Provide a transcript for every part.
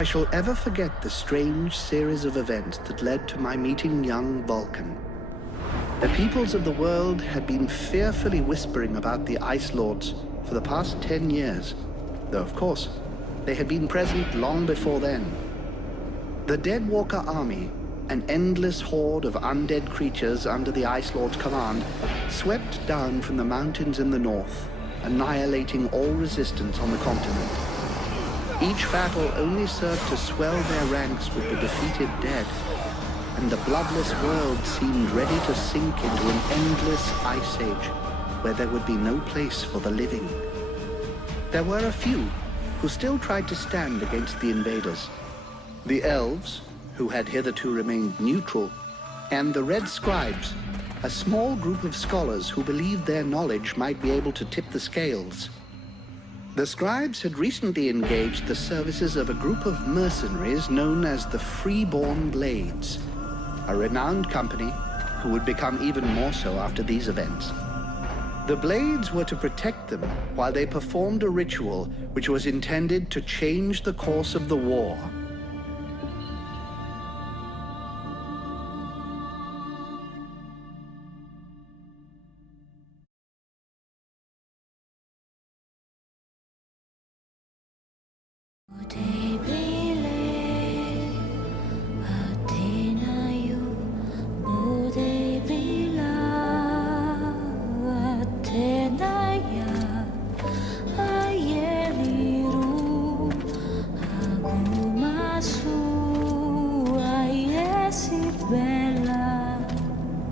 I shall ever forget the strange series of events that led to my meeting young Vulcan. The peoples of the world had been fearfully whispering about the Ice Lords for the past 10 years, though of course, they had been present long before then. The Deadwalker army, an endless horde of undead creatures under the Ice Lord's command, swept down from the mountains in the north, annihilating all resistance on the continent. Each battle only served to swell their ranks with the defeated dead, and the bloodless world seemed ready to sink into an endless ice age where there would be no place for the living. There were a few who still tried to stand against the invaders. The elves, who had hitherto remained neutral, and the red scribes, a small group of scholars who believed their knowledge might be able to tip the scales. The scribes had recently engaged the services of a group of mercenaries known as the Freeborn Blades, a renowned company who would become even more so after these events. The Blades were to protect them while they performed a ritual which was intended to change the course of the war.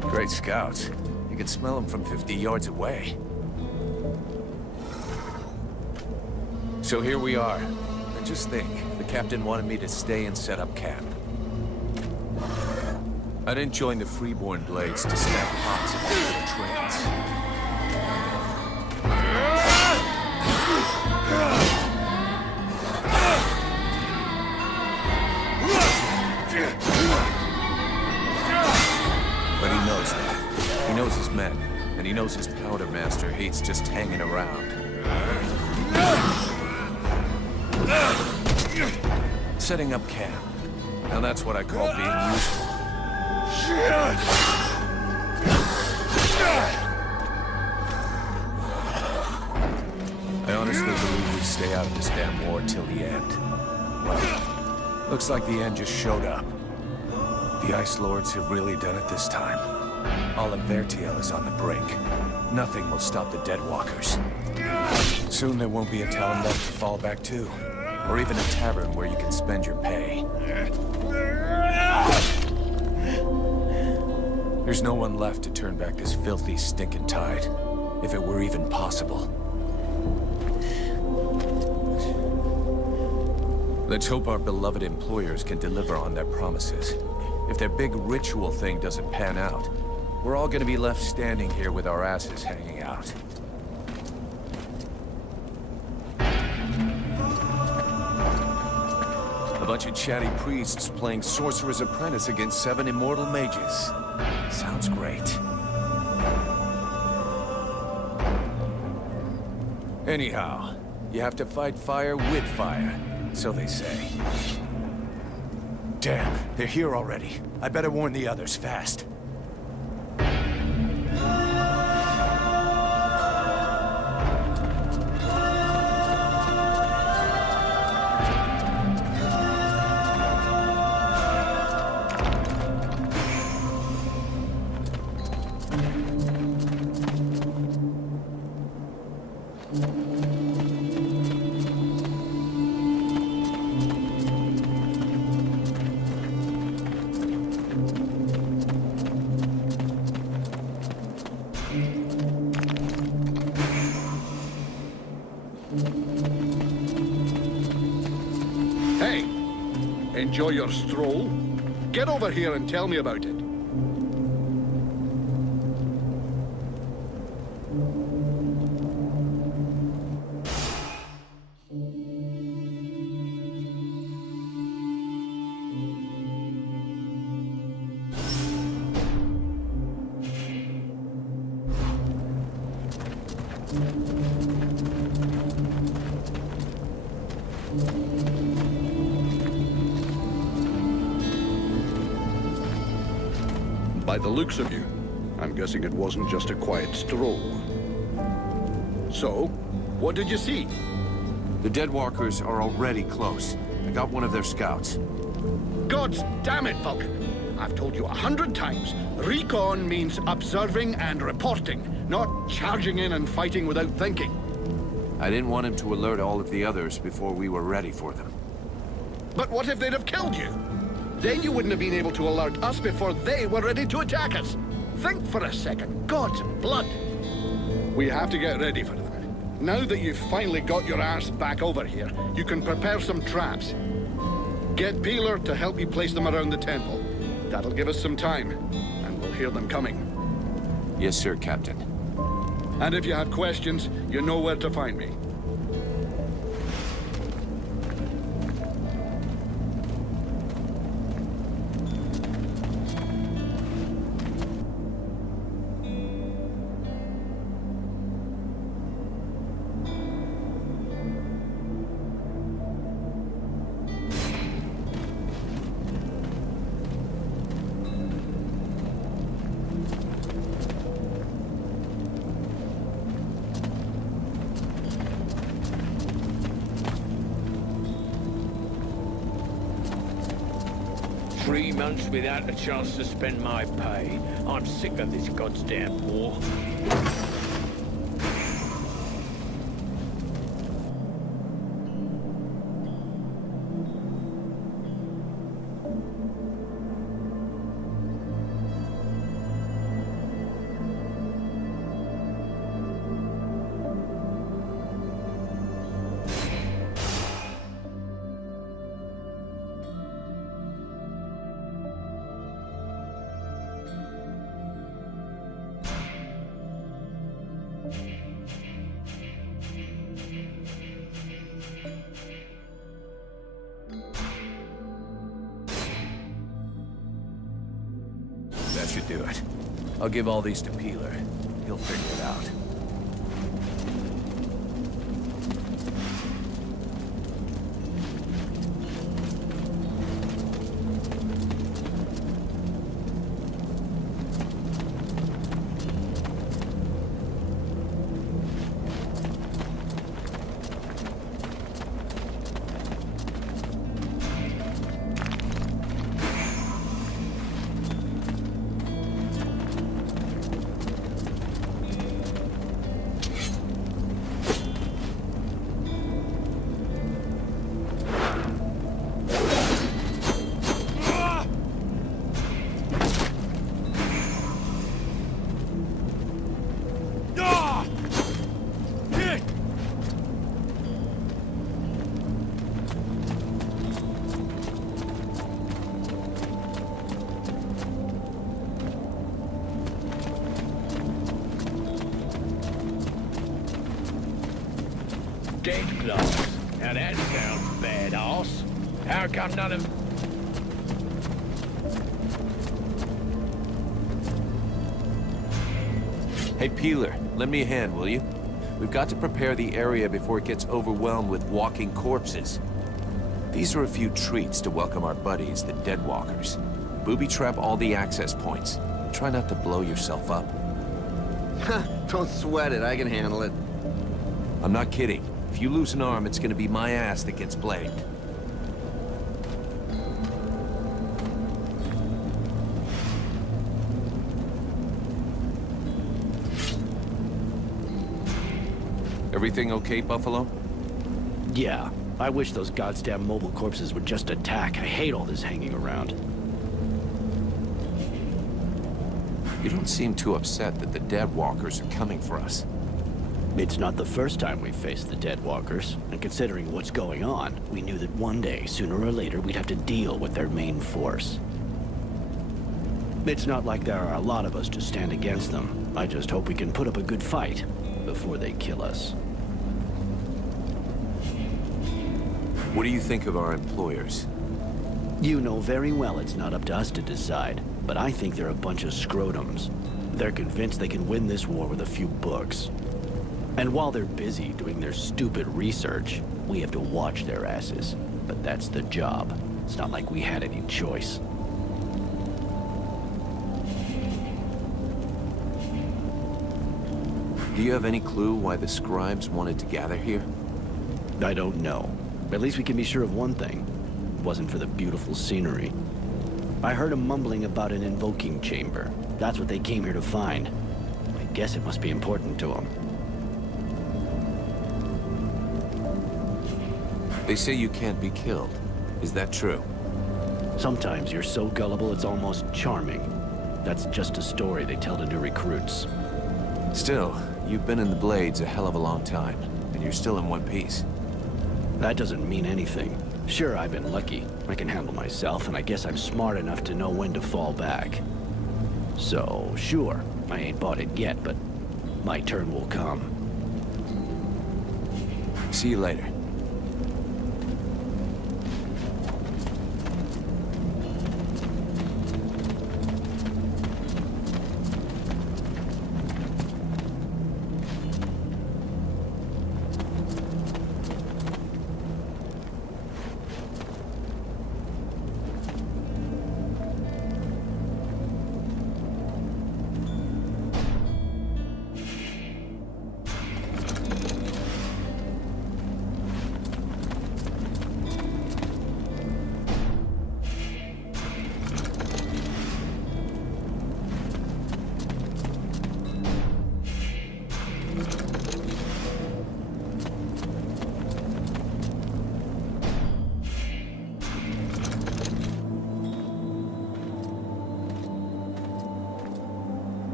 Great scouts. You can smell them from 50 yards away. So here we are. And just think, the captain wanted me to stay and set up camp. I didn't join the Freeborn Blades to snap pots and the trains. But he knows that. He knows his men, and he knows his powder master hates just hanging around. Setting up camp. Now that's what I call being useful. I honestly believe we stay out of this damn war till the end. Well, looks like the end just showed up. The Ice Lords have really done it this time. All of Vertiel is on the brink. Nothing will stop the Deadwalkers. Soon there won't be a town left to fall back to. Or even a tavern where you can spend your pay. There's no one left to turn back this filthy, stinking tide. If it were even possible. Let's hope our beloved employers can deliver on their promises. If their big ritual thing doesn't pan out, we're all gonna be left standing here with our asses hanging out. A bunch of chatty priests playing Sorcerer's Apprentice against 7 immortal mages. Sounds great. Anyhow, you have to fight fire with fire, so they say. Damn, they're here already. I better warn the others fast. Hey, enjoy your stroll? Get over here and tell me about it. By the looks of you, I'm guessing it wasn't just a quiet stroll. So, what did you see? The Deadwalkers are already close. I got one of their scouts. Gods damn it, Vulcan! I've told you 100 times, recon means observing and reporting, not charging in and fighting without thinking. I didn't want him to alert all of the others before we were ready for them. But what if they'd have killed you? Then you wouldn't have been able to alert us before they were ready to attack us. Think for a second. God's blood. We have to get ready for them. Now that you've finally got your ass back over here, you can prepare some traps. Get Peeler to help you place them around the temple. That'll give us some time, and we'll hear them coming. Yes, sir, Captain. And if you have questions, you know where to find me. Three months without a chance to spend my pay. I'm sick of this goddamn war. That should do it. I'll give all these to Peeler. He'll figure it out. Dead class. Now that sounds badass. How come none of... Hey, Peeler, lend me a hand, will you? We've got to prepare the area before it gets overwhelmed with walking corpses. These are a few treats to welcome our buddies, the Deadwalkers. Booby-trap all the access points. Try not to blow yourself up. Don't sweat it, I can handle it. I'm not kidding. If you lose an arm, it's gonna be my ass that gets blamed. Everything okay, Buffalo? Yeah. I wish those goddamn mobile corpses would just attack. I hate all this hanging around. You don't seem too upset that the Deadwalkers are coming for us. It's not the first time we've faced the Deadwalkers, and considering what's going on, we knew that one day, sooner or later, we'd have to deal with their main force. It's not like there are a lot of us to stand against them. I just hope we can put up a good fight before they kill us. What do you think of our employers? You know very well it's not up to us to decide, but I think they're a bunch of scrotums. They're convinced they can win this war with a few books. And while they're busy doing their stupid research, we have to watch their asses. But that's the job. It's not like we had any choice. Do you have any clue why the scribes wanted to gather here? I don't know. At least we can be sure of one thing. It wasn't for the beautiful scenery. I heard them mumbling about an invoking chamber. That's what they came here to find. I guess it must be important to them. They say you can't be killed. Is that true? Sometimes you're so gullible it's almost charming. That's just a story they tell to new recruits. Still, you've been in the Blades a hell of a long time, and you're still in one piece. That doesn't mean anything. Sure, I've been lucky. I can handle myself, and I guess I'm smart enough to know when to fall back. So, sure, I ain't bought it yet, but my turn will come. See you later.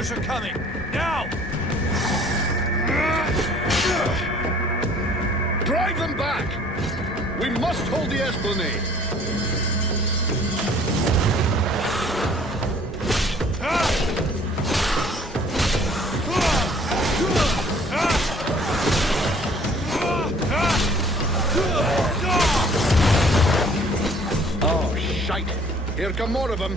Are coming! Now! Drive them back! We must hold the esplanade! Oh, shite! Here come more of them!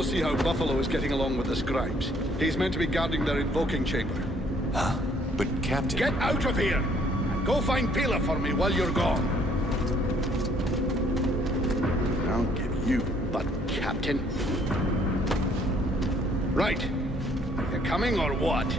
go see how Buffalo is getting along with the scribes. He's meant to be guarding their invoking chamber. Huh? But Captain... Get out of here! And go find Pila for me while you're gone. I'll give you butt, Captain. Right. Are you coming or what?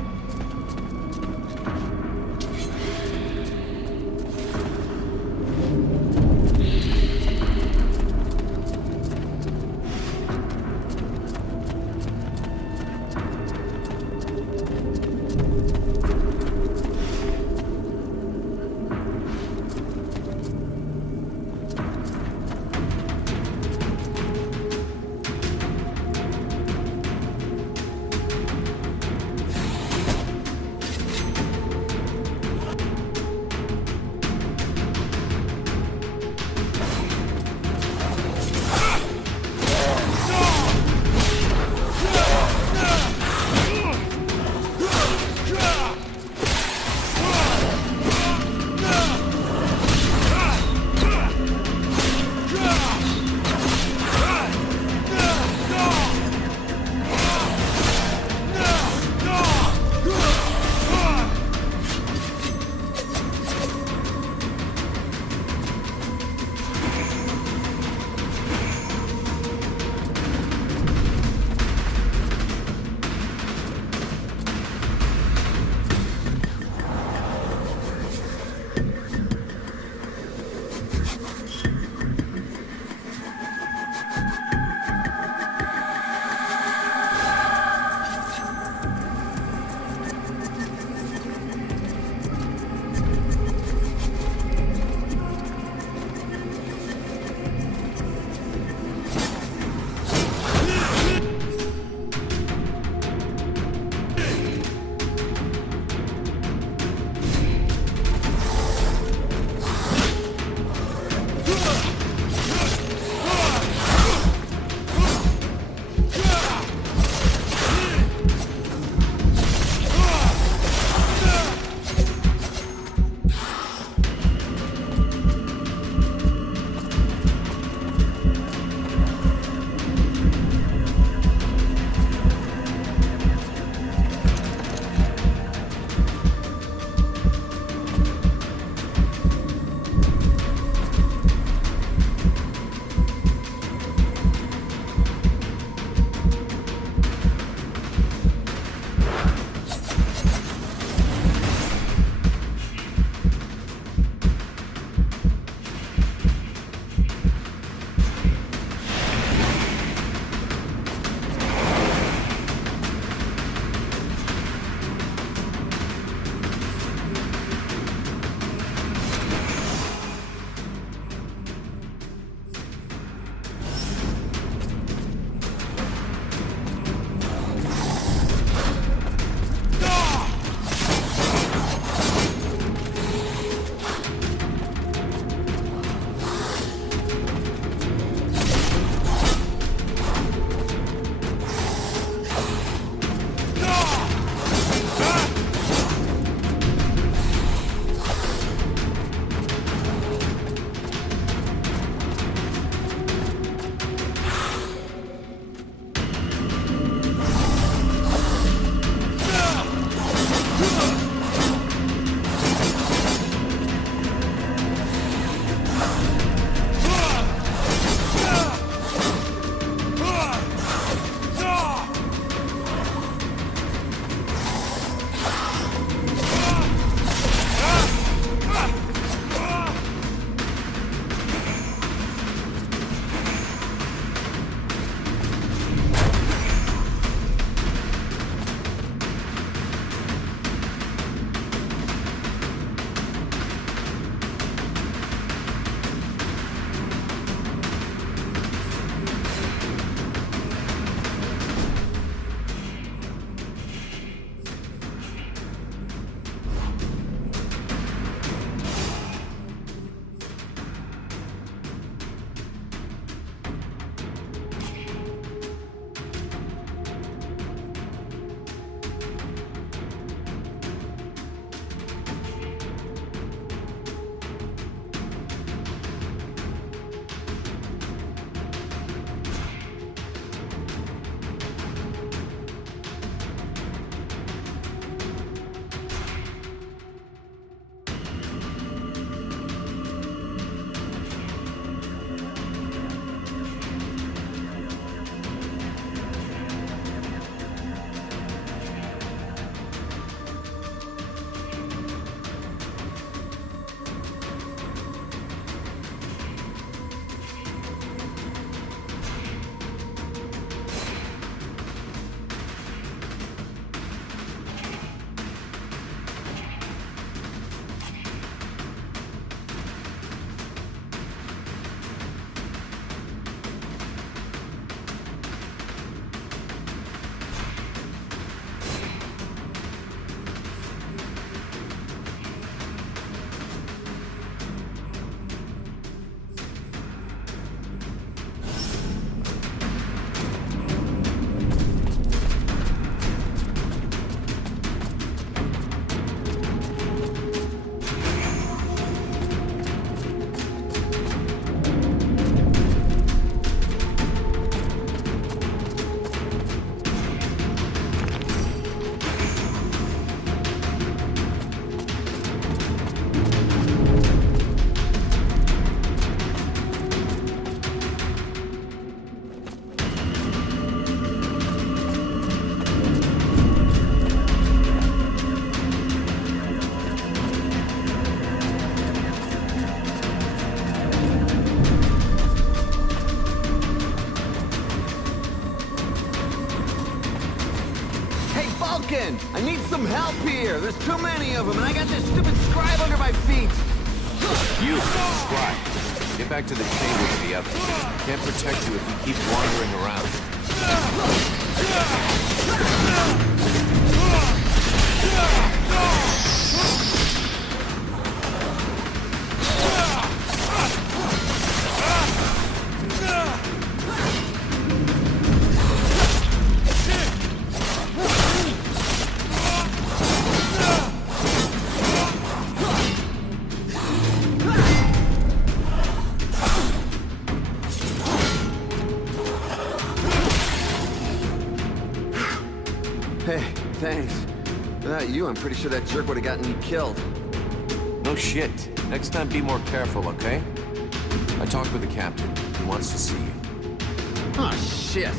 There's too many of them, and I got this stupid scribe under my feet. You, scribe. Get back to the chamber with the others. Can't protect you if you keep wandering around. Hey, thanks. Without you, I'm pretty sure that jerk would have gotten me killed. No shit. Next time, be more careful, okay? I talked with the captain. He wants to see you. Oh, shit.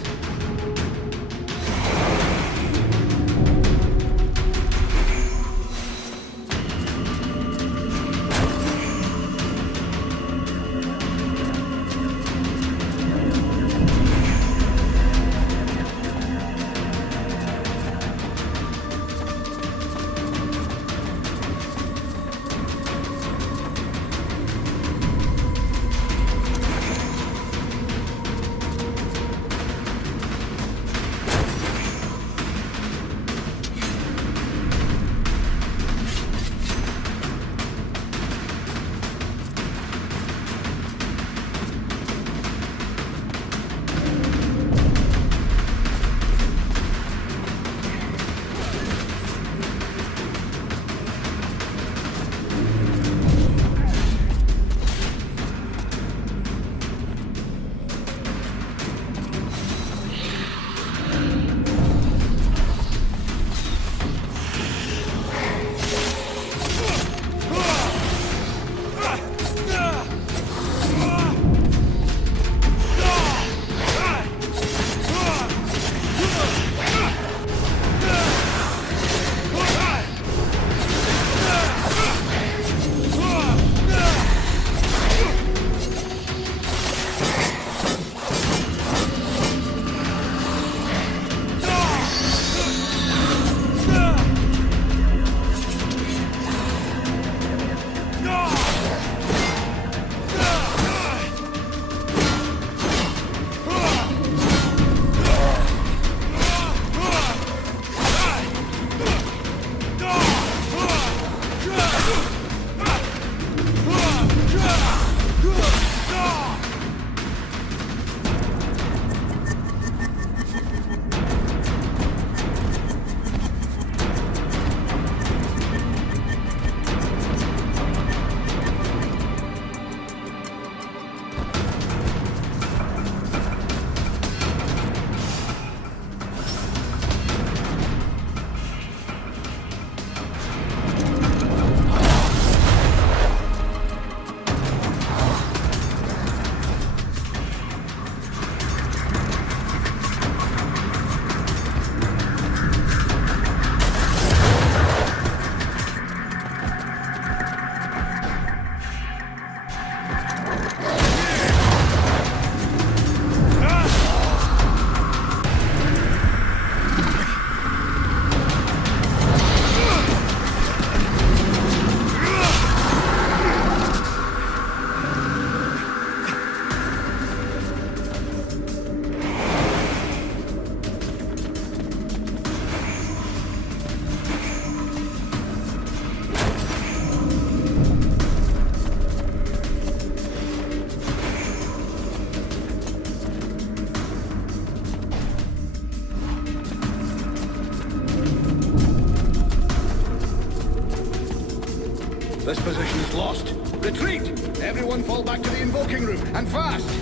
This position is lost. Retreat! Everyone fall back to the invoking room, and fast!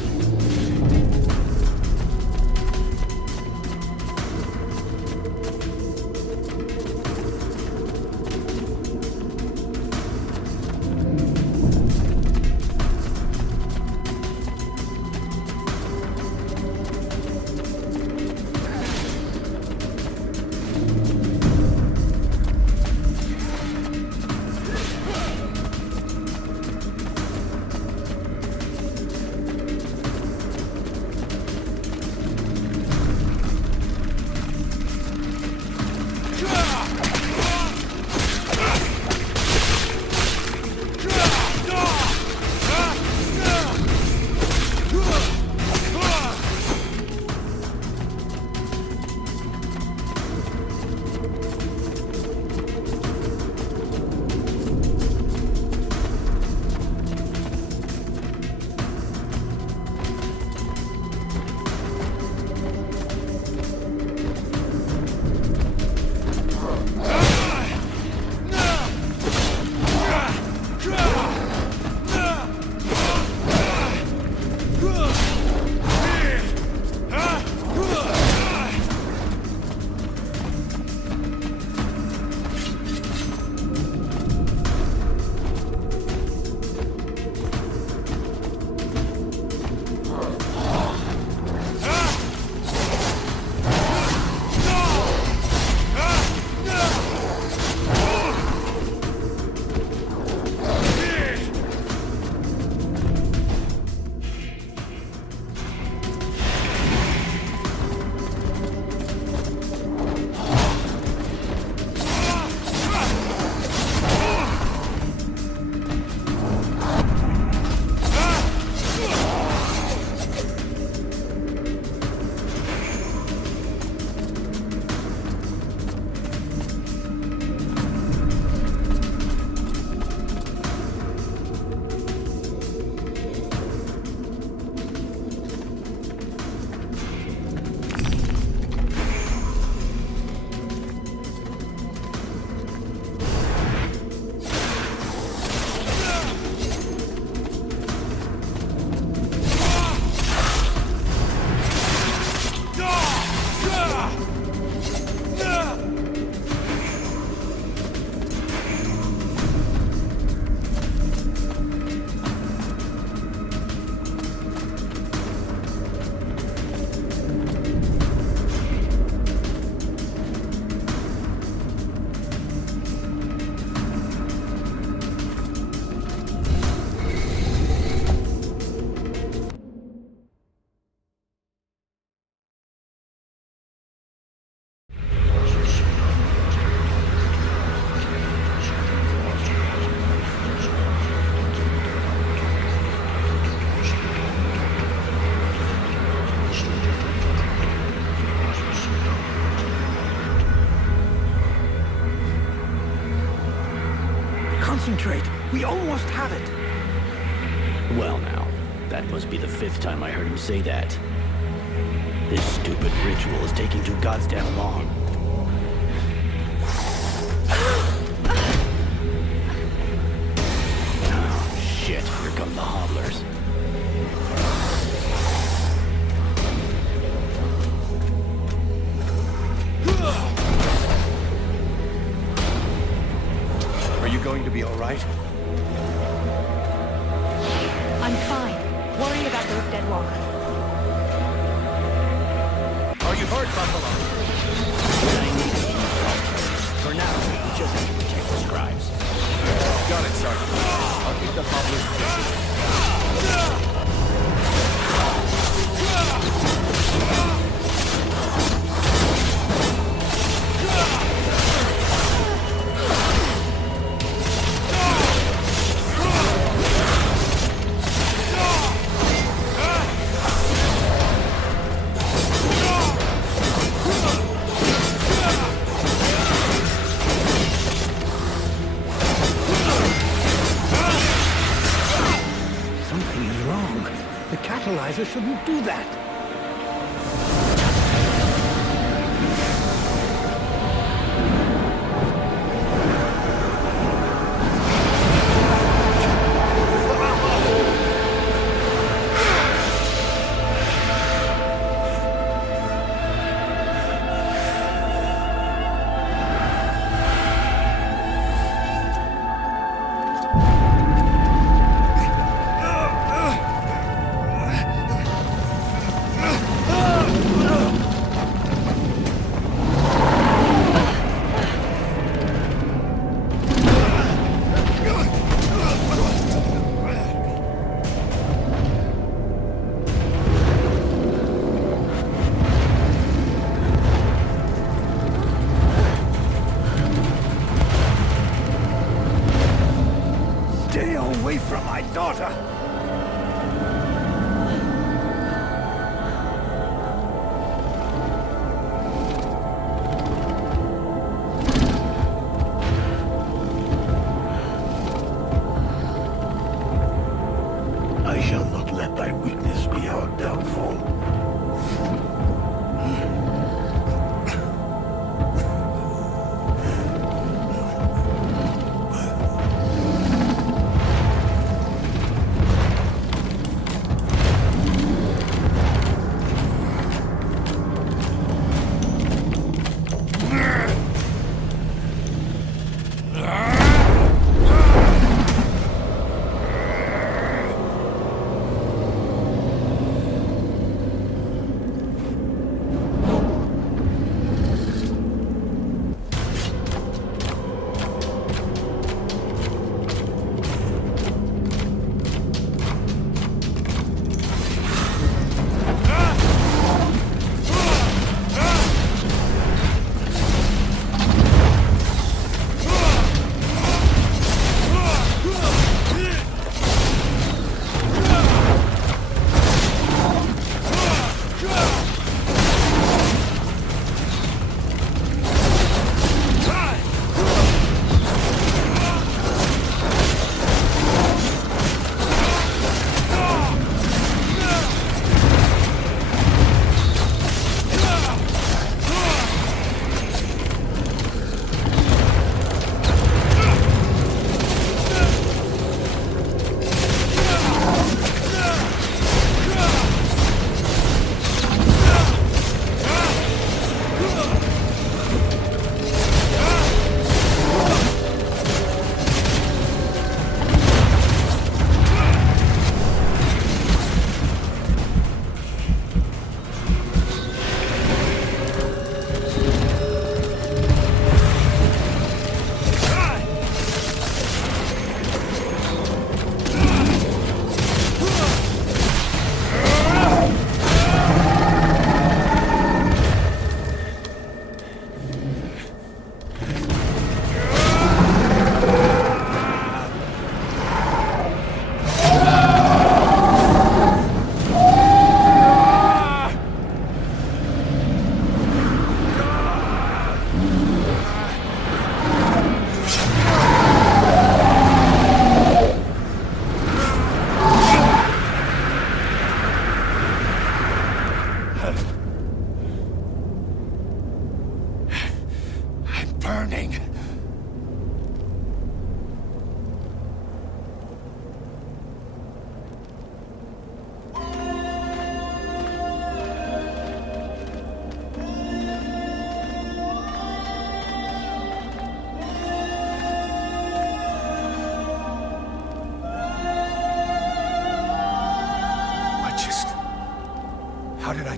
Concentrate. We almost have it. Well now, that must be the 5th time I heard him say that. This stupid ritual is taking too goddamn long. Oh, shit. Here come the hobblers. Are you going to be all right? I'm fine. Worry about those dead walkers. Are you hurt, Buffalo? I need to keep for now, we just have to protect the scribes. Got it, Sergeant. I'll keep the hobblers busy. Something is wrong. The catalyzer shouldn't do that. Stay away from my daughter! I shall not let thy weakness be our downfall.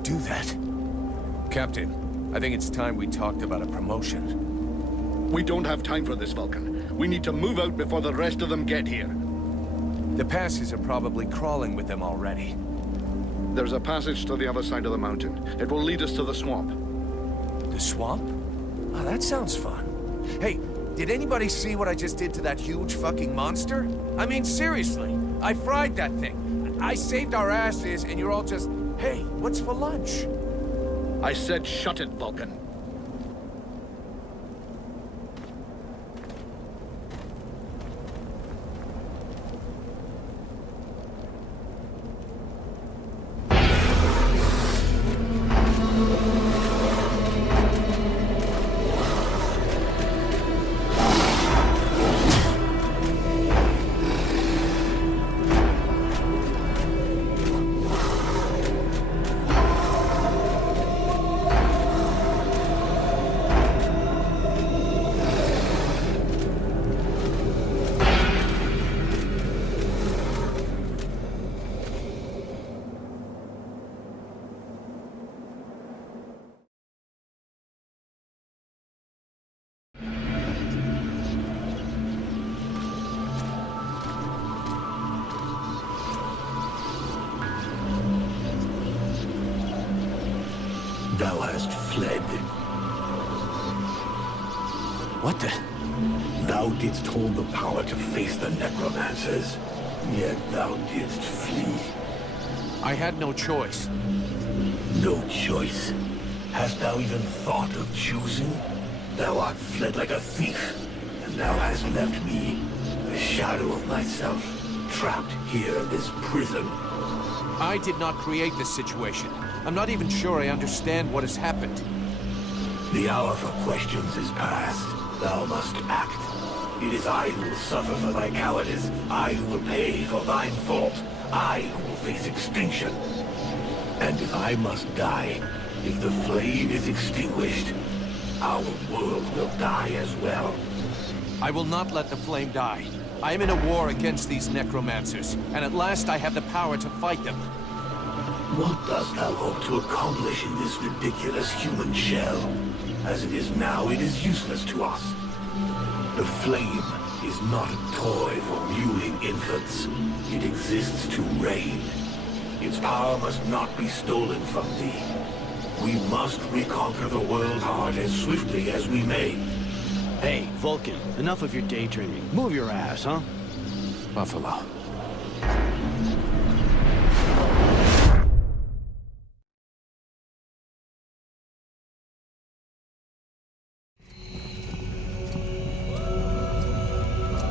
not do that. Captain, I think it's time we talked about a promotion. We don't have time for this, Vulcan. We need to move out before the rest of them get here. The passes are probably crawling with them already. There's a passage to the other side of the mountain. It will lead us to the swamp. The swamp? Oh, that sounds fun. Hey, did anybody see what I just did to that huge fucking monster? I mean, seriously, I fried that thing. I saved our asses, and you're all just, hey, what's for lunch? I said shut it, Vulcan. Thou hast fled. What the? Thou didst hold the power to face the necromancers, yet thou didst flee. I had no choice. No choice. Hast thou even thought of choosing? Thou art fled like a thief, and thou hast left me, a shadow of myself, trapped here in this prison. I did not create this situation. I'm not even sure I understand what has happened. The hour for questions is past. Thou must act. It is I who will suffer for thy cowardice. I who will pay for thine fault. I who will face extinction. And if I must die, if the flame is extinguished, our world will die as well. I will not let the flame die. I am in a war against these necromancers, and at last I have the power to fight them. What dost thou hope to accomplish in this ridiculous human shell? As it is now, it is useless to us. The flame is not a toy for mewling infants. It exists to reign. Its power must not be stolen from thee. We must reconquer the world heart as swiftly as we may. Hey, Vulcan, enough of your daydreaming. Move your ass, huh? Buffalo.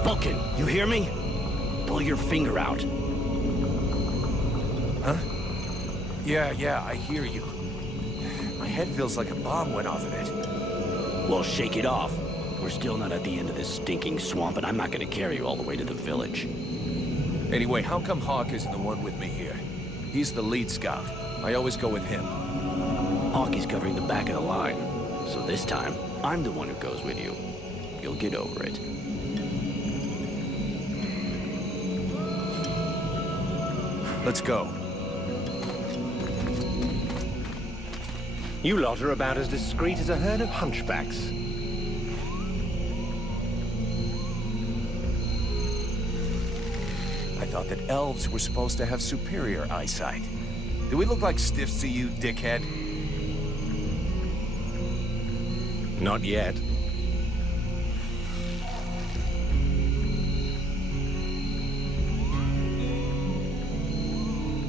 Vulcan, you hear me? Pull your finger out. Huh? Yeah, I hear you. My head feels like a bomb went off in it. Well, shake it off. We're still not at the end of this stinking swamp, and I'm not gonna carry you all the way to the village. Anyway, how come Hawk isn't the one with me here? He's the lead scout. I always go with him. Hawk is covering the back of the line. So this time, I'm the one who goes with you. You'll get over it. Let's go. You lot are about as discreet as a herd of hunchbacks. I thought that elves were supposed to have superior eyesight. Do we look like stiffs to you, dickhead? Not yet.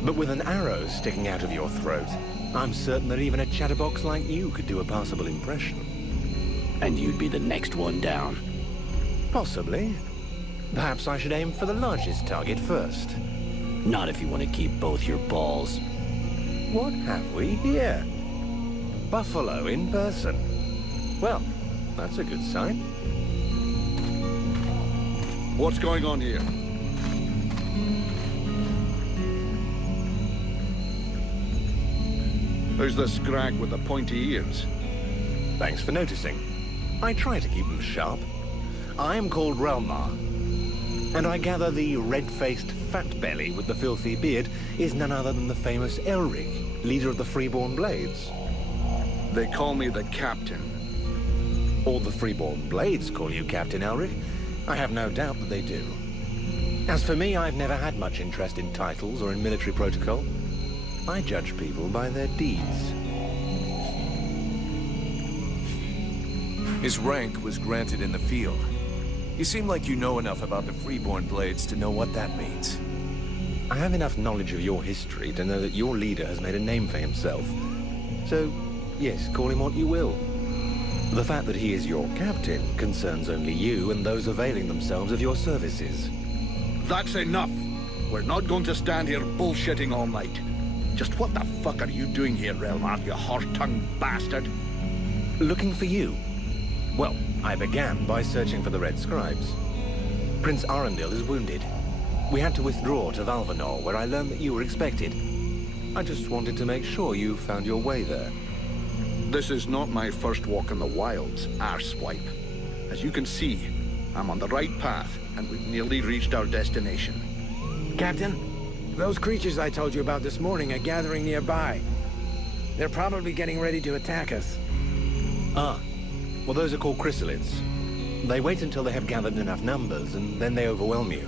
But with an arrow sticking out of your throat, I'm certain that even a chatterbox like you could do a passable impression. And you'd be the next one down. Possibly. Perhaps I should aim for the largest target first. Not if you want to keep both your balls. What have we here? Buffalo in person. Well, that's a good sign. What's going on here? Who's the scrag with the pointy ears? Thanks for noticing. I try to keep them sharp. I am called Relmar, and I gather the red-faced fat belly with the filthy beard is none other than the famous Elric. Leader of the Freeborn Blades? They call me the Captain. All the Freeborn Blades call you Captain Elric. I have no doubt that they do. As for me, I've never had much interest in titles or in military protocol. I judge people by their deeds. His rank was granted in the field. You seem like you know enough about the Freeborn Blades to know what that means. I have enough knowledge of your history to know that your leader has made a name for himself. So, yes, call him what you will. The fact that he is your captain concerns only you and those availing themselves of your services. That's enough. We're not going to stand here bullshitting all night. Just what the fuck are you doing here, Relmar, you horse-tongued bastard? Looking for you. Well, I began by searching for the Red Scribes. Prince Arundel is wounded. We had to withdraw to Valvanor, where I learned that you were expected. I just wanted to make sure you found your way there. This is not my first walk in the wilds, arsewipe. As you can see, I'm on the right path, and we've nearly reached our destination. Captain, those creatures I told you about this morning are gathering nearby. They're probably getting ready to attack us. Ah, well, those are called chrysalids. They wait until they have gathered enough numbers, and then they overwhelm you.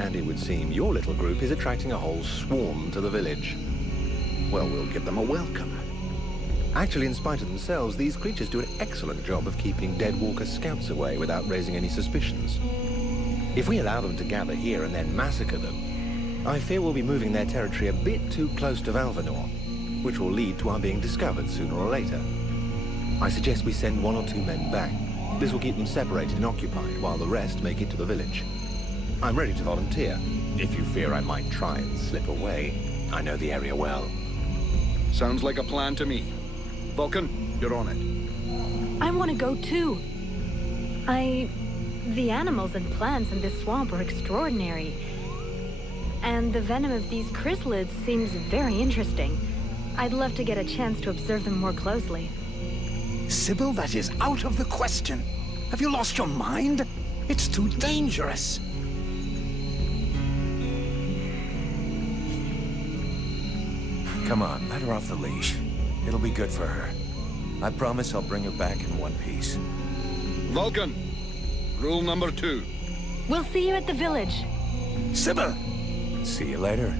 And it would seem your little group is attracting a whole swarm to the village. Well, we'll give them a welcome. Actually, in spite of themselves, these creatures do an excellent job of keeping Dead Walker scouts away without raising any suspicions. If we allow them to gather here and then massacre them, I fear we'll be moving their territory a bit too close to Valvanor, which will lead to our being discovered sooner or later. I suggest we send 1 or 2 men back. This will keep them separated and occupied while the rest make it to the village. I'm ready to volunteer, if you fear I might try and slip away. I know the area well. Sounds like a plan to me. Vulcan, you're on it. I want to go too. The animals and plants in this swamp are extraordinary. And the venom of these chrysalids seems very interesting. I'd love to get a chance to observe them more closely. Sybil, that is out of the question. Have you lost your mind? It's too dangerous. Come on, let her off the leash. It'll be good for her. I promise I'll bring her back in one piece. Vulcan, rule number 2. We'll see you at the village. Sybil! See you later.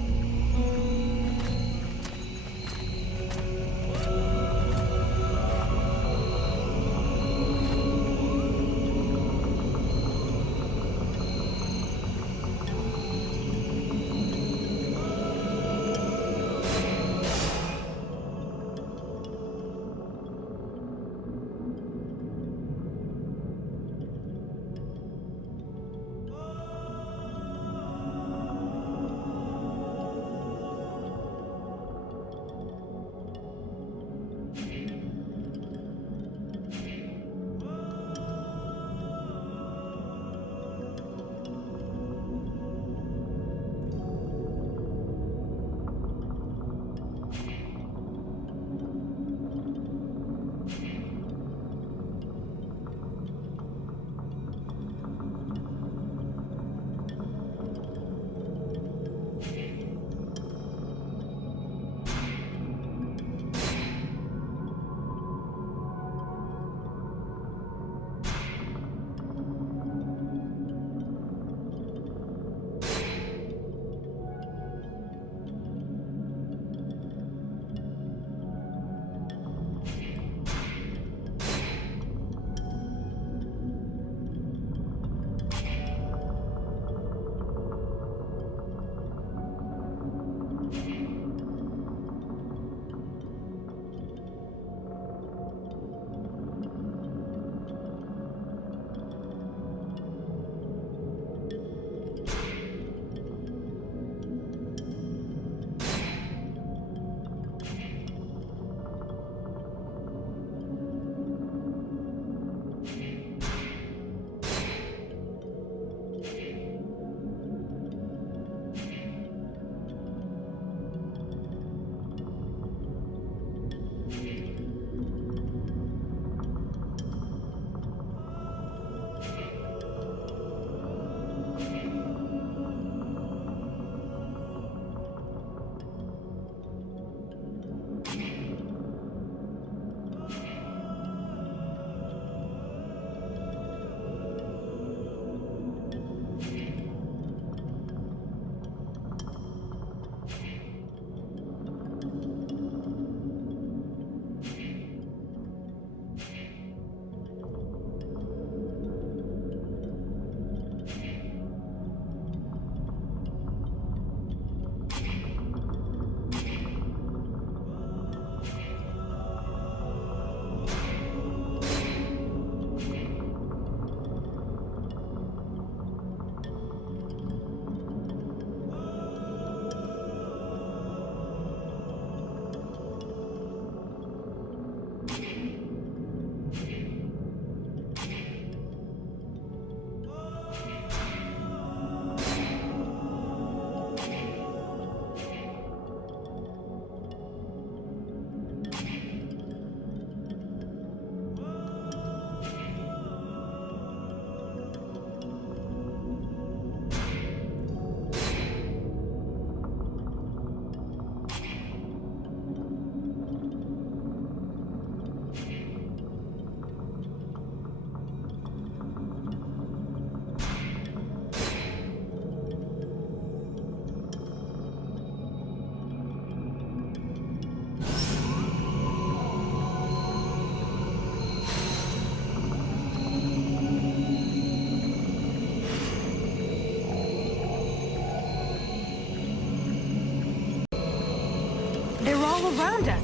all around us.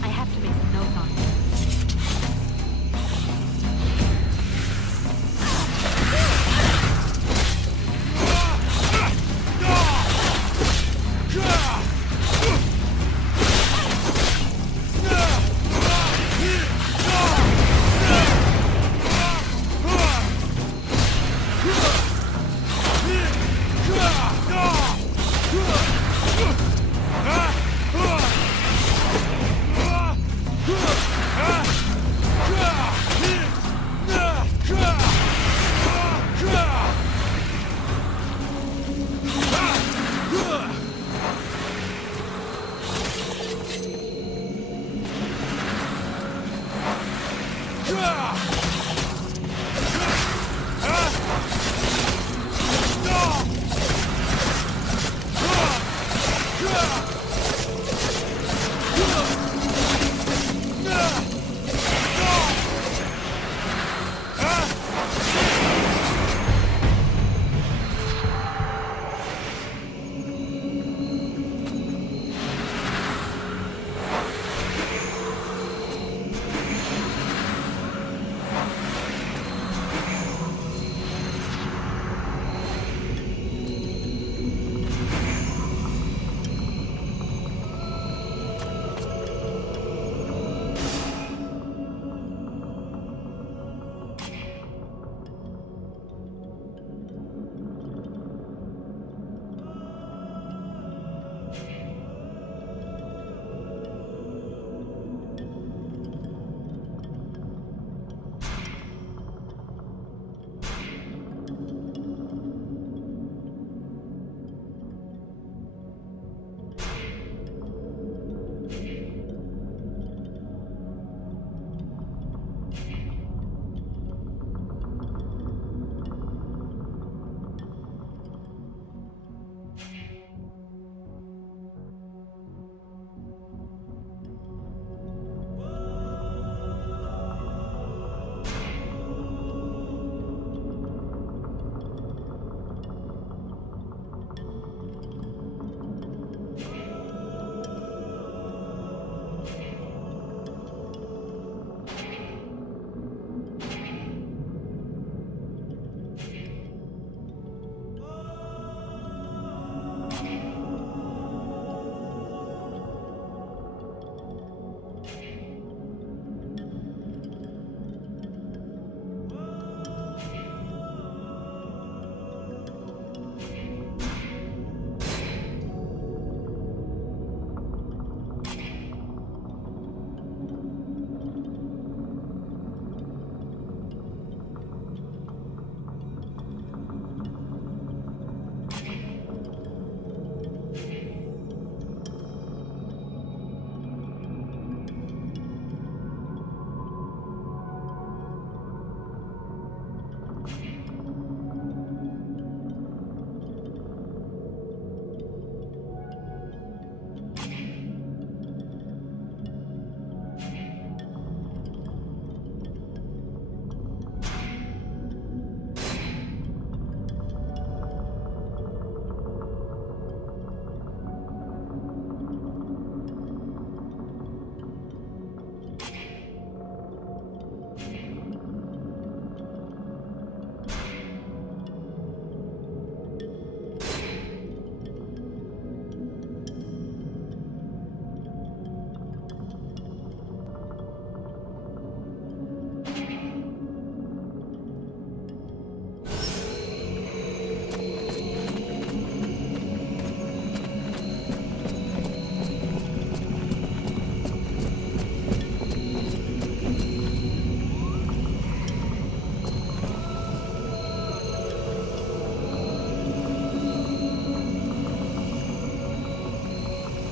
I have to make some notes on it.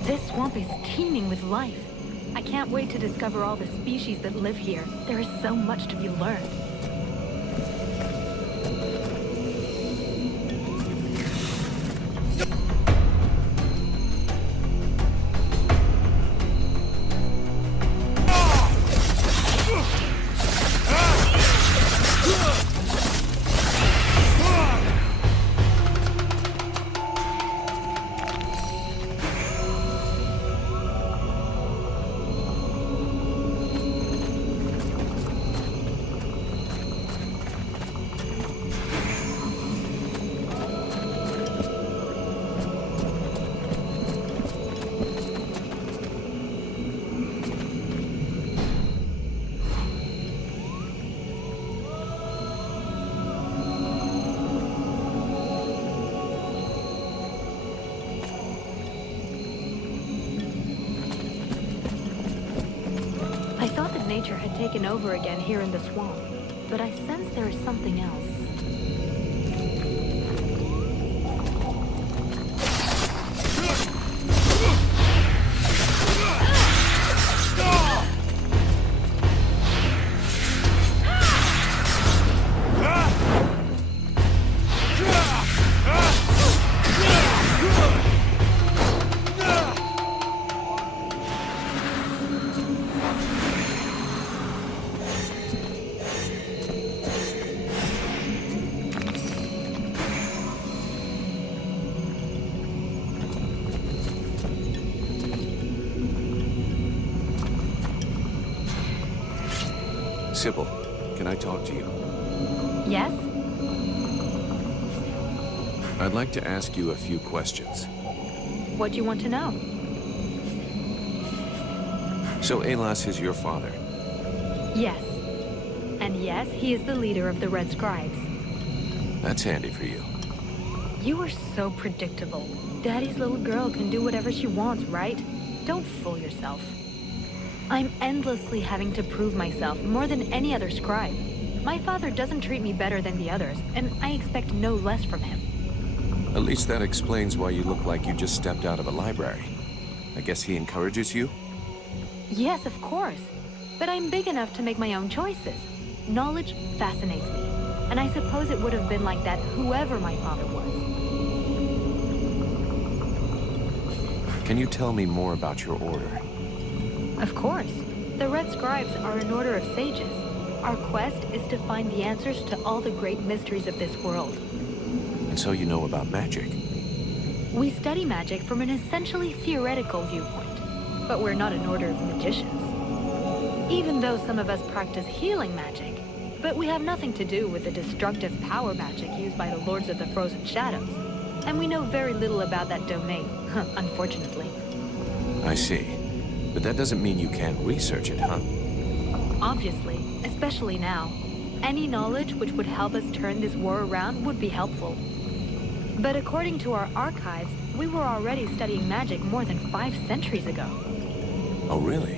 This swamp is teeming with life. I can't wait to discover all the species that live here. There is so much to be learned. nature had taken over again here in the swamp, but I sense there is something else. Sybil, can I talk to you? Yes? I'd like to ask you a few questions. What do you want to know? So Alas is your father? Yes. And yes, he is the leader of the Red Scribes. That's handy for you. You are so predictable. Daddy's little girl can do whatever she wants, right? Don't fool yourself. I'm endlessly having to prove myself more than any other scribe. My father doesn't treat me better than the others, and I expect no less from him. At least that explains why you look like you just stepped out of a library. I guess he encourages you? Yes, of course. But I'm big enough to make my own choices. Knowledge fascinates me, and I suppose it would have been like that whoever my father was. Can you tell me more about your order? Of course. The Red Scribes are an order of sages. Our quest is to find the answers to all the great mysteries of this world. And so you know about magic? We study magic from an essentially theoretical viewpoint, but we're not an order of magicians. Even though some of us practice healing magic, but we have nothing to do with the destructive power magic used by the Lords of the Frozen Shadows, and we know very little about that domain, unfortunately. I see. But that doesn't mean you can't research it, huh? Obviously, especially now. Any knowledge which would help us turn this war around would be helpful. But according to our archives, we were already studying magic more than 5 centuries ago. Oh, really?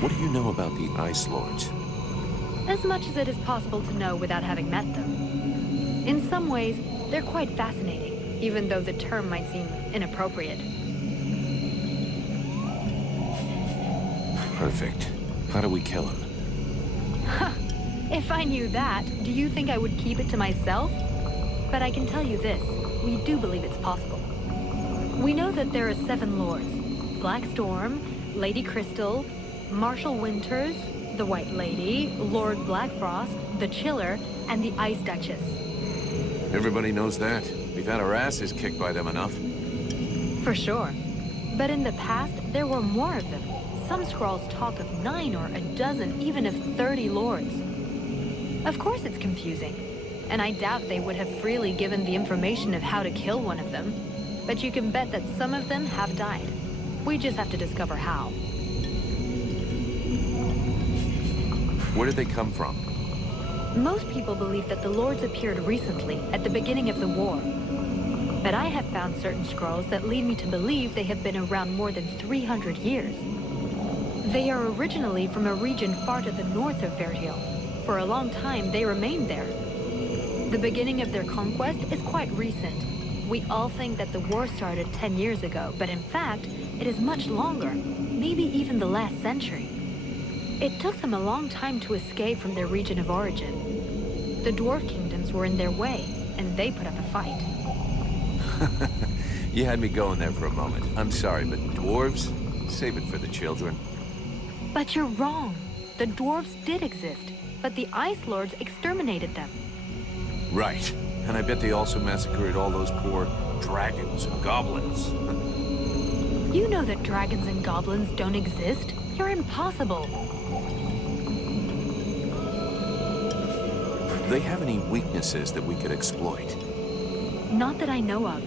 What do you know about the Ice Lords? As much as it is possible to know without having met them. In some ways, they're quite fascinating, even though the term might seem inappropriate. Perfect. How do we kill him? If I knew that, do you think I would keep it to myself? But I can tell you this, we do believe it's possible. We know that there are 7 lords. Black Storm, Lady Crystal, Marshal Winters, the White Lady, Lord Blackfrost, the Chiller, and the Ice Duchess. Everybody knows that. We've had our asses kicked by them enough. For sure. But in the past, there were more of them. Some scrolls talk of 9 or a dozen, even of 30 lords. Of course it's confusing. And I doubt they would have freely given the information of how to kill one of them. But you can bet that some of them have died. We just have to discover how. Where did they come from? Most people believe that the lords appeared recently, at the beginning of the war. But I have found certain scrolls that lead me to believe they have been around more than 300 years. They are originally from a region far to the north of Vertiel. For a long time, they remained there. The beginning of their conquest is quite recent. We all think that the war started 10 years ago, but in fact, it is much longer, maybe even the last century. It took them a long time to escape from their region of origin. The dwarf kingdoms were in their way, and they put up a fight. You had me going there for a moment. I'm sorry, but dwarves? Save it for the children. But you're wrong. The dwarves did exist, but the Ice Lords exterminated them. Right. And I bet they also massacred all those poor dragons and goblins. You know that dragons and goblins don't exist. You're impossible. Do they have any weaknesses that we could exploit? Not that I know of.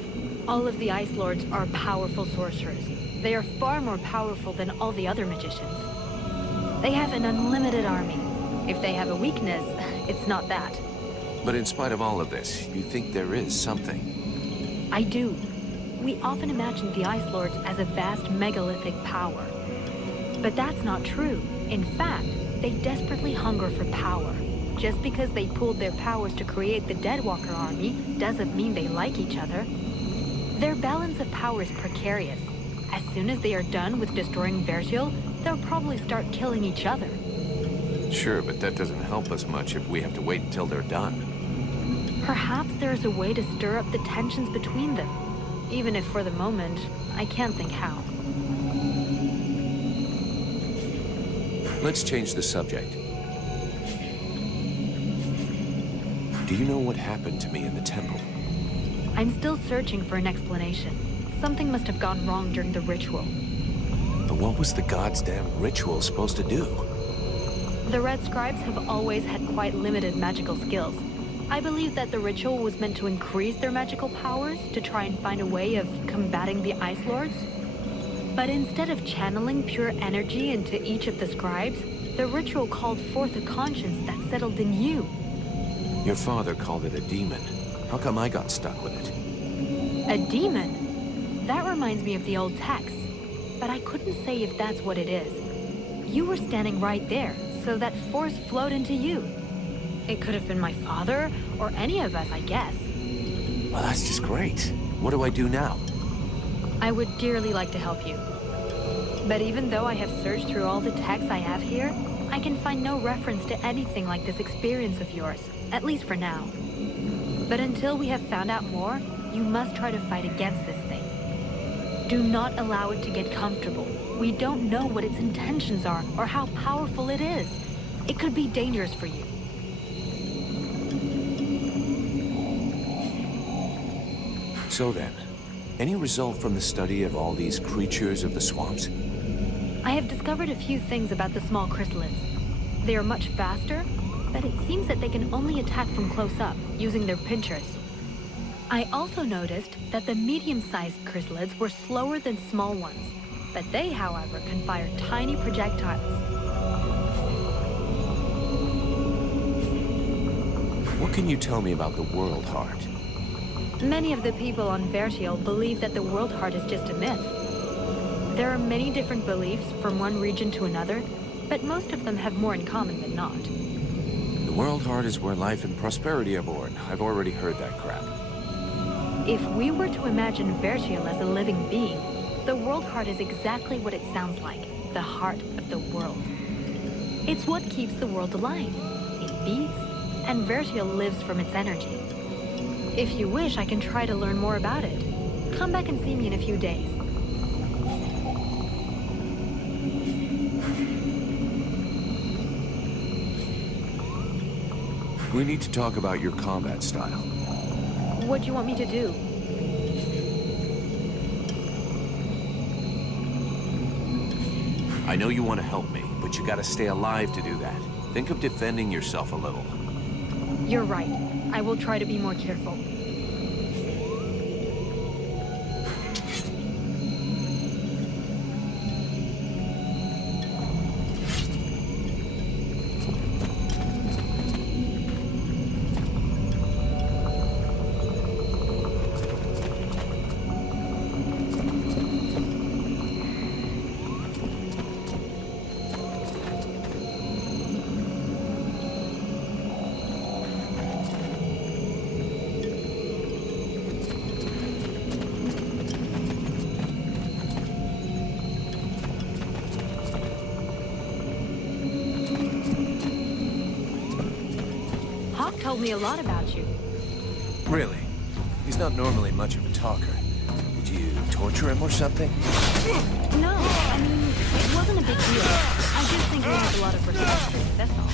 All of the Ice Lords are powerful sorcerers. They are far more powerful than all the other magicians. They have an unlimited army. If they have a weakness, it's not that. But in spite of all of this, you think there is something? I do. We often imagine the Ice Lords as a vast megalithic power. But that's not true. In fact, they desperately hunger for power. Just because they pooled their powers to create the Deadwalker army doesn't mean they like each other. Their balance of power is precarious. As soon as they are done with destroying Vergil, they'll probably start killing each other. Sure, but that doesn't help us much if we have to wait until they're done. Perhaps there is a way to stir up the tensions between them. Even if for the moment, I can't think how. Let's change the subject. Do you know what happened to me in the temple? I'm still searching for an explanation. Something must have gone wrong during the ritual. But what was the god's damn ritual supposed to do? The Red Scribes have always had quite limited magical skills. I believe that the ritual was meant to increase their magical powers to try and find a way of combating the Ice Lords. But instead of channeling pure energy into each of the scribes, the ritual called forth a conscience that settled in you. Your father called it a demon. How come I got stuck with it? A demon? That reminds me of the old texts, but I couldn't say if that's what it is. You were standing right there, so that force flowed into you. It could have been my father, or any of us, I guess. Well, that's just great. What do I do now? I would dearly like to help you. But even though I have searched through all the texts I have here, I can find no reference to anything like this experience of yours, at least for now. But until we have found out more, you must try to fight against this thing. Do not allow it to get comfortable. We don't know what its intentions are or how powerful it is. It could be dangerous for you. So then, any result from the study of all these creatures of the swamps? I have discovered a few things about the small chrysalids. They are much faster, but it seems that they can only attack from close up, using their pinchers. I also noticed that the medium-sized chrysalids were slower than small ones, but they, however, can fire tiny projectiles. What can you tell me about the World Heart? Many of the people on Vergil believe that the World Heart is just a myth. There are many different beliefs from one region to another, but most of them have more in common than not. The World Heart is where life and prosperity are born. I've already heard that crap. If we were to imagine Vergil as a living being, the World Heart is exactly what it sounds like, the heart of the world. It's what keeps the world alive. It beats, and Vergil lives from its energy. If you wish, I can try to learn more about it. Come back and see me in a few days. We need to talk about your combat style. What do you want me to do? I know you want to help me, but you gotta stay alive to do that. Think of defending yourself a little. You're right. I will try to be more careful. Told me a lot about you. Really? He's not normally much of a talker. Did you torture him or something? No, I mean, it wasn't a big deal. I just think he has a lot of respect for you, that's all.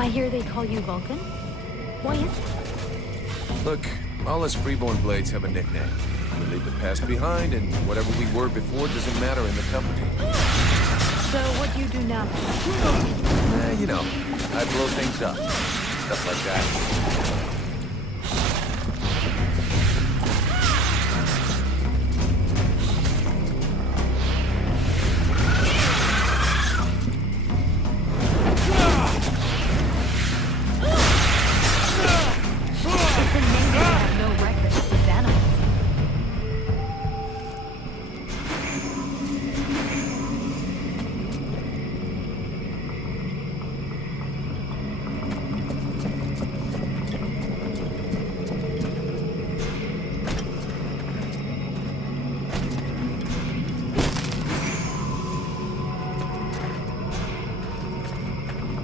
I hear they call you Vulcan? Why is it? Look, all us freeborn blades have a nickname. We leave the past behind, and whatever we were before doesn't matter in the company. So what do you do now? You know, I blow things up. Stuff like that.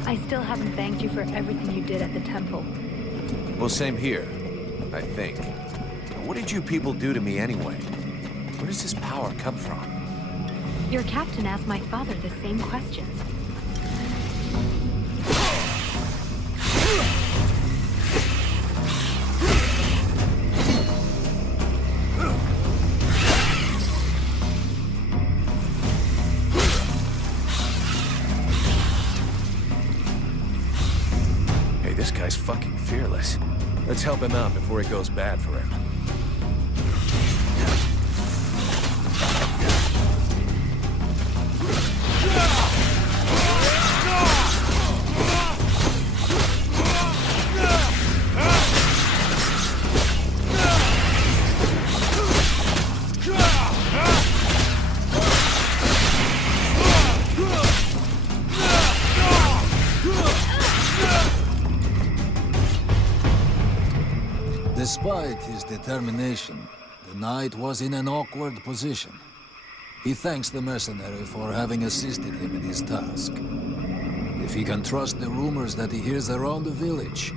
I still haven't thanked you for everything you did at the temple. Well, same here, I think. What did you people do to me anyway? Where does this power come from? Your captain asked my father the same questions. This guy's fucking fearless. Let's help him out before it goes bad for him. Despite his determination, the knight was in an awkward position. He thanks the mercenary for having assisted him in his task. If he can trust the rumors that he hears around the village,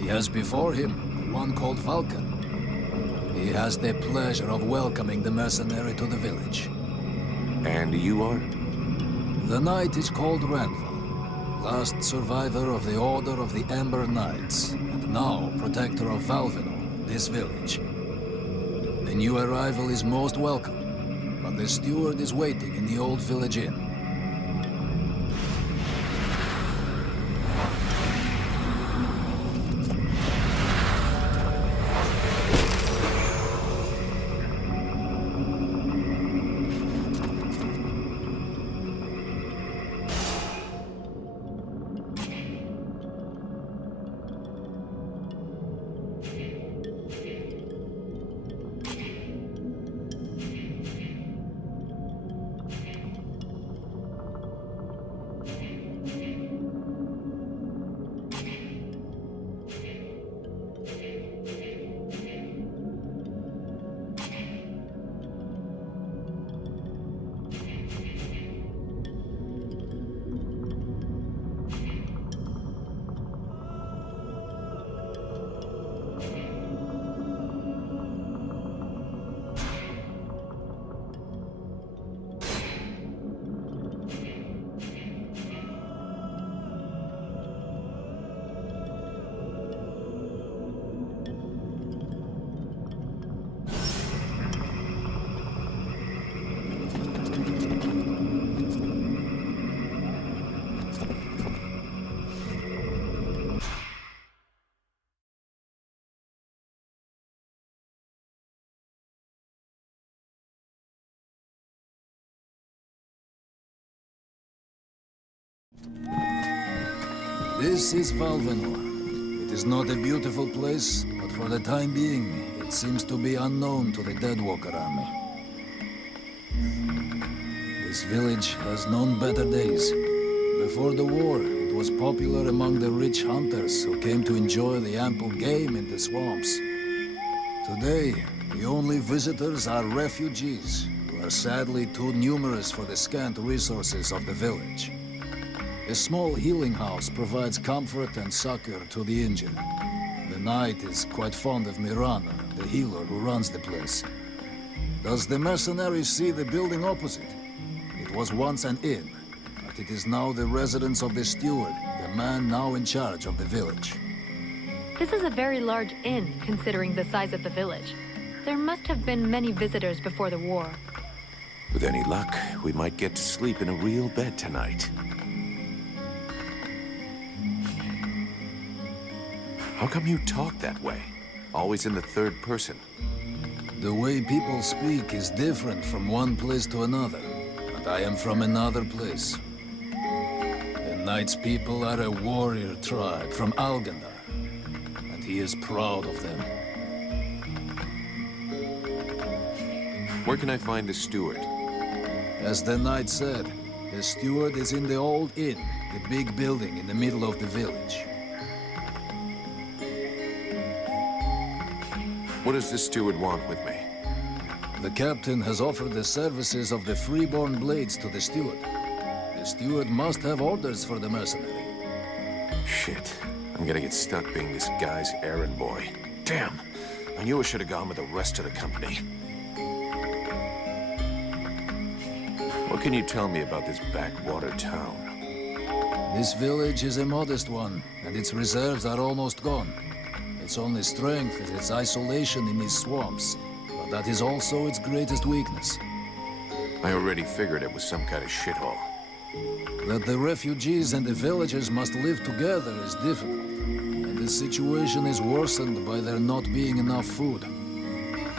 he has before him the one called Vulcan. He has the pleasure of welcoming the mercenary to the village. And you are? The knight is called Randall, last survivor of the Order of the Ember Knights, and now protector of Valvenor, this village. The new arrival is most welcome, but the steward is waiting in the old village inn. This is Valvenor. It is not a beautiful place, but for the time being, it seems to be unknown to the Deadwalker army. This village has known better days. Before the war, it was popular among the rich hunters who came to enjoy the ample game in the swamps. Today, the only visitors are refugees, who are sadly too numerous for the scant resources of the village. A small healing house provides comfort and succor to the injured. The knight is quite fond of Mirana, the healer who runs the place. Does the mercenary see the building opposite? It was once an inn, but it is now the residence of the steward, the man now in charge of the village. This is a very large inn, considering the size of the village. There must have been many visitors before the war. With any luck, we might get to sleep in a real bed tonight. How come you talk that way? Always in the third person. The way people speak is different from one place to another, and I am from another place. The Knight's people are a warrior tribe from Algandar, and he is proud of them. Where can I find the steward? As the Knight said, the steward is in the old inn, the big building in the middle of the village. What does the steward want with me? The captain has offered the services of the freeborn blades to the steward. The steward must have orders for the mercenary. Shit. I'm gonna get stuck being this guy's errand boy. Damn. I knew I should have gone with the rest of the company. What can you tell me about this backwater town? This village is a modest one, and its reserves are almost gone. Its only strength is its isolation in these swamps, but that is also its greatest weakness. I already figured it was some kind of shithole. That the refugees and the villagers must live together is difficult, and the situation is worsened by there not being enough food.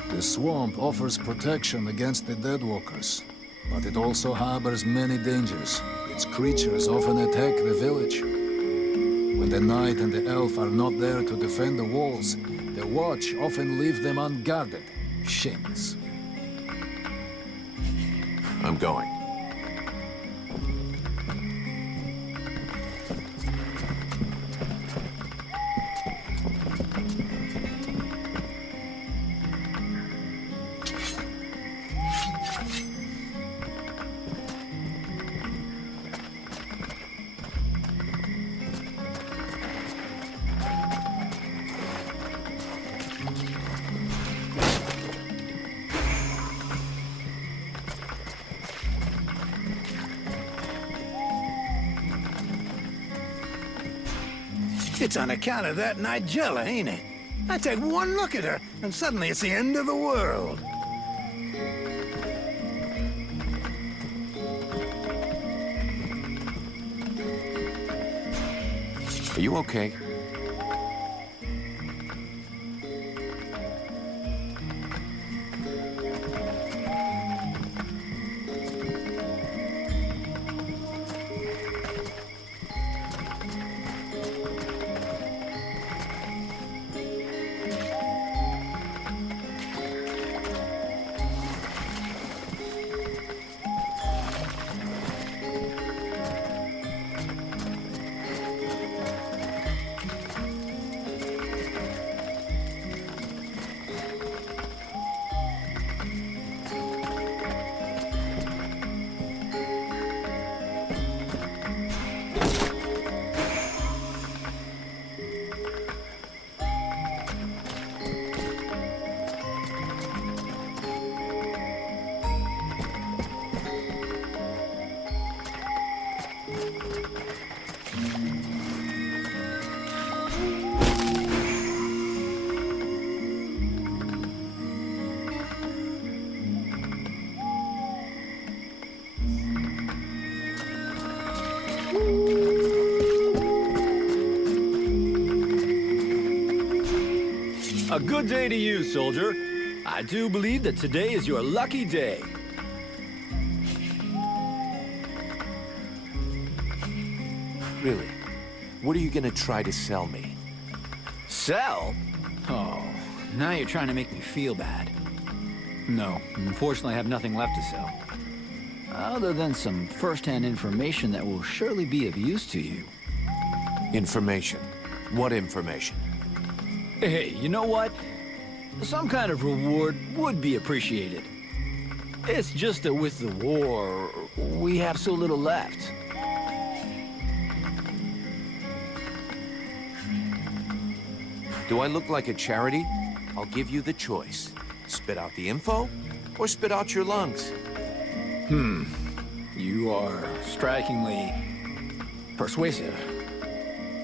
The swamp offers protection against the deadwalkers, but it also harbors many dangers. Its creatures often attack the village. When the knight and the elf are not there to defend the walls, the watch often leave them unguarded. Shameless. I'm going. It's on account of that Nigella, ain't it? I take one look at her, and suddenly it's the end of the world. Are you okay? A good day to you, soldier. I do believe that today is your lucky day. Really? What are you gonna try to sell me? Sell? Oh, now you're trying to make me feel bad. No, unfortunately I have nothing left to sell. Other than some first-hand information that will surely be of use to you. Information? What information? Hey, you know what? Some kind of reward would be appreciated. It's just that with the war, we have so little left. Do I look like a charity? I'll give you the choice. Spit out the info, or spit out your lungs. You are strikingly persuasive.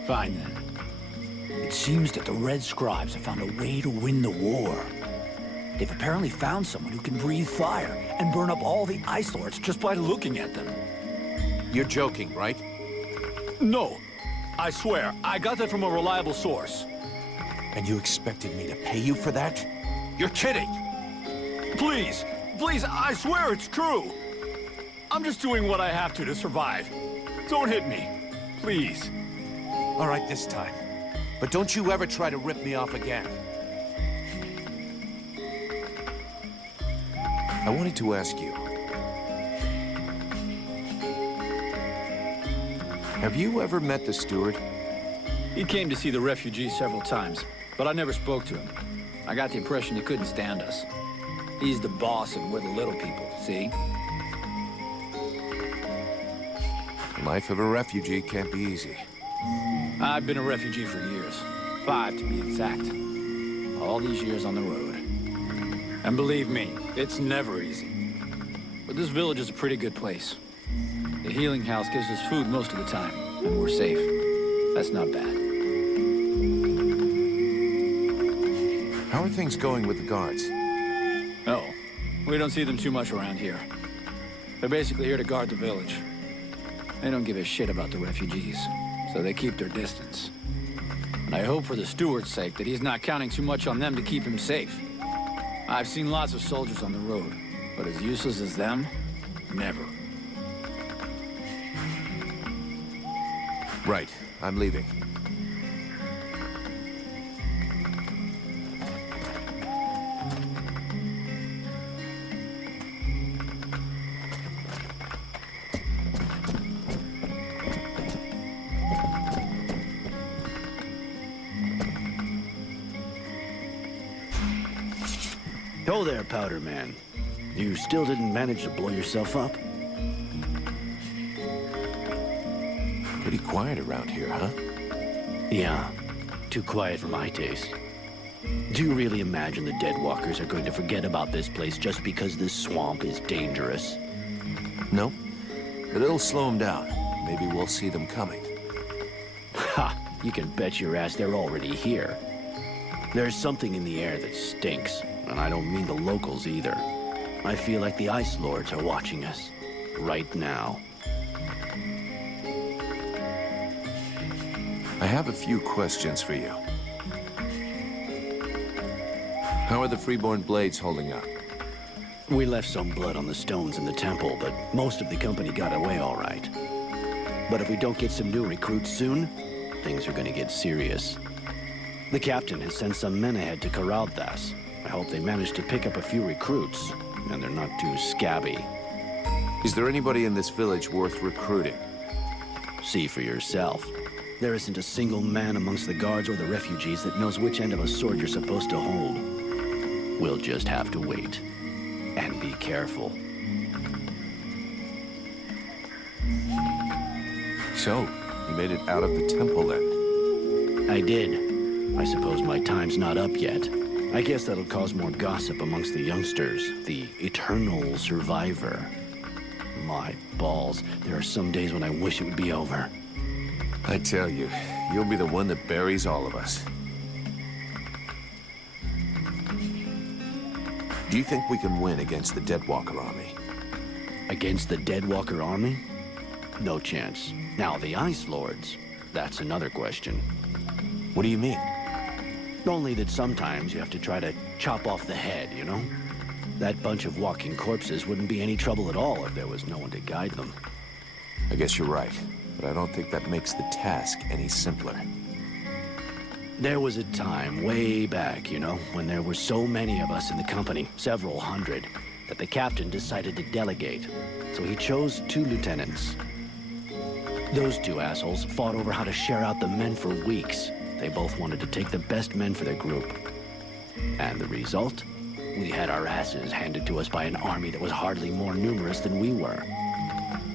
Fine then. It seems that the Red Scribes have found a way to win the war. They've apparently found someone who can breathe fire and burn up all the Ice Lords just by looking at them. You're joking, right? No. I swear, I got that from a reliable source. And you expected me to pay you for that? You're kidding! Please, please, I swear it's true. I'm just doing what I have to survive. Don't hit me, please. All right, this time. But don't you ever try to rip me off again. I wanted to ask you. Have you ever met the steward? He came to see the refugees several times, but I never spoke to him. I got the impression he couldn't stand us. He's the boss and we're the little people, see? Life of a refugee can't be easy. I've been a refugee for years. 5 to be exact. All these years on the road. And believe me, it's never easy. But this village is a pretty good place. The healing house gives us food most of the time, and we're safe. That's not bad. How are things going with the guards? Oh, we don't see them too much around here. They're basically here to guard the village. They don't give a shit about the refugees, so they keep their distance. And I hope for the steward's sake that he's not counting too much on them to keep him safe. I've seen lots of soldiers on the road, but as useless as them, never. Right, I'm leaving. Oh there, Powder Man. You still didn't manage to blow yourself up? Pretty quiet around here, huh? Yeah, too quiet for my taste. Do you really imagine the Deadwalkers are going to forget about this place just because this swamp is dangerous? No, but it'll slow them down. Maybe we'll see them coming. Ha! You can bet your ass they're already here. There's something in the air that stinks, and I don't mean the locals either. I feel like the Ice Lords are watching us. Right now. I have a few questions for you. How are the Freeborn Blades holding up? We left some blood on the stones in the temple, but most of the company got away all right. But if we don't get some new recruits soon, things are gonna get serious. The captain has sent some men ahead to Karalthas. I hope they manage to pick up a few recruits, and they're not too scabby. Is there anybody in this village worth recruiting? See for yourself. There isn't a single man amongst the guards or the refugees that knows which end of a sword you're supposed to hold. We'll just have to wait. And be careful. So, you made it out of the temple then? I did. I suppose my time's not up yet. I guess that'll cause more gossip amongst the youngsters. The eternal survivor. My balls. There are some days when I wish it would be over. I tell you, you'll be the one that buries all of us. Do you think we can win against the Deadwalker army? Against the Deadwalker army? No chance. Now, the Ice Lords, that's another question. What do you mean? Only that sometimes you have to try to chop off the head, you know? That bunch of walking corpses wouldn't be any trouble at all if there was no one to guide them. I guess you're right, but I don't think that makes the task any simpler. There was a time, way back, you know, when there were so many of us in the company, several hundred, that the captain decided to delegate. So he chose 2 lieutenants. Those 2 assholes fought over how to share out the men for weeks. They both wanted to take the best men for their group. And the result? We had our asses handed to us by an army that was hardly more numerous than we were.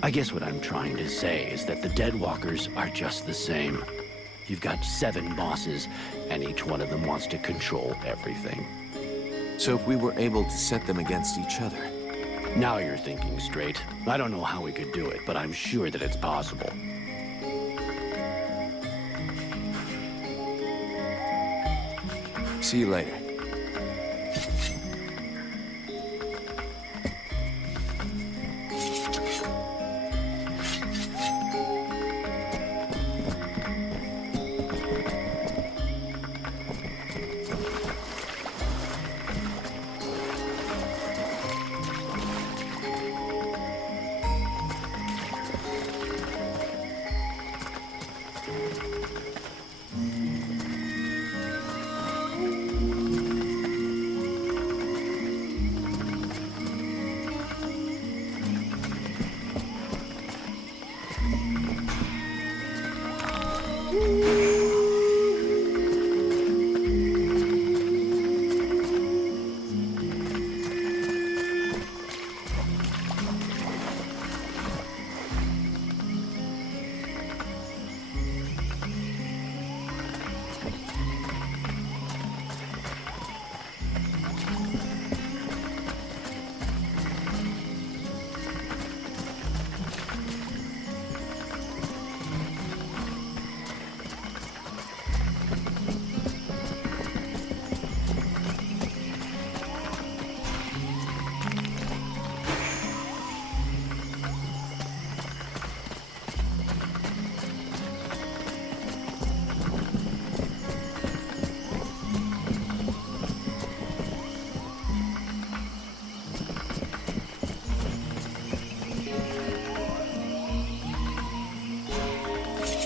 I guess what I'm trying to say is that the Deadwalkers are just the same. You've got 7 bosses, and each one of them wants to control everything. So if we were able to set them against each other? Now you're thinking straight. I don't know how we could do it, but I'm sure that it's possible. See you later.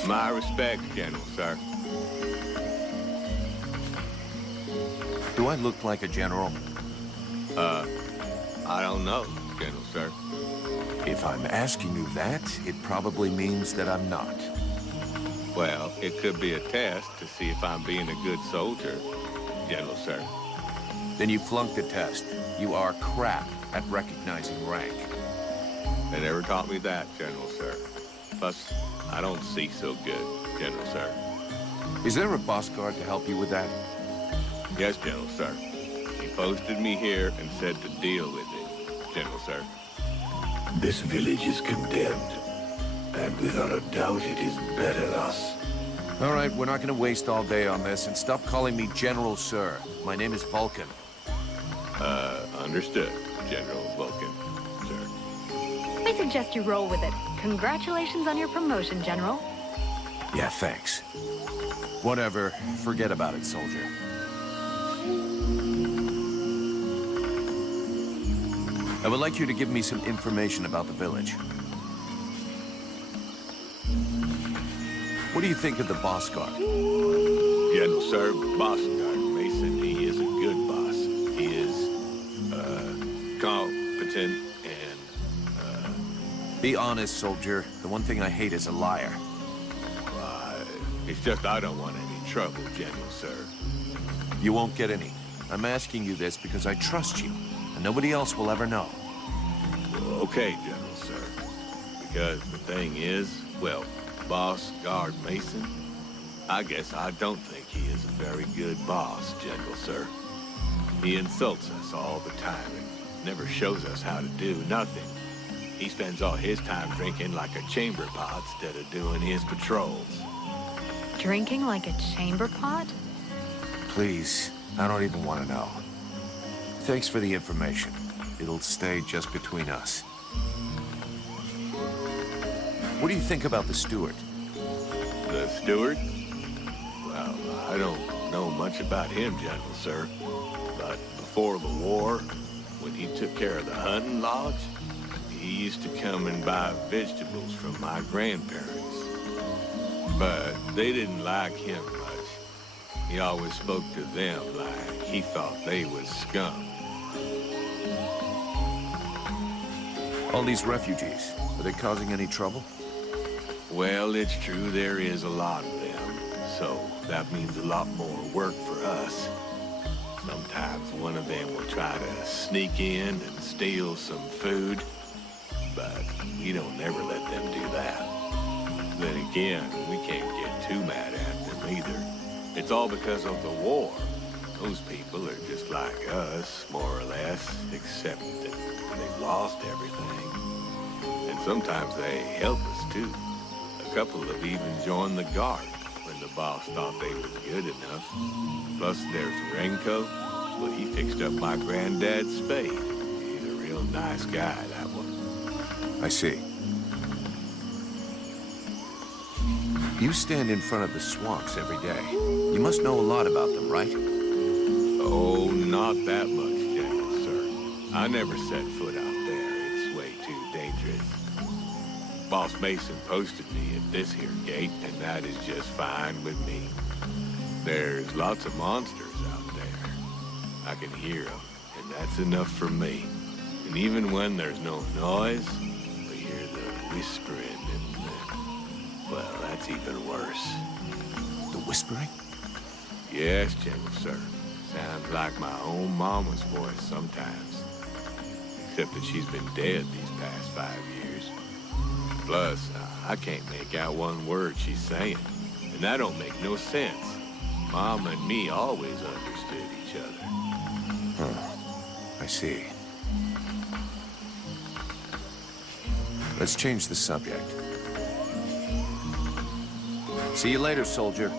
My respects, General, sir. Do I look like a general? I don't know, General, sir. If I'm asking you that, it probably means that I'm not. Well, it could be a test to see if I'm being a good soldier, General, sir. Then you flunked the test. You are crap at recognizing rank. They never taught me that, General, sir. Plus, I don't see so good, General, sir. Is there a boss guard to help you with that? Yes, General, sir. He posted me here and said to deal with it, General, sir. This village is condemned, and without a doubt it is better thus. All right, we're not going to waste all day on this, and stop calling me General, sir. My name is Vulcan. Understood, General Vulcan, sir. I suggest you roll with it. Congratulations on your promotion, General. Yeah, thanks. Whatever. Forget about it, soldier. I would like you to give me some information about the village. What do you think of the boss guard? General, sir, boss guard Mason, he is a good boss. He is, competent and, Be honest, soldier. The one thing I hate is a liar. It's just I don't want any trouble, General, sir. You won't get any. I'm asking you this because I trust you, and nobody else will ever know. Okay, General, sir. Because the thing is, well, Boss Guard Mason, I guess I don't think he is a very good boss, General, sir. He insults us all the time and never shows us how to do nothing. He spends all his time drinking like a chamber pot instead of doing his patrols. Drinking like a chamber pot? Please, I don't even want to know. Thanks for the information. It'll stay just between us. What do you think about the steward? The steward? Well, I don't know much about him, General, sir. But before the war, when he took care of the hunting lodge, he used to come and buy vegetables from my grandparents. But they didn't like him much. He always spoke to them like he thought they was scum. All these refugees, are they causing any trouble? Well, it's true there is a lot of them, so that means a lot more work for us. Sometimes one of them will try to sneak in and steal some food, but we don't ever let them do that. Then again, we can't get too mad at them either. It's all because of the war. Those people are just like us, more or less, except that they've lost everything. And sometimes they help us too. A couple have even joined the guard when the boss thought they was good enough. Plus, there's Renko. Well, he fixed up my granddad's spade. He's a real nice guy, that one. I see. You stand in front of the swamps every day. You must know a lot about them, right? Oh, not that much, General, sir. I never set foot out there. It's way too dangerous. Boss Mason posted me at this here gate, and that is just fine with me. There's lots of monsters out there. I can hear them, and that's enough for me. And even when there's no noise, we hear the whispering and the... well, that's even worse. The whispering? Yes, General, sir. Sounds like my own mama's voice sometimes. Except that she's been dead these past 5 years. Plus, I can't make out one word she's saying. And that don't make no sense. Mom and me always understood each other. I see. Let's change the subject. See you later, soldier.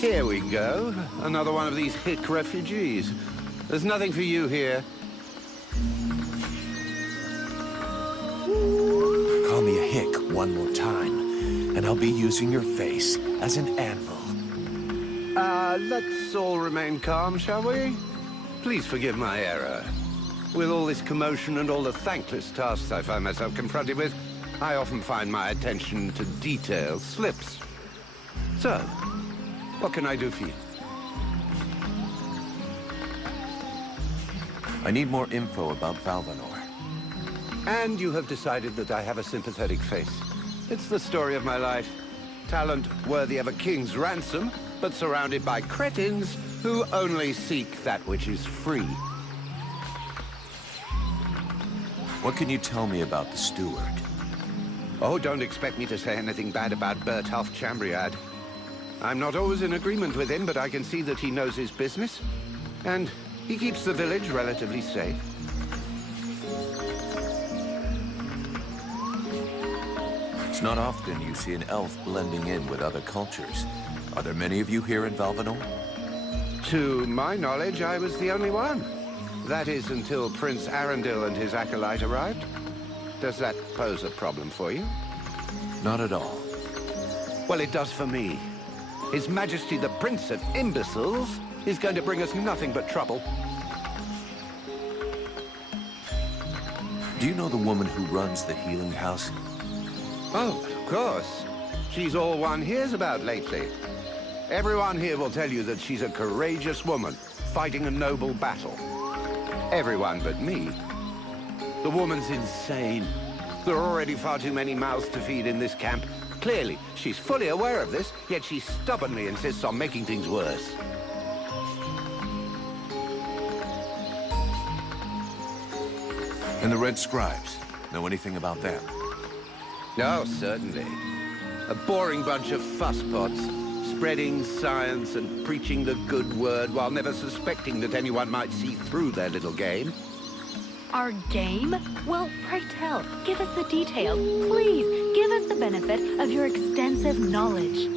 Here we go. Another one of these hick refugees. There's nothing for you here. Call me a hick one more time, and I'll be using your face as an anvil. Let's all remain calm, shall we? Please forgive my error. With all this commotion and all the thankless tasks I find myself confronted with, I often find my attention to detail slips. So, what can I do for you? I need more info about Valvanor. And you have decided that I have a sympathetic face. It's the story of my life. Talent worthy of a king's ransom, but surrounded by cretins who only seek that which is free. What can you tell me about the steward? Oh, don't expect me to say anything bad about Bertolf Chambriad. I'm not always in agreement with him, but I can see that he knows his business. And he keeps the village relatively safe. It's not often you see an elf blending in with other cultures. Are there many of you here in Valvanor? To my knowledge, I was the only one. That is until Prince Arundel and his acolyte arrived. Does that pose a problem for you? Not at all. Well, it does for me. His Majesty the Prince of Imbeciles is going to bring us nothing but trouble. Do you know the woman who runs the healing house? Oh, of course. She's all one hears about lately. Everyone here will tell you that she's a courageous woman, fighting a noble battle. Everyone but me. The woman's insane. There are already far too many mouths to feed in this camp. Clearly, she's fully aware of this, yet she stubbornly insists on making things worse. And the Red Scribes? Know anything about them? Oh, certainly. A boring bunch of fusspots, spreading science and preaching the good word while never suspecting that anyone might see through their little game. Our game? Well, pray tell, give us the details. Please, give us the benefit of your extensive knowledge.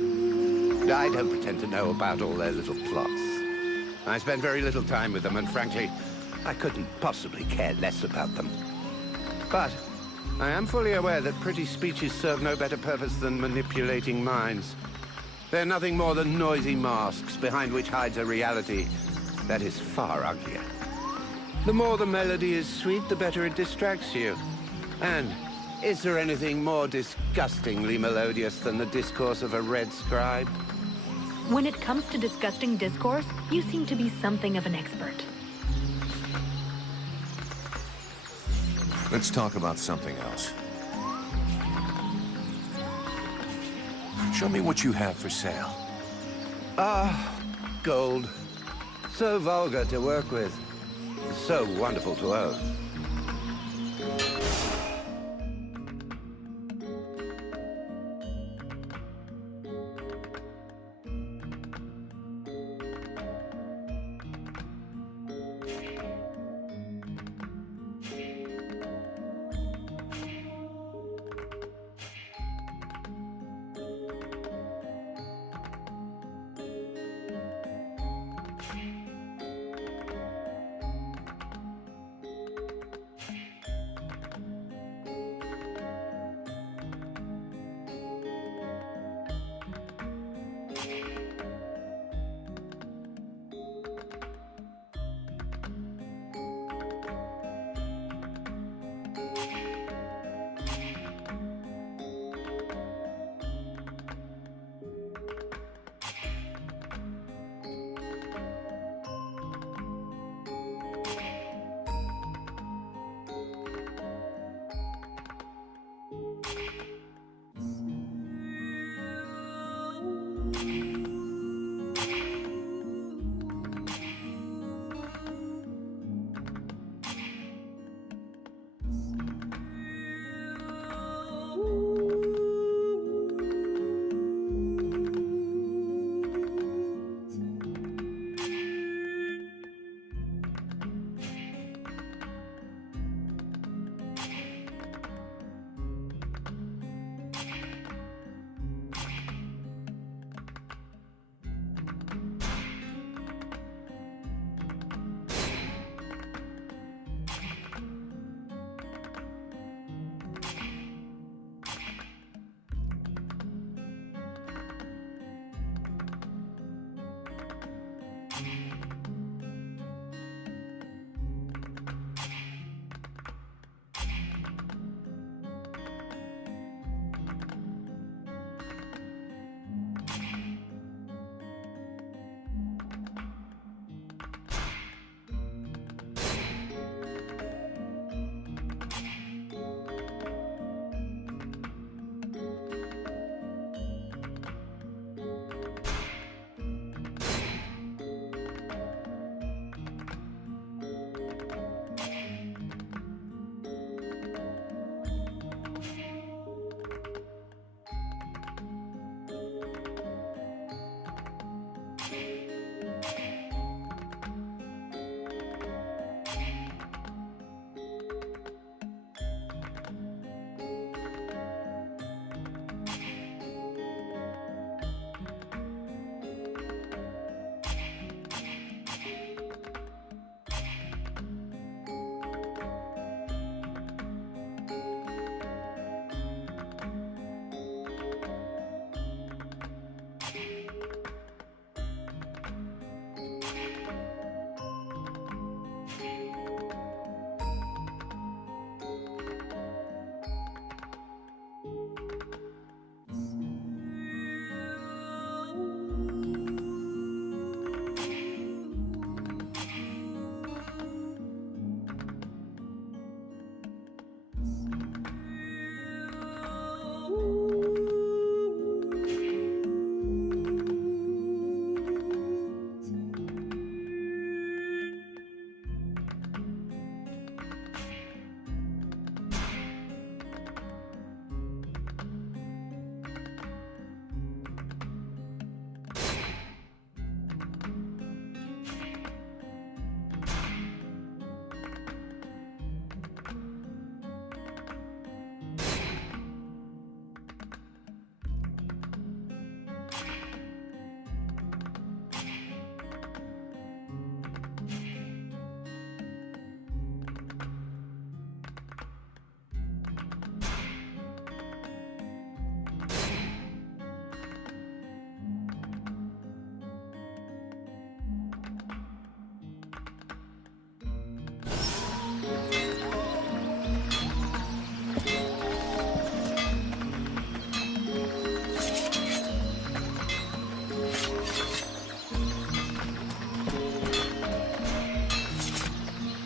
I don't pretend to know about all their little plots. I spend very little time with them, and frankly, I couldn't possibly care less about them. But I am fully aware that pretty speeches serve no better purpose than manipulating minds. They're nothing more than noisy masks behind which hides a reality that is far uglier. The more the melody is sweet, the better it distracts you. And is there anything more disgustingly melodious than the discourse of a red scribe? When it comes to disgusting discourse, you seem to be something of an expert. Let's talk about something else. Show me what you have for sale. Gold. So vulgar to work with. So wonderful to own.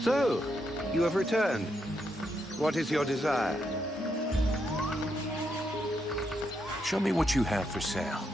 So, you have returned. What is your desire? Show me what you have for sale.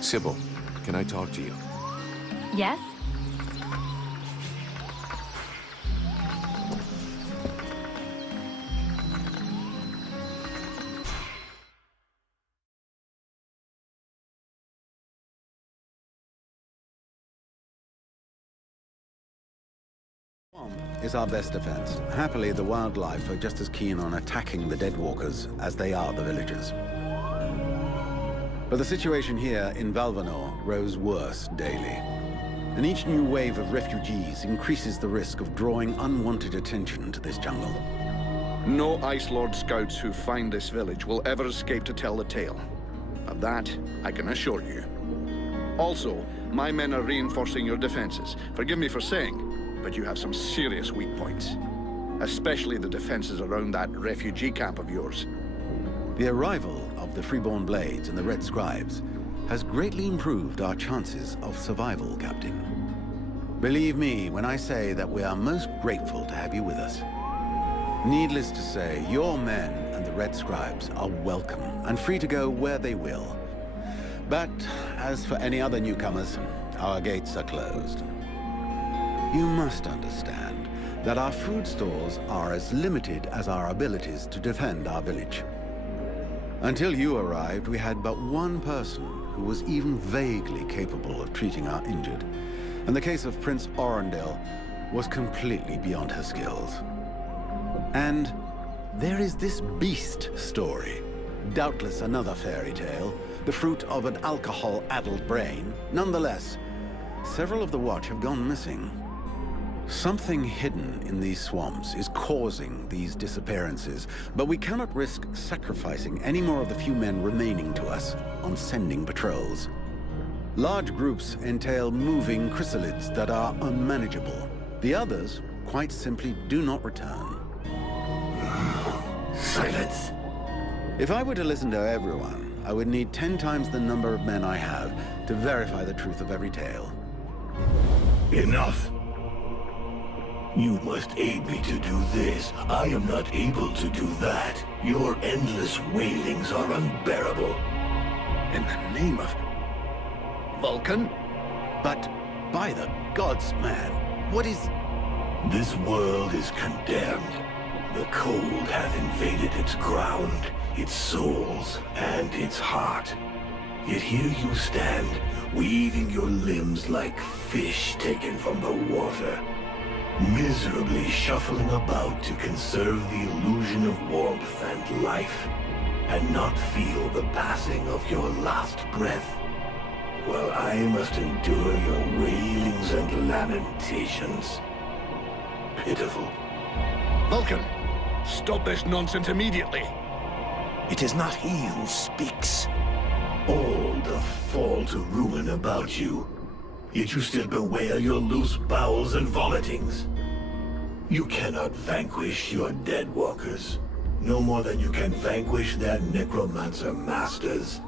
Sybil, can I talk to you? Yes? Is our best defense. Happily, the wildlife are just as keen on attacking the Deadwalkers as they are the villagers. But the situation here in Valvanor grows worse daily. And each new wave of refugees increases the risk of drawing unwanted attention to this jungle. No Ice Lord scouts who find this village will ever escape to tell the tale. Of that, I can assure you. Also, my men are reinforcing your defenses. Forgive me for saying, but you have some serious weak points. Especially the defenses around that refugee camp of yours. The arrival of the Freeborn Blades and the Red Scribes has greatly improved our chances of survival, Captain. Believe me when I say that we are most grateful to have you with us. Needless to say, your men and the Red Scribes are welcome and free to go where they will. But as for any other newcomers, our gates are closed. You must understand that our food stores are as limited as our abilities to defend our village. Until you arrived, we had but one person who was even vaguely capable of treating our injured. And the case of Prince Orendil was completely beyond her skills. And there is this beast story. Doubtless another fairy tale, the fruit of an alcohol-addled brain. Nonetheless, several of the Watch have gone missing. Something hidden in these swamps is causing these disappearances, but we cannot risk sacrificing any more of the few men remaining to us on sending patrols. Large groups entail moving chrysalids that are unmanageable. The others, quite simply, do not return. Silence. If I were to listen to everyone, I would need 10 times the number of men I have to verify the truth of every tale. Enough. You must aid me to do this. I am not able to do that. Your endless wailings are unbearable. In the name of Vulcan? But by the gods, man, what is... This world is condemned. The cold hath invaded its ground, its souls, and its heart. Yet here you stand, weaving your limbs like fish taken from the water. Miserably shuffling about to conserve the illusion of warmth and life, and not feel the passing of your last breath, while I must endure your wailings and lamentations. Pitiful. Vulcan, stop this nonsense immediately. It is not he who speaks. All doth fall to ruin about you. Yet you still bewail your loose bowels and vomitings. You cannot vanquish your dead walkers, no more than you can vanquish their necromancer masters.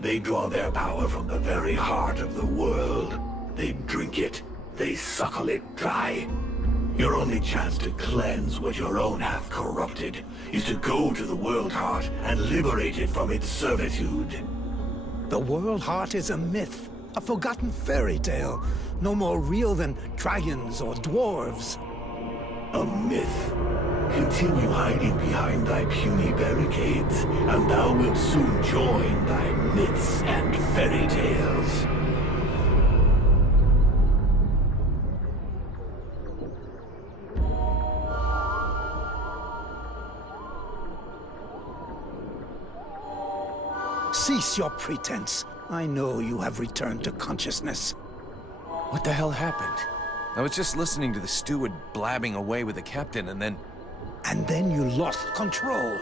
They draw their power from the very heart of the world. They drink it, they suckle it dry. Your only chance to cleanse what your own hath corrupted is to go to the world heart and liberate it from its servitude. The world heart is a myth, a forgotten fairy tale, no more real than dragons or dwarves. A myth. Continue hiding behind thy puny barricades, and thou wilt soon join thy myths and fairy tales. Cease your pretense. I know you have returned to consciousness. What the hell happened? I was just listening to the steward blabbing away with the captain, and then... And then you lost control.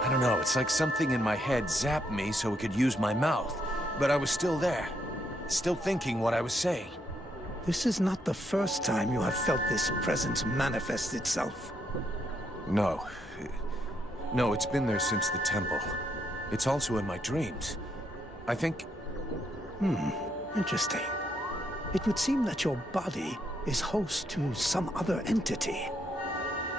I don't know, it's like something in my head zapped me so it could use my mouth. But I was still there, still thinking what I was saying. This is not the first time you have felt this presence manifest itself. No. No, it's been there since the temple. It's also in my dreams. I think... Interesting. It would seem that your body is host to some other entity.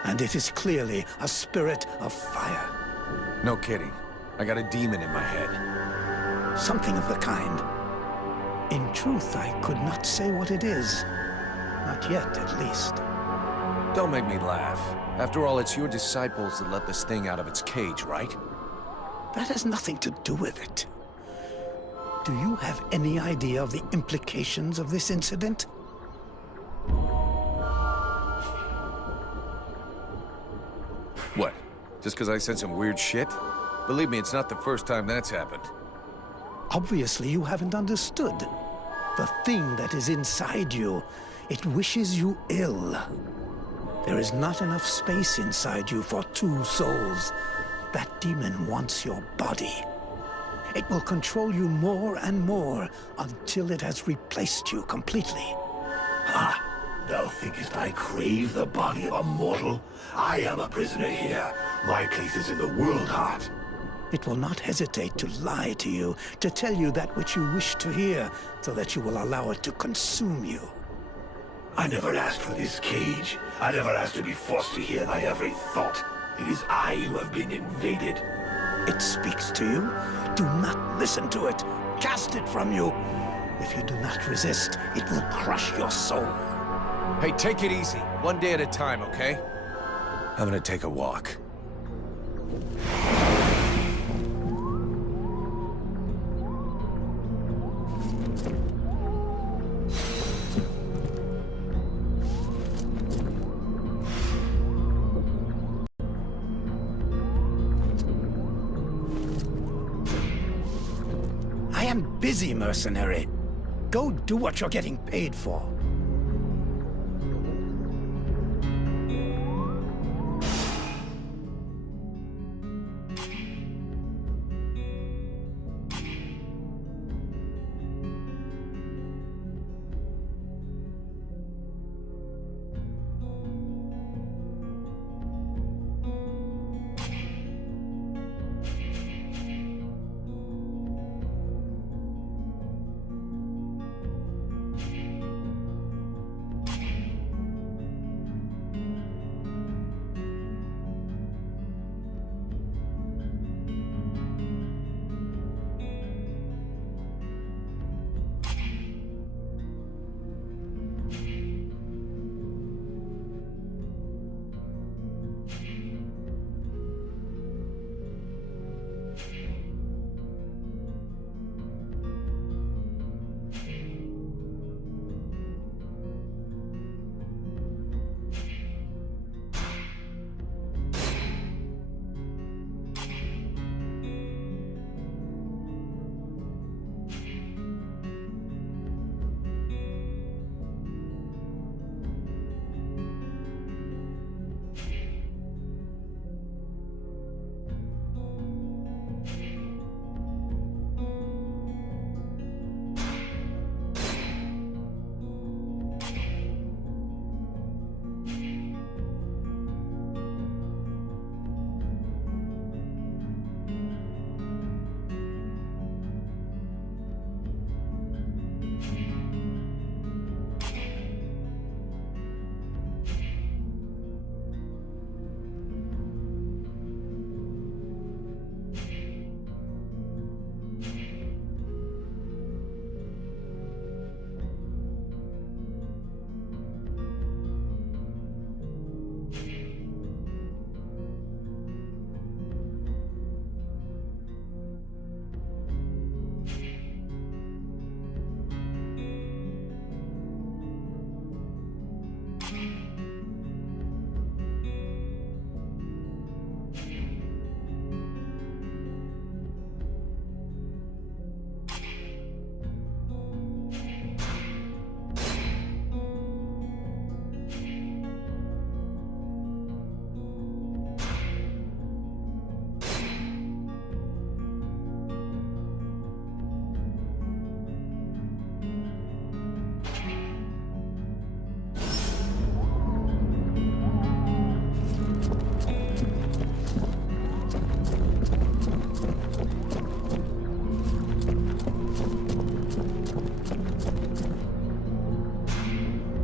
And it is clearly a spirit of fire. No kidding. I got a demon in my head. Something of the kind. In truth, I could not say what it is. Not yet, at least. Don't make me laugh. After all, it's your disciples that let this thing out of its cage, right? That has nothing to do with it. Do you have any idea of the implications of this incident? What? Just because I said some weird shit? Believe me, it's not the first time that's happened. Obviously, you haven't understood. The thing that is inside you, it wishes you ill. There is not enough space inside you for two souls. That demon wants your body. It will control you more and more until it has replaced you completely. Ha! Thou thinkest I crave the body of a mortal? I am a prisoner here. My place is in the world heart. It will not hesitate to lie to you, to tell you that which you wish to hear, so that you will allow it to consume you. I never asked for this cage. I never asked to be forced to hear thy every thought. It is I who have been invaded. It speaks to you. Do not listen to it. Cast it from you. If you do not resist, it will crush your soul. Hey, take it easy. One day at a time, okay? I'm gonna take a walk. I am busy, mercenary. Go do what you're getting paid for.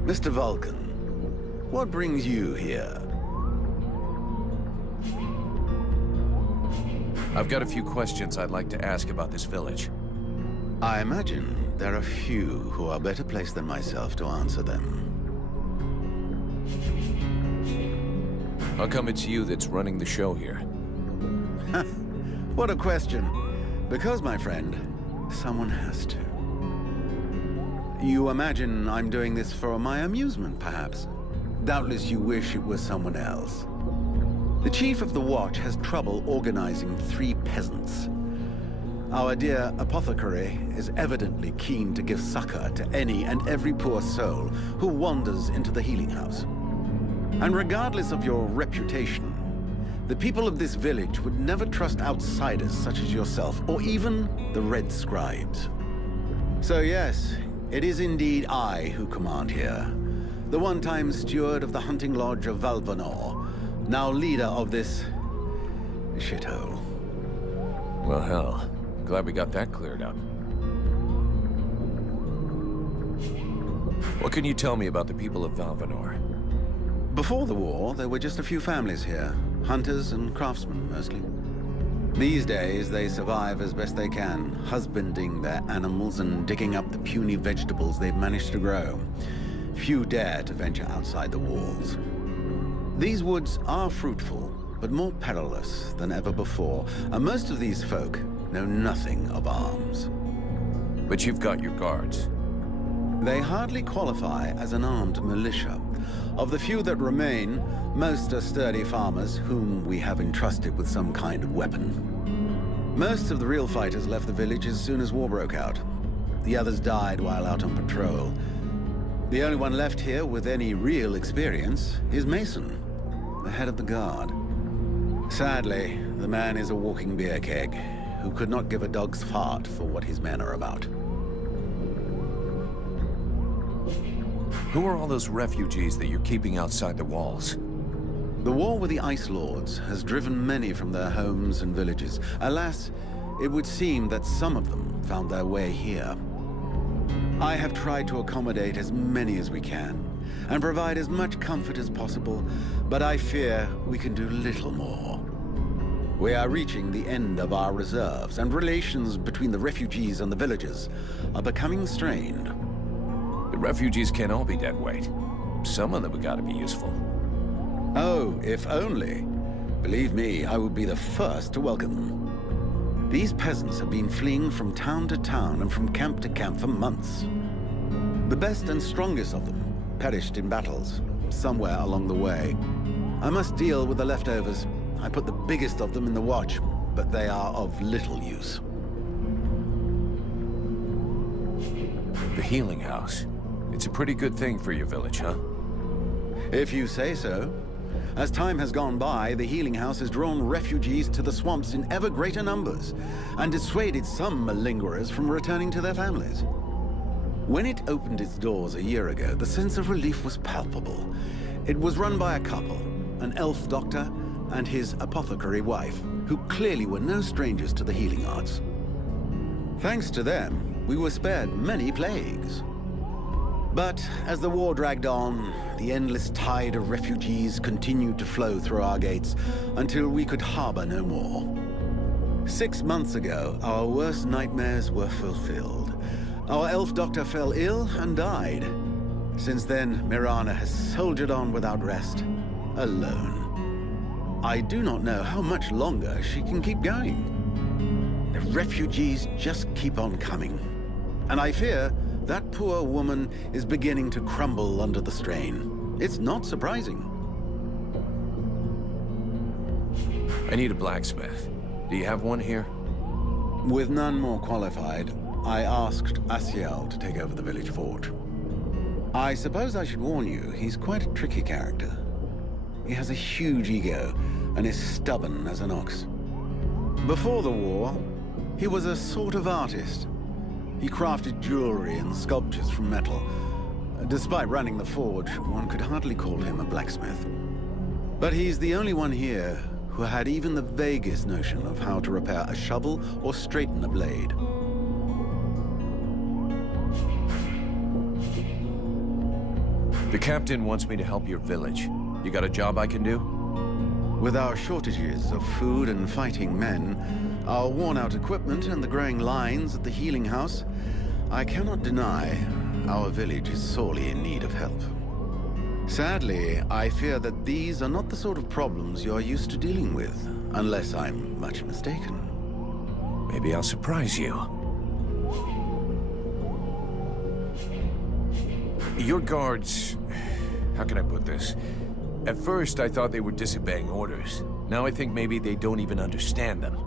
Mr. Vulcan, what brings you here? I've got a few questions I'd like to ask about this village. I imagine there are few who are better placed than myself to answer them. How come it's you that's running the show here? What a question. Because, my friend, someone has to. You imagine I'm doing this for my amusement, perhaps? Doubtless you wish it was someone else. The chief of the watch has trouble organizing 3 peasants. Our dear apothecary is evidently keen to give succor to any and every poor soul who wanders into the healing house. And regardless of your reputation, the people of this village would never trust outsiders such as yourself, or even the Red Scribes. So yes, it is indeed I who command here. The one-time steward of the hunting lodge of Valvanor, now leader of this shithole. Well, hell. Glad we got that cleared up. What can you tell me about the people of Valvanor? Before the war, there were just a few families here. Hunters and craftsmen, mostly. These days, they survive as best they can, husbanding their animals and digging up the puny vegetables they've managed to grow. Few dare to venture outside the walls. These woods are fruitful, but more perilous than ever before, and most of these folk know nothing of arms. But you've got your guards. They hardly qualify as an armed militia. Of the few that remain, most are sturdy farmers whom we have entrusted with some kind of weapon. Most of the real fighters left the village as soon as war broke out. The others died while out on patrol. The only one left here with any real experience is Mason, the head of the guard. Sadly, the man is a walking beer keg, who could not give a dog's fart for what his men are about. Who are all those refugees that you're keeping outside the walls? The war with the Ice Lords has driven many from their homes and villages. Alas, it would seem that some of them found their way here. I have tried to accommodate as many as we can, and provide as much comfort as possible, but I fear we can do little more. We are reaching the end of our reserves, and relations between the refugees and the villagers are becoming strained. The refugees can't all be dead weight. Some of them have got to be useful. Oh, if only. Believe me, I would be the first to welcome them. These peasants have been fleeing from town to town and from camp to camp for months. The best and strongest of them perished in battles, somewhere along the way. I must deal with the leftovers. I put the biggest of them in the watch, but they are of little use. The healing house. It's a pretty good thing for your village, huh? If you say so. As time has gone by, the healing house has drawn refugees to the swamps in ever greater numbers, and dissuaded some malingerers from returning to their families. When it opened its doors a year ago, the sense of relief was palpable. It was run by a couple, an elf doctor and his apothecary wife, who clearly were no strangers to the healing arts. Thanks to them, we were spared many plagues. But as the war dragged on, the endless tide of refugees continued to flow through our gates until we could harbor no more. 6 months ago, our worst nightmares were fulfilled. Our elf doctor fell ill and died. Since then, Mirana has soldiered on without rest, alone. I do not know how much longer she can keep going. The refugees just keep on coming. And I fear that poor woman is beginning to crumble under the strain. It's not surprising. I need a blacksmith. Do you have one here? With none more qualified, I asked Asiel to take over the village forge. I suppose I should warn you, he's quite a tricky character. He has a huge ego and is stubborn as an ox. Before the war, he was a sort of artist. He crafted jewelry and sculptures from metal. Despite running the forge, one could hardly call him a blacksmith. But he's the only one here who had even the vaguest notion of how to repair a shovel or straighten a blade. The captain wants me to help your village. You got a job I can do? With our shortages of food and fighting men, our worn-out equipment and the growing lines at the healing house, I cannot deny our village is sorely in need of help. Sadly, I fear that these are not the sort of problems you are used to dealing with, unless I'm much mistaken. Maybe I'll surprise you. Your guards... how can I put this? At first, I thought they were disobeying orders. Now I think maybe they don't even understand them.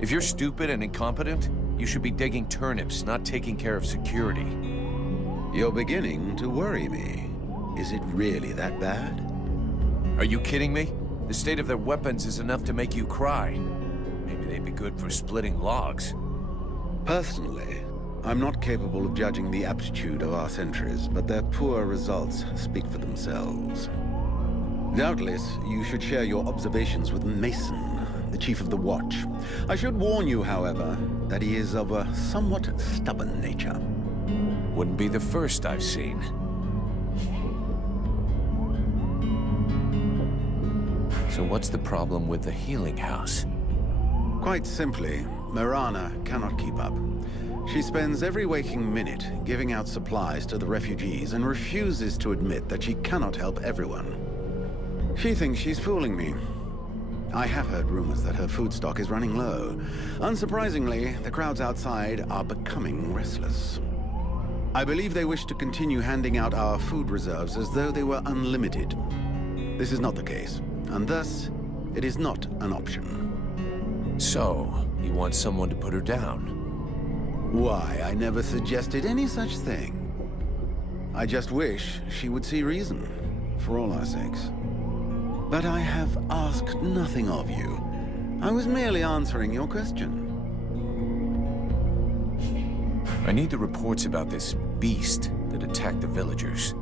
If you're stupid and incompetent, you should be digging turnips, not taking care of security. You're beginning to worry me. Is it really that bad? Are you kidding me? The state of their weapons is enough to make you cry. Maybe they'd be good for splitting logs. Personally, I'm not capable of judging the aptitude of our sentries, but their poor results speak for themselves. Doubtless, you should share your observations with Mason, the chief of the watch. I should warn you, however, that he is of a somewhat stubborn nature. Wouldn't be the first I've seen. So what's the problem with the healing house? Quite simply, Mirana cannot keep up. She spends every waking minute giving out supplies to the refugees and refuses to admit that she cannot help everyone. She thinks she's fooling me. I have heard rumors that her food stock is running low. Unsurprisingly, the crowds outside are becoming restless. I believe they wish to continue handing out our food reserves as though they were unlimited. This is not the case, and thus, it is not an option. So, you want someone to put her down? Why, I never suggested any such thing. I just wish she would see reason, for all our sakes. But I have asked nothing of you. I was merely answering your question. I need the reports about this beast that attacked the villagers.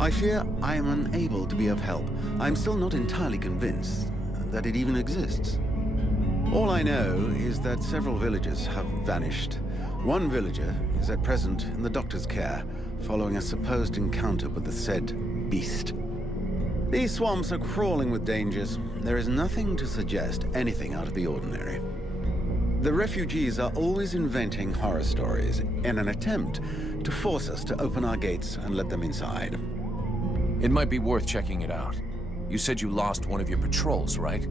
I fear I am unable to be of help. I'm still not entirely convinced that it even exists. All I know is that several villagers have vanished. One villager is at present in the doctor's care, following a supposed encounter with the said beast. These swamps are crawling with dangers. There is nothing to suggest anything out of the ordinary. The refugees are always inventing horror stories in an attempt to force us to open our gates and let them inside. It might be worth checking it out. You said you lost one of your patrols, right?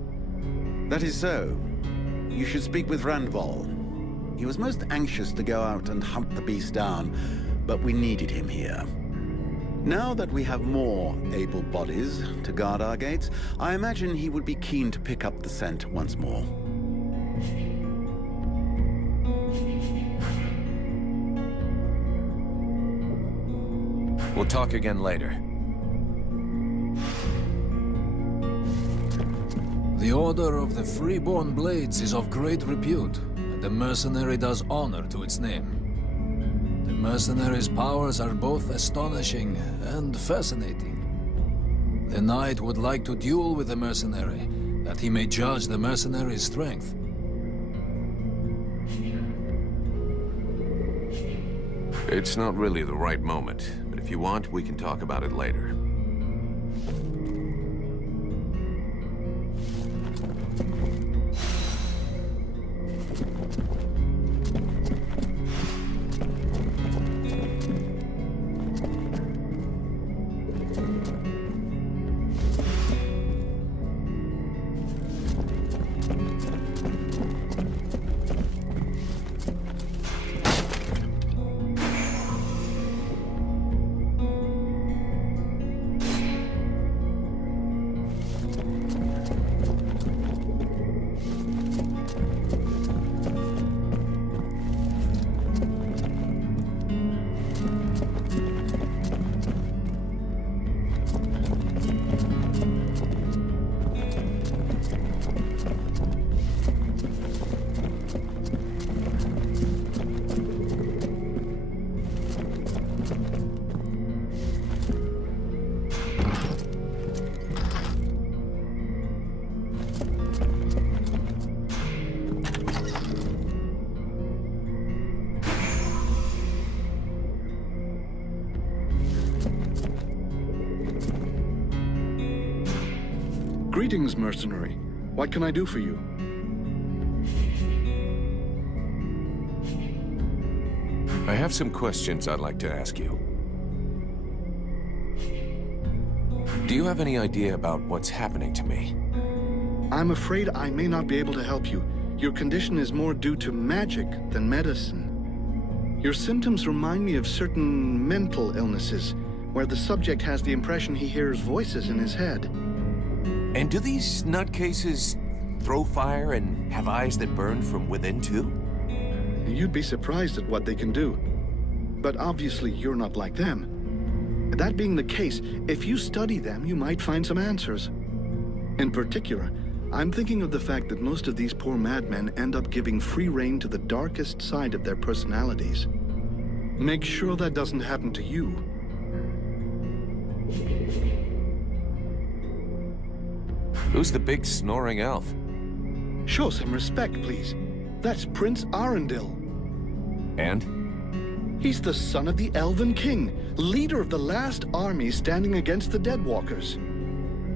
That is so. You should speak with Randval. He was most anxious to go out and hunt the beast down, but we needed him here. Now that we have more able bodies to guard our gates, I imagine he would be keen to pick up the scent once more. We'll talk again later. The Order of the Freeborn Blades is of great repute, and the mercenary does honor to its name. The mercenary's powers are both astonishing and fascinating. The knight would like to duel with the mercenary, that he may judge the mercenary's strength. It's not really the right moment, but if you want, we can talk about it later. Greetings, mercenary. What can I do for you? I have some questions I'd like to ask you. Do you have any idea about what's happening to me? I'm afraid I may not be able to help you. Your condition is more due to magic than medicine. Your symptoms remind me of certain mental illnesses, where the subject has the impression he hears voices in his head. And do these nutcases throw fire and have eyes that burn from within too? You'd be surprised at what they can do. But obviously you're not like them. That being the case, if you study them, you might find some answers. In particular, I'm thinking of the fact that most of these poor madmen end up giving free rein to the darkest side of their personalities. Make sure that doesn't happen to you. Who's the big snoring elf? Show some respect, please. That's Prince Arundel. And? He's the son of the Elven King, leader of the last army standing against the Deadwalkers.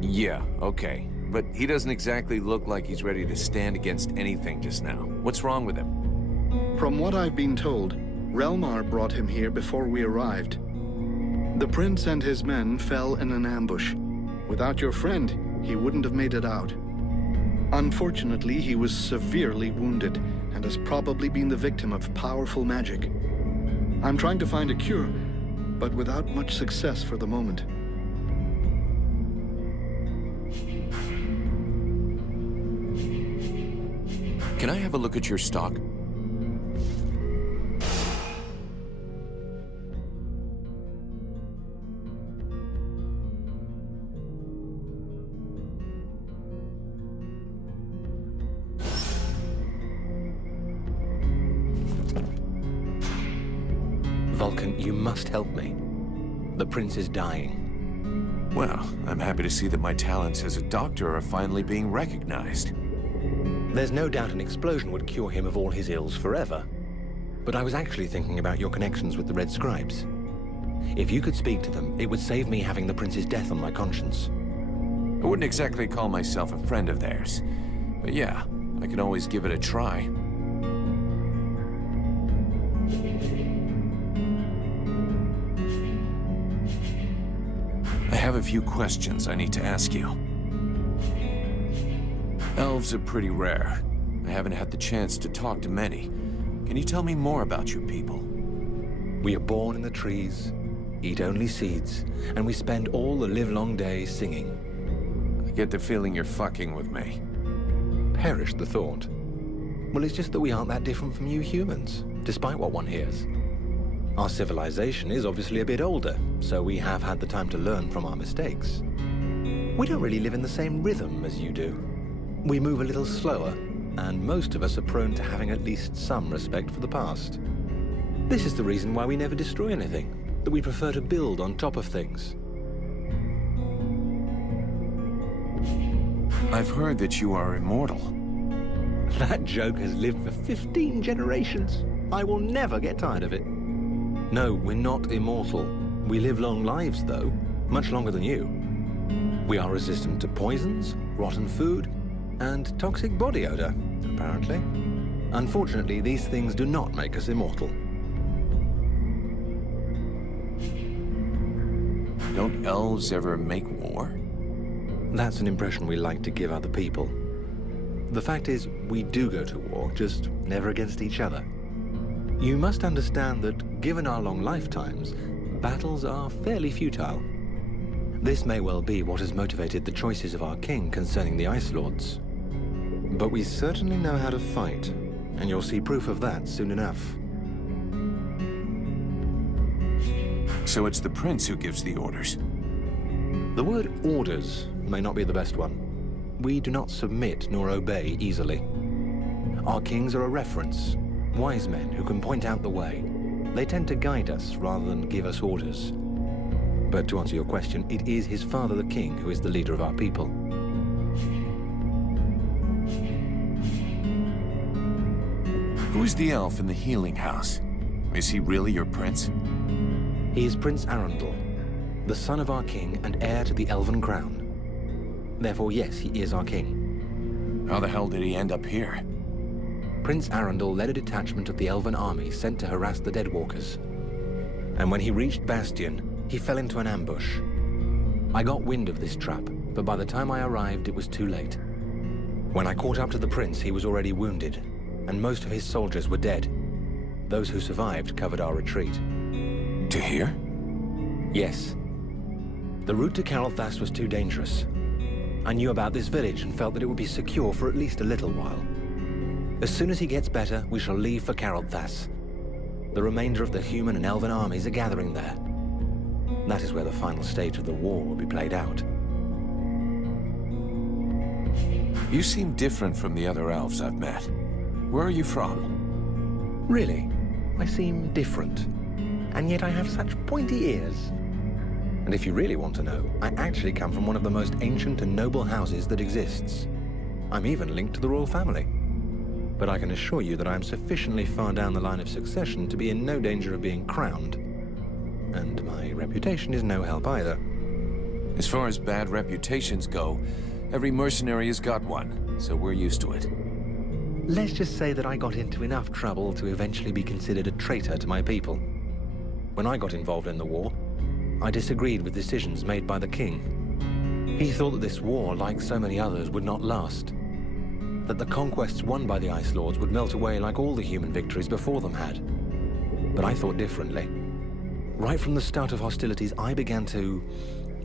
Yeah, okay. But he doesn't exactly look like he's ready to stand against anything just now. What's wrong with him? From what I've been told, Relmar brought him here before we arrived. The prince and his men fell in an ambush. Without your friend, he wouldn't have made it out. Unfortunately, he was severely wounded and has probably been the victim of powerful magic. I'm trying to find a cure, but without much success for the moment. Can I have a look at your stock? Vulcan, you must help me. The prince is dying. Well, I'm happy to see that my talents as a doctor are finally being recognized. There's no doubt an explosion would cure him of all his ills forever. But I was actually thinking about your connections with the Red Scribes. If you could speak to them, it would save me having the prince's death on my conscience. I wouldn't exactly call myself a friend of theirs. But yeah, I can always give it a try. I have a few questions I need to ask you. Elves are pretty rare. I haven't had the chance to talk to many. Can you tell me more about your people? We are born in the trees, eat only seeds, and we spend all the livelong day singing. I get the feeling you're fucking with me. Perish the thought. Well, it's just that we aren't that different from you humans, despite what one hears. Our civilization is obviously a bit older, so we have had the time to learn from our mistakes. We don't really live in the same rhythm as you do. We move a little slower, and most of us are prone to having at least some respect for the past. This is the reason why we never destroy anything, that we prefer to build on top of things. I've heard that you are immortal. That joke has lived for 15 generations. I will never get tired of it. No, we're not immortal. We live long lives, though, much longer than you. We are resistant to poisons, rotten food, and toxic body odor, apparently. Unfortunately, these things do not make us immortal. Don't elves ever make war? That's an impression we like to give other people. The fact is, we do go to war, just never against each other. You must understand that, given our long lifetimes, battles are fairly futile. This may well be what has motivated the choices of our king concerning the Ice Lords. But we certainly know how to fight, and you'll see proof of that soon enough. So it's the prince who gives the orders? The word orders may not be the best one. We do not submit nor obey easily. Our kings are a reference, wise men who can point out the way. They tend to guide us rather than give us orders. But to answer your question, it is his father, the king, who is the leader of our people. Who is the elf in the healing house? Is he really your prince? He is Prince Arundel, the son of our king and heir to the Elven crown. Therefore, yes, he is our king. How the hell did he end up here? Prince Arundel led a detachment of the Elven army sent to harass the Deadwalkers. And when he reached Bastion, he fell into an ambush. I got wind of this trap, but by the time I arrived, it was too late. When I caught up to the prince, he was already wounded, and most of his soldiers were dead. Those who survived covered our retreat. To here? Yes. The route to Carolthas was too dangerous. I knew about this village and felt that it would be secure for at least a little while. As soon as he gets better, we shall leave for Carolthas. The remainder of the human and elven armies are gathering there. That is where the final stage of the war will be played out. You seem different from the other elves I've met. Where are you from? Really? I seem different. And yet I have such pointy ears. And if you really want to know, I actually come from one of the most ancient and noble houses that exists. I'm even linked to the royal family. But I can assure you that I am sufficiently far down the line of succession to be in no danger of being crowned. And my reputation is no help either. As far as bad reputations go, every mercenary has got one, so we're used to it. Let's just say that I got into enough trouble to eventually be considered a traitor to my people. When I got involved in the war, I disagreed with decisions made by the king. He thought that this war, like so many others, would not last. That the conquests won by the Ice Lords would melt away like all the human victories before them had. But I thought differently. Right from the start of hostilities, I began to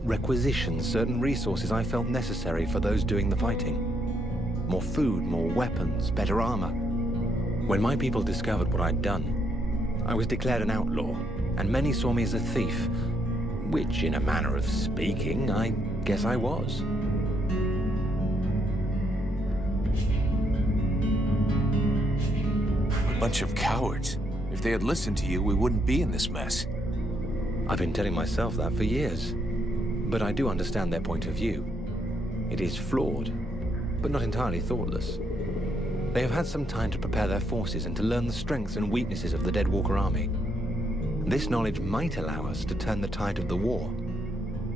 requisition certain resources I felt necessary for those doing the fighting. More food, more weapons, better armor. When my people discovered what I'd done, I was declared an outlaw, and many saw me as a thief, which, in a manner of speaking, I guess I was. A bunch of cowards. If they had listened to you, we wouldn't be in this mess. I've been telling myself that for years. But I do understand their point of view. It is flawed, but not entirely thoughtless. They have had some time to prepare their forces and to learn the strengths and weaknesses of the Deadwalker army. This knowledge might allow us to turn the tide of the war,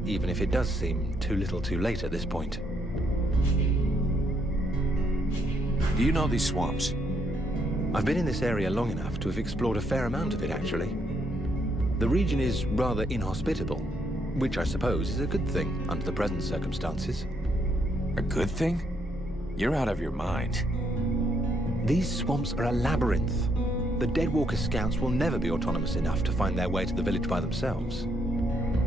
even if it does seem too little too late at this point. Do you know these swamps? I've been in this area long enough to have explored a fair amount of it, actually. The region is rather inhospitable, which I suppose is a good thing under the present circumstances. A good thing? You're out of your mind. These swamps are a labyrinth. The Deadwalker scouts will never be autonomous enough to find their way to the village by themselves.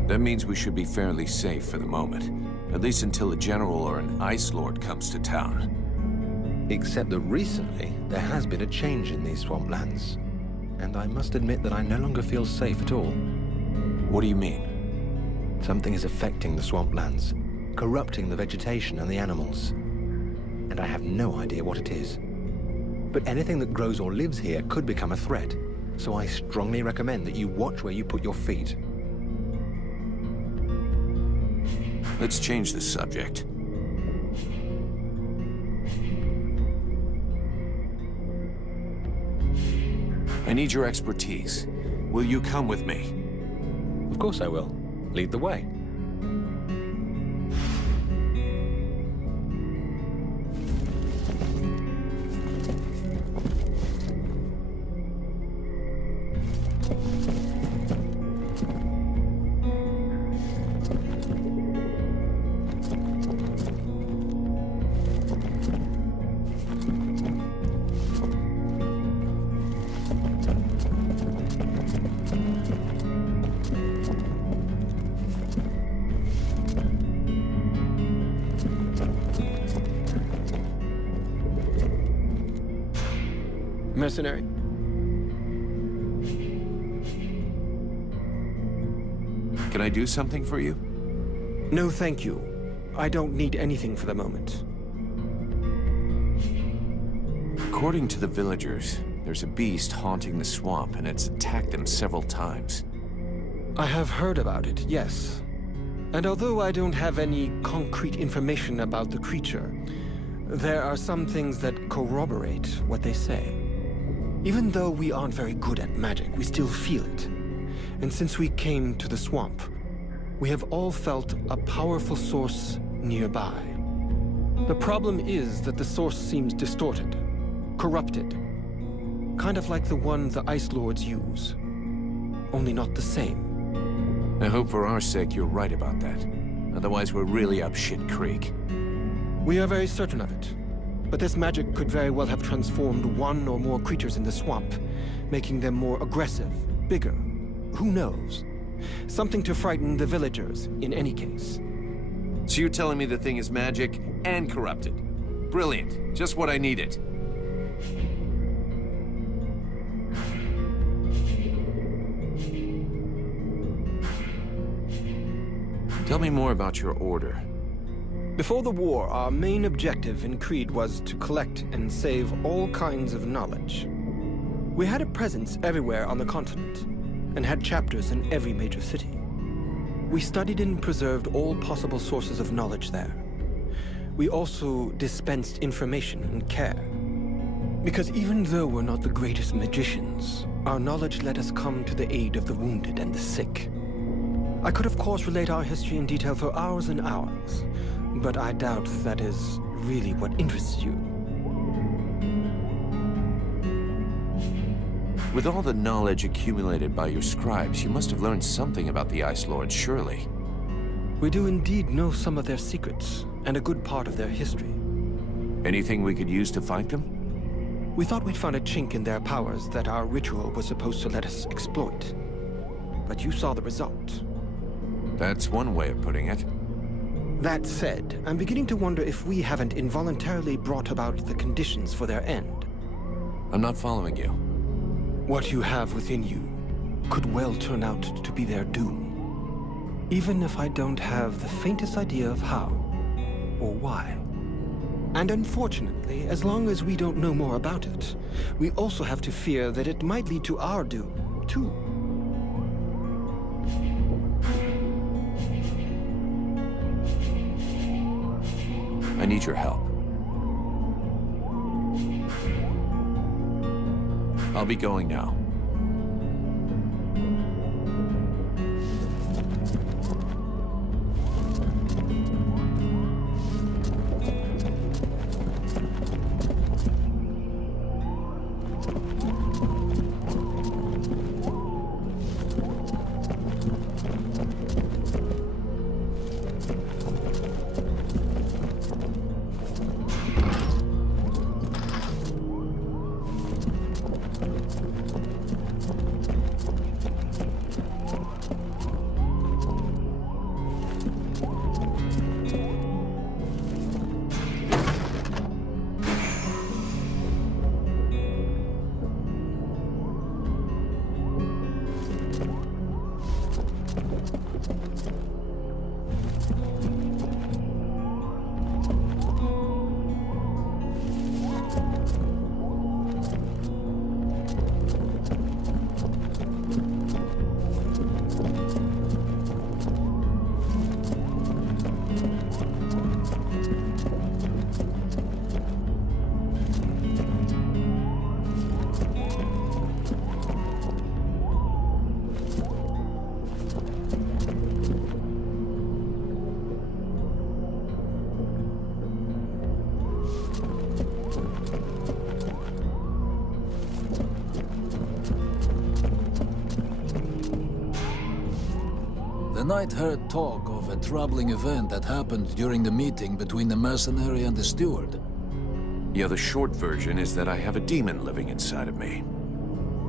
That means we should be fairly safe for the moment. At least until a general or an Ice Lord comes to town. Except that recently, there has been a change in these swamplands. And I must admit that I no longer feel safe at all. What do you mean? Something is affecting the swamplands, corrupting the vegetation and the animals. And I have no idea what it is. But anything that grows or lives here could become a threat. So I strongly recommend that you watch where you put your feet. Let's change the subject. I need your expertise. Will you come with me? Of course I will. Lead the way. Mercenary? Can I do something for you? No, thank you. I don't need anything for the moment. According to the villagers, there's a beast haunting the swamp, and it's attacked them several times. I have heard about it, yes. And although I don't have any concrete information about the creature, there are some things that corroborate what they say. Even though we aren't very good at magic, we still feel it. And since we came to the swamp, we have all felt a powerful source nearby. The problem is that the source seems distorted, corrupted. Kind of like the one the Ice Lords use. Only not the same. I hope for our sake you're right about that. Otherwise we're really up shit creek. We are very certain of it. But this magic could very well have transformed one or more creatures in the swamp, making them more aggressive, bigger. Who knows? Something to frighten the villagers, in any case. So you're telling me the thing is magic and corrupted? Brilliant. Just what I needed. Tell me more about your order. Before the war, our main objective in Creed was to collect and save all kinds of knowledge. We had a presence everywhere on the continent, and had chapters in every major city. We studied and preserved all possible sources of knowledge there. We also dispensed information and care. Because even though we're not the greatest magicians, our knowledge let us come to the aid of the wounded and the sick. I could of course relate our history in detail for hours and hours, but I doubt that is really what interests you. With all the knowledge accumulated by your scribes, you must have learned something about the Ice Lords, surely. We do indeed know some of their secrets, and a good part of their history. Anything we could use to fight them? We thought we'd found a chink in their powers that our ritual was supposed to let us exploit. But you saw the result. That's one way of putting it. That said, I'm beginning to wonder if we haven't involuntarily brought about the conditions for their end. I'm not following you. What you have within you could well turn out to be their doom. Even if I don't have the faintest idea of how or why. And unfortunately, as long as we don't know more about it, we also have to fear that it might lead to our doom, too. I need your help. I'll be going now. The knight heard talk of a troubling event that happened during the meeting between the mercenary and the steward. Yeah, the short version is that I have a demon living inside of me.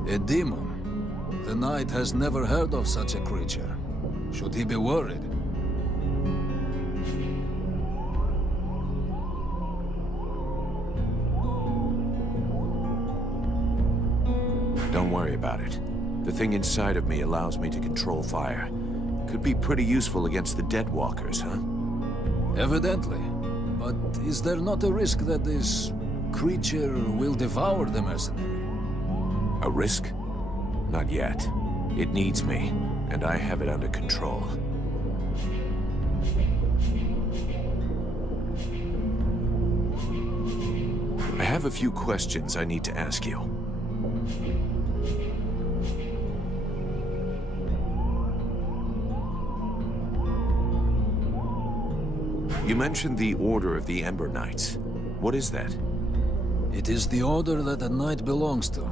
A demon? The knight has never heard of such a creature. Should he be worried? Don't worry about it. The thing inside of me allows me to control fire. Could be pretty useful against the dead walkers, huh? Evidently. But is there not a risk that this creature will devour the mercenary? A risk? Not yet. It needs me, and I have it under control. I have a few questions I need to ask you. You mentioned the Order of the Ember Knights. What is that? It is the order that the knight belongs to.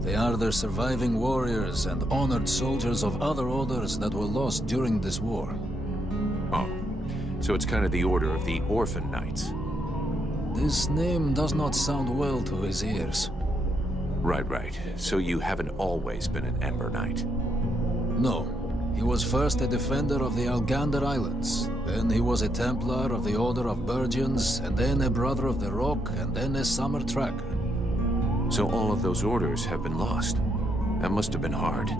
They are the surviving warriors and honored soldiers of other orders that were lost during this war. Oh, so it's kind of the Order of the Orphan Knights. This name does not sound well to his ears. Right. So you haven't always been an Ember Knight? No. He was first a defender of the Algander Islands. Then he was a Templar of the Order of Burgians, and then a Brother of the Rock, and then a Summer Tracker. So all of those orders have been lost. That must have been hard.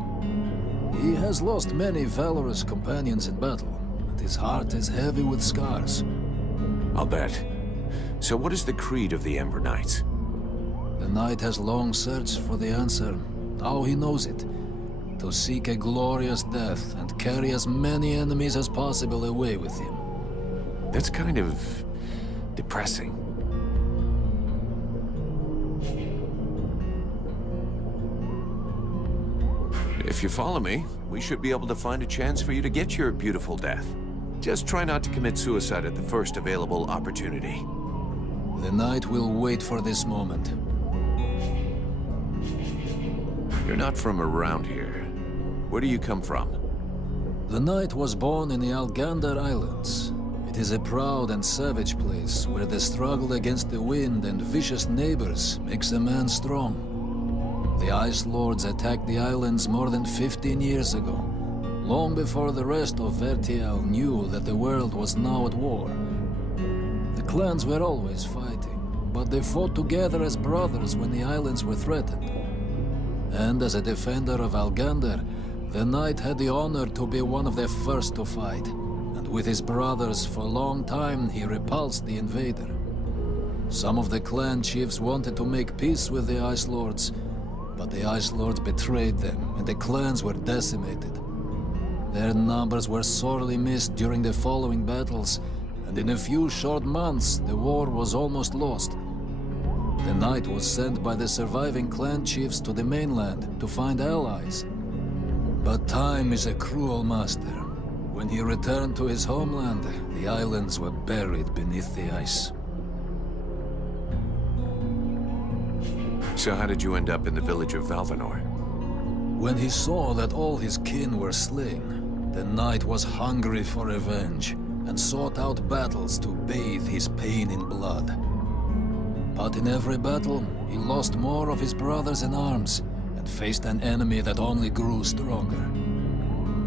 He has lost many valorous companions in battle, and his heart is heavy with scars. I'll bet. So what is the creed of the Ember Knights? The knight has long searched for the answer. Now he knows it. To seek a glorious death and carry as many enemies as possible away with him. That's kind of depressing. If you follow me, we should be able to find a chance for you to get your beautiful death. Just try not to commit suicide at the first available opportunity. The knight will wait for this moment. You're not from around here. Where do you come from? The knight was born in the Algander Islands. It is a proud and savage place where the struggle against the wind and vicious neighbors makes a man strong. The Ice Lords attacked the islands more than 15 years ago, long before the rest of Vertial knew that the world was now at war. The clans were always fighting, but they fought together as brothers when the islands were threatened. And as a defender of Algander, the knight had the honor to be one of the first to fight, and with his brothers for a long time he repulsed the invader. Some of the clan chiefs wanted to make peace with the Ice Lords, but the Ice Lords betrayed them, and the clans were decimated. Their numbers were sorely missed during the following battles, and in a few short months the war was almost lost. The knight was sent by the surviving clan chiefs to the mainland to find allies. But time is a cruel master. When he returned to his homeland, the islands were buried beneath the ice. So how did you end up in the village of Valvanor? When he saw that all his kin were slain, the knight was hungry for revenge and sought out battles to bathe his pain in blood. But in every battle, he lost more of his brothers in arms and faced an enemy that only grew stronger.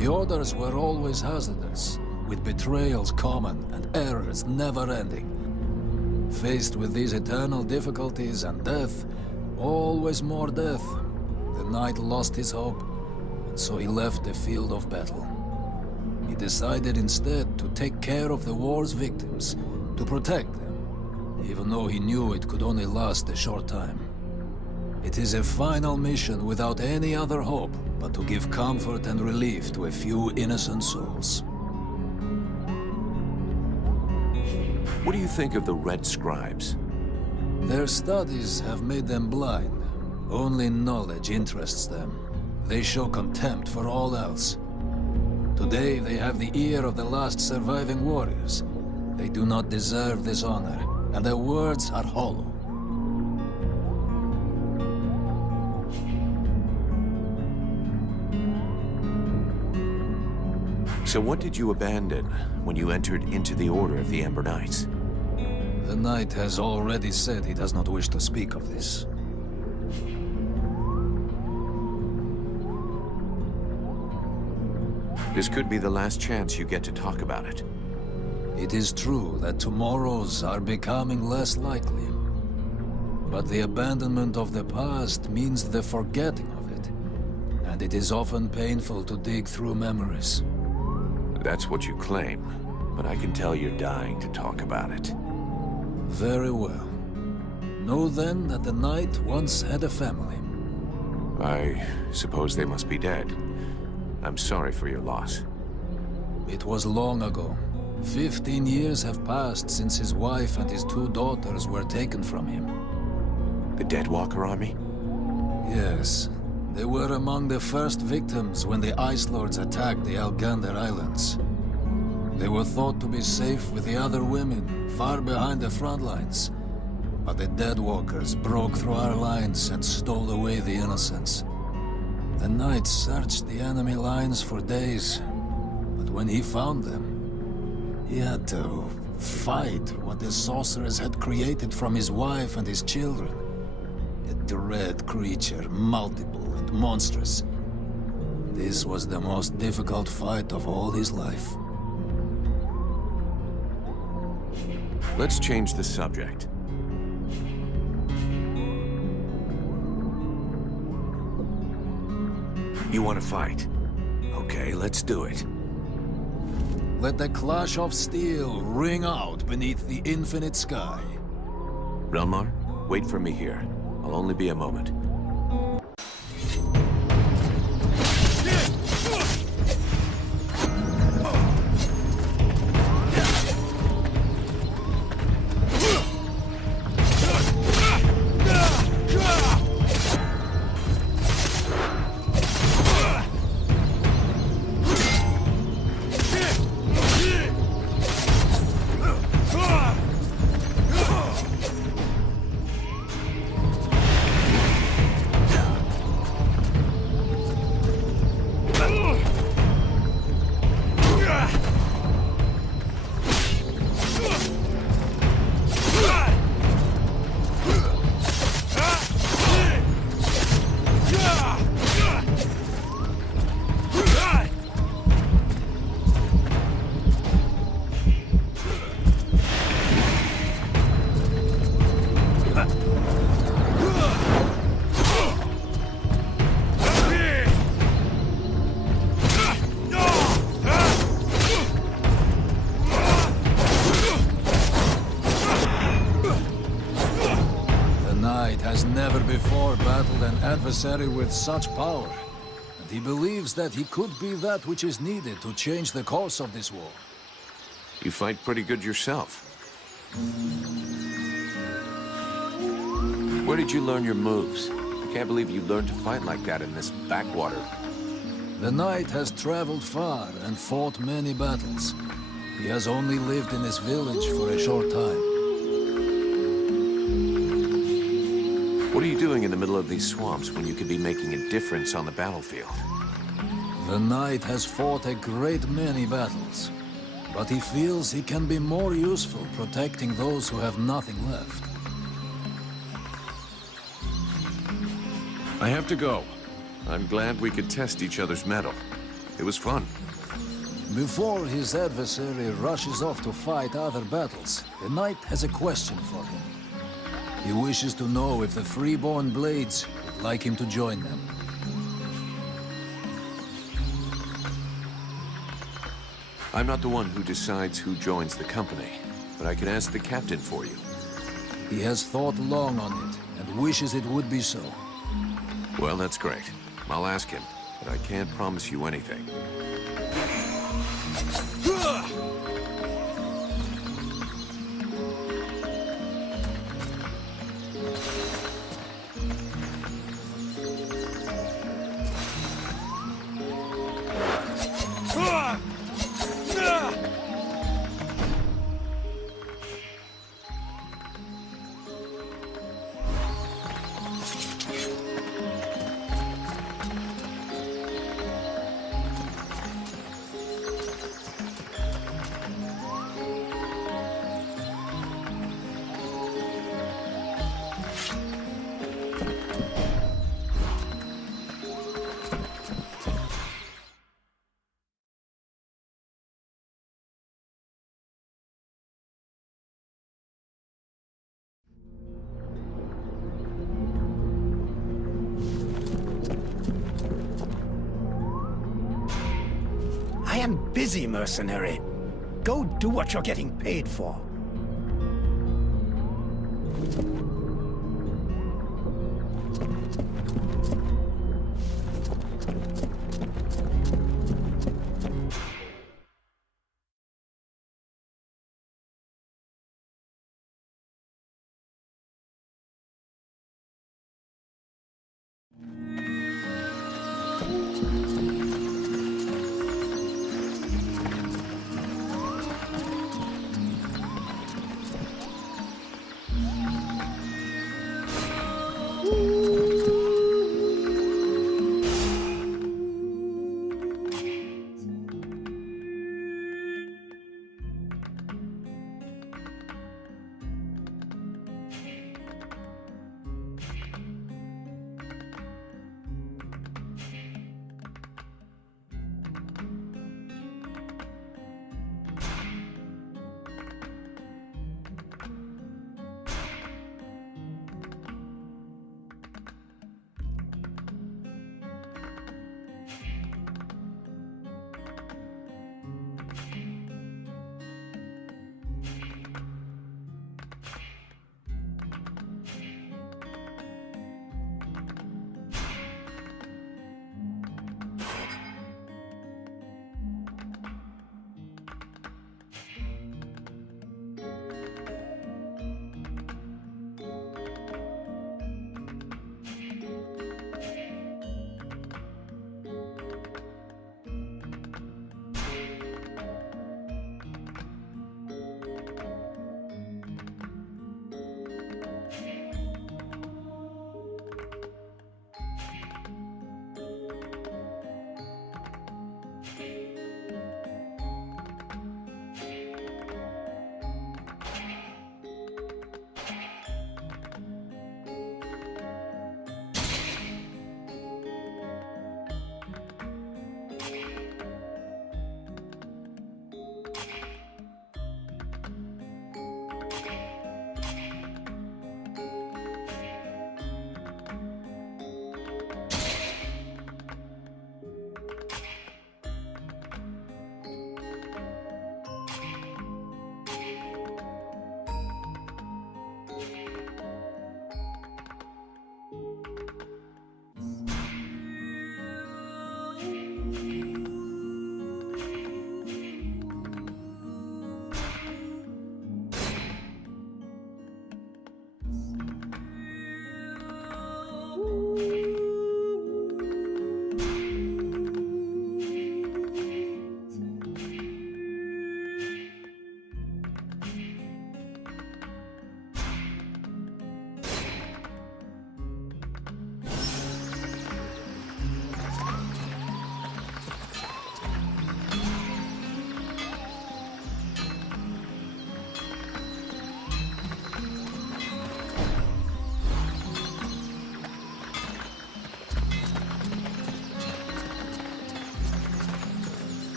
The orders were always hazardous, with betrayals common and errors never-ending. Faced with these eternal difficulties and death, always more death, the knight lost his hope, and so he left the field of battle. He decided instead to take care of the war's victims, to protect them, even though he knew it could only last a short time. It is a final mission without any other hope but to give comfort and relief to a few innocent souls. What do you think of the Red Scribes? Their studies have made them blind. Only knowledge interests them. They show contempt for all else. Today they have the ear of the last surviving warriors. They do not deserve this honor, and their words are hollow. So what did you abandon when you entered into the Order of the Ember Knights? The knight has already said he does not wish to speak of this. This could be the last chance you get to talk about it. It is true that tomorrows are becoming less likely. But the abandonment of the past means the forgetting of it. And it is often painful to dig through memories. That's what you claim, but I can tell you're dying to talk about it. Very well. Know then that the knight once had a family. I suppose they must be dead. I'm sorry for your loss. It was long ago. 15 years have passed since his wife and his 2 daughters were taken from him. The Deadwalker army? Yes. They were among the first victims when the Ice Lords attacked the Algander Islands. They were thought to be safe with the other women, far behind the front lines. But the Deadwalkers broke through our lines and stole away the innocents. The knight searched the enemy lines for days, but when he found them, he had to fight what the sorceress had created from his wife and his children. A dread creature, multiple and monstrous. This was the most difficult fight of all his life. Let's change the subject. You want to fight? Okay, let's do it. Let the clash of steel ring out beneath the infinite sky. Relmar, wait for me here. I'll only be a moment. Adversary with such power, and he believes that he could be that which is needed to change the course of this war. You fight pretty good yourself. Where did you learn your moves? I can't believe you learned to fight like that in this backwater. The knight has traveled far and fought many battles. He has only lived in this village for a short time. What are you doing in the middle of these swamps when you could be making a difference on the battlefield? The knight has fought a great many battles, but he feels he can be more useful protecting those who have nothing left. I have to go. I'm glad we could test each other's mettle. It was fun. Before his adversary rushes off to fight other battles, the knight has a question for him. He wishes to know if the freeborn blades would like him to join them. I'm not the one who decides who joins the company, but I can ask the captain for you. He has thought long on it, and wishes it would be so. Well, that's great. I'll ask him, but I can't promise you anything. I am busy, mercenary. Go do what you're getting paid for.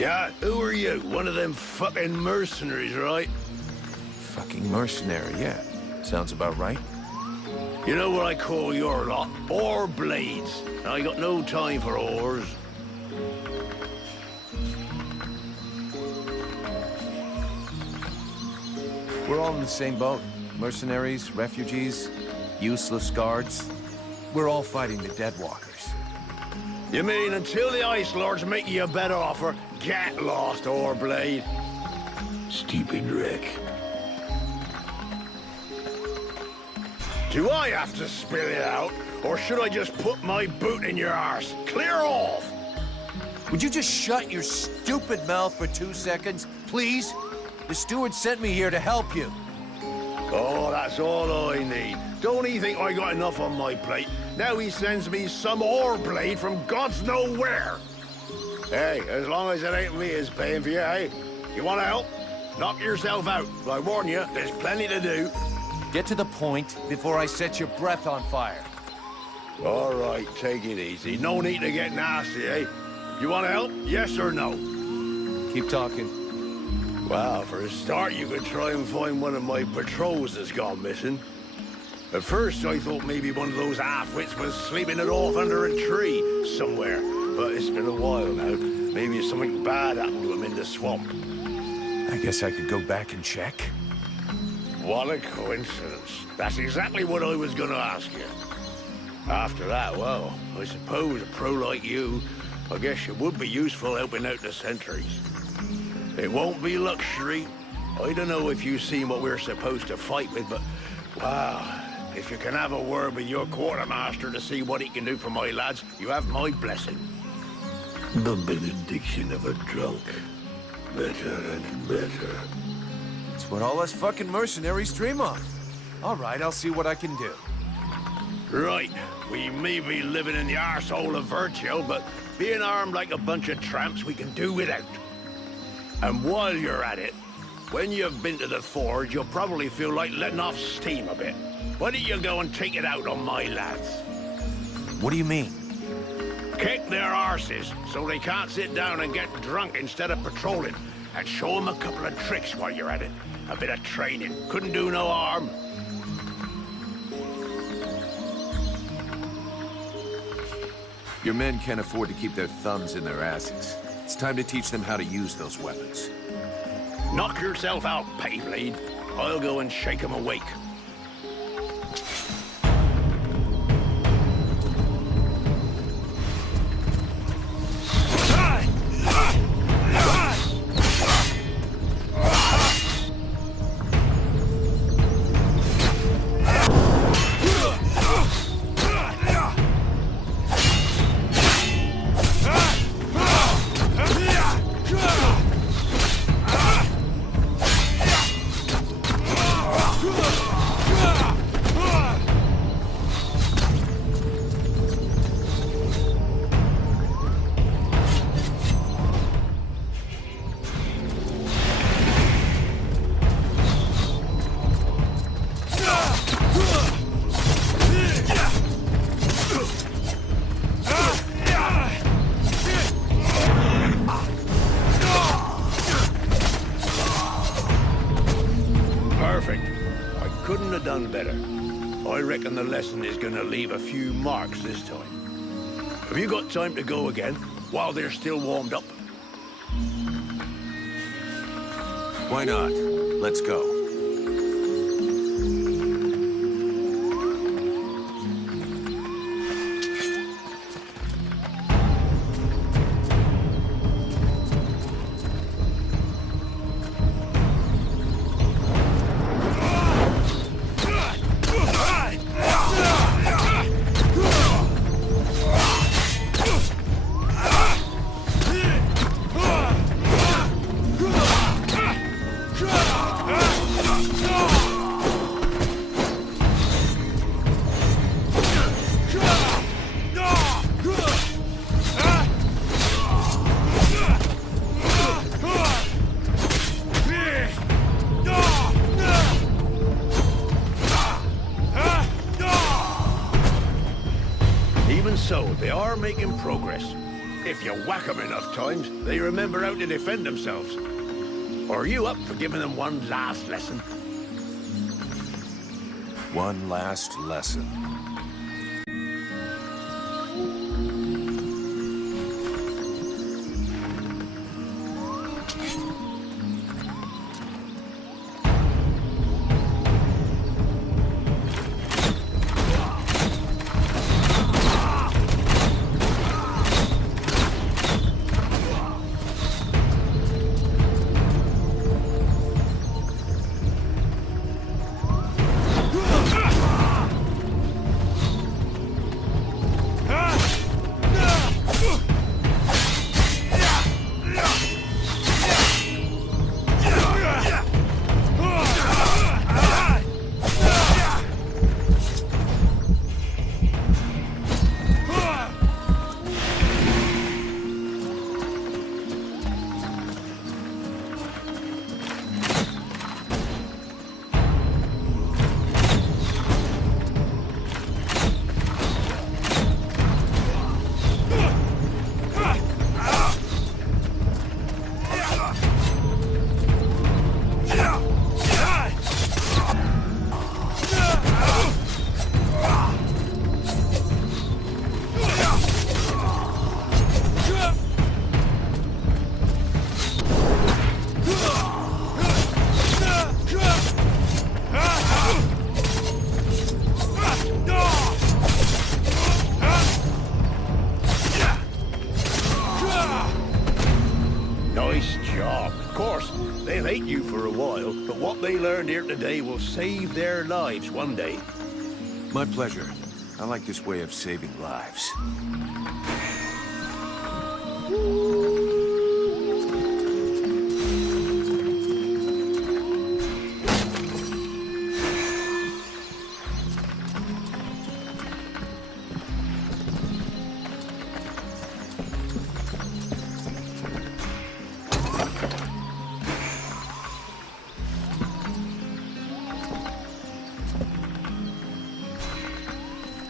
Yeah, who are you? One of them fucking mercenaries, right? Fucking mercenary, yeah. Sounds about right. You know what I call your lot? Oar blades. I got no time for oars. We're all in the same boat. Mercenaries, refugees, useless guards. We're all fighting the Deadwalkers. You mean until the Ice Lords make you a better offer, get lost, Oarblade? Stupid Rick. Do I have to spill it out, or should I just put my boot in your arse? Clear off! Would you just shut your stupid mouth for 2 seconds, please? The steward sent me here to help you. Oh, that's all I need. Don't he think I got enough on my plate? Now he sends me some Oarblade from God's nowhere. Hey, as long as it ain't me is paying for you, hey? You want to help? Knock yourself out. But I warn you, there's plenty to do. Get to the point before I set your breath on fire. All right, take it easy. No need to get nasty, eh? You want to help? Yes or no? Keep talking. Well, for a start, you could try and find one of my patrols that's gone missing. At first, I thought maybe one of those half-wits was sleeping it off under a tree somewhere. But it's been a while now. Maybe something bad happened to him in the swamp. I guess I could go back and check. What a coincidence. That's exactly what I was gonna ask you. After that, well, I suppose a pro like you, I guess you would be useful helping out the sentries. It won't be luxury. I don't know if you've seen what we're supposed to fight with, but, wow, if you can have a word with your quartermaster to see what he can do for my lads, you have my blessing. The benediction of a drunk. Better and better. It's what all us fucking mercenaries dream of. All right, I'll see what I can do. Right. We may be living in the arsehole of Virgil, but being armed like a bunch of tramps we can do without. And while you're at it, when you've been to the forge, you'll probably feel like letting off steam a bit. Why don't you go and take it out on my lads? What do you mean? Kick their arses so they can't sit down and get drunk instead of patrolling. And show them a couple of tricks while you're at it. A bit of training. Couldn't do no harm. Your men can't afford to keep their thumbs in their asses. It's time to teach them how to use those weapons. Knock yourself out, Paybleed. I'll go and shake them awake. Done better. I reckon the lesson is gonna leave a few marks this time. Have you got time to go again, while they're still warmed up? Why not? Let's go. So, they are making progress. If you whack them enough times, they remember how to defend themselves. Or are you up for giving them one last lesson? One last lesson. They'll hate you for a while, but what they learned here today will save their lives one day. My pleasure. I like this way of saving lives.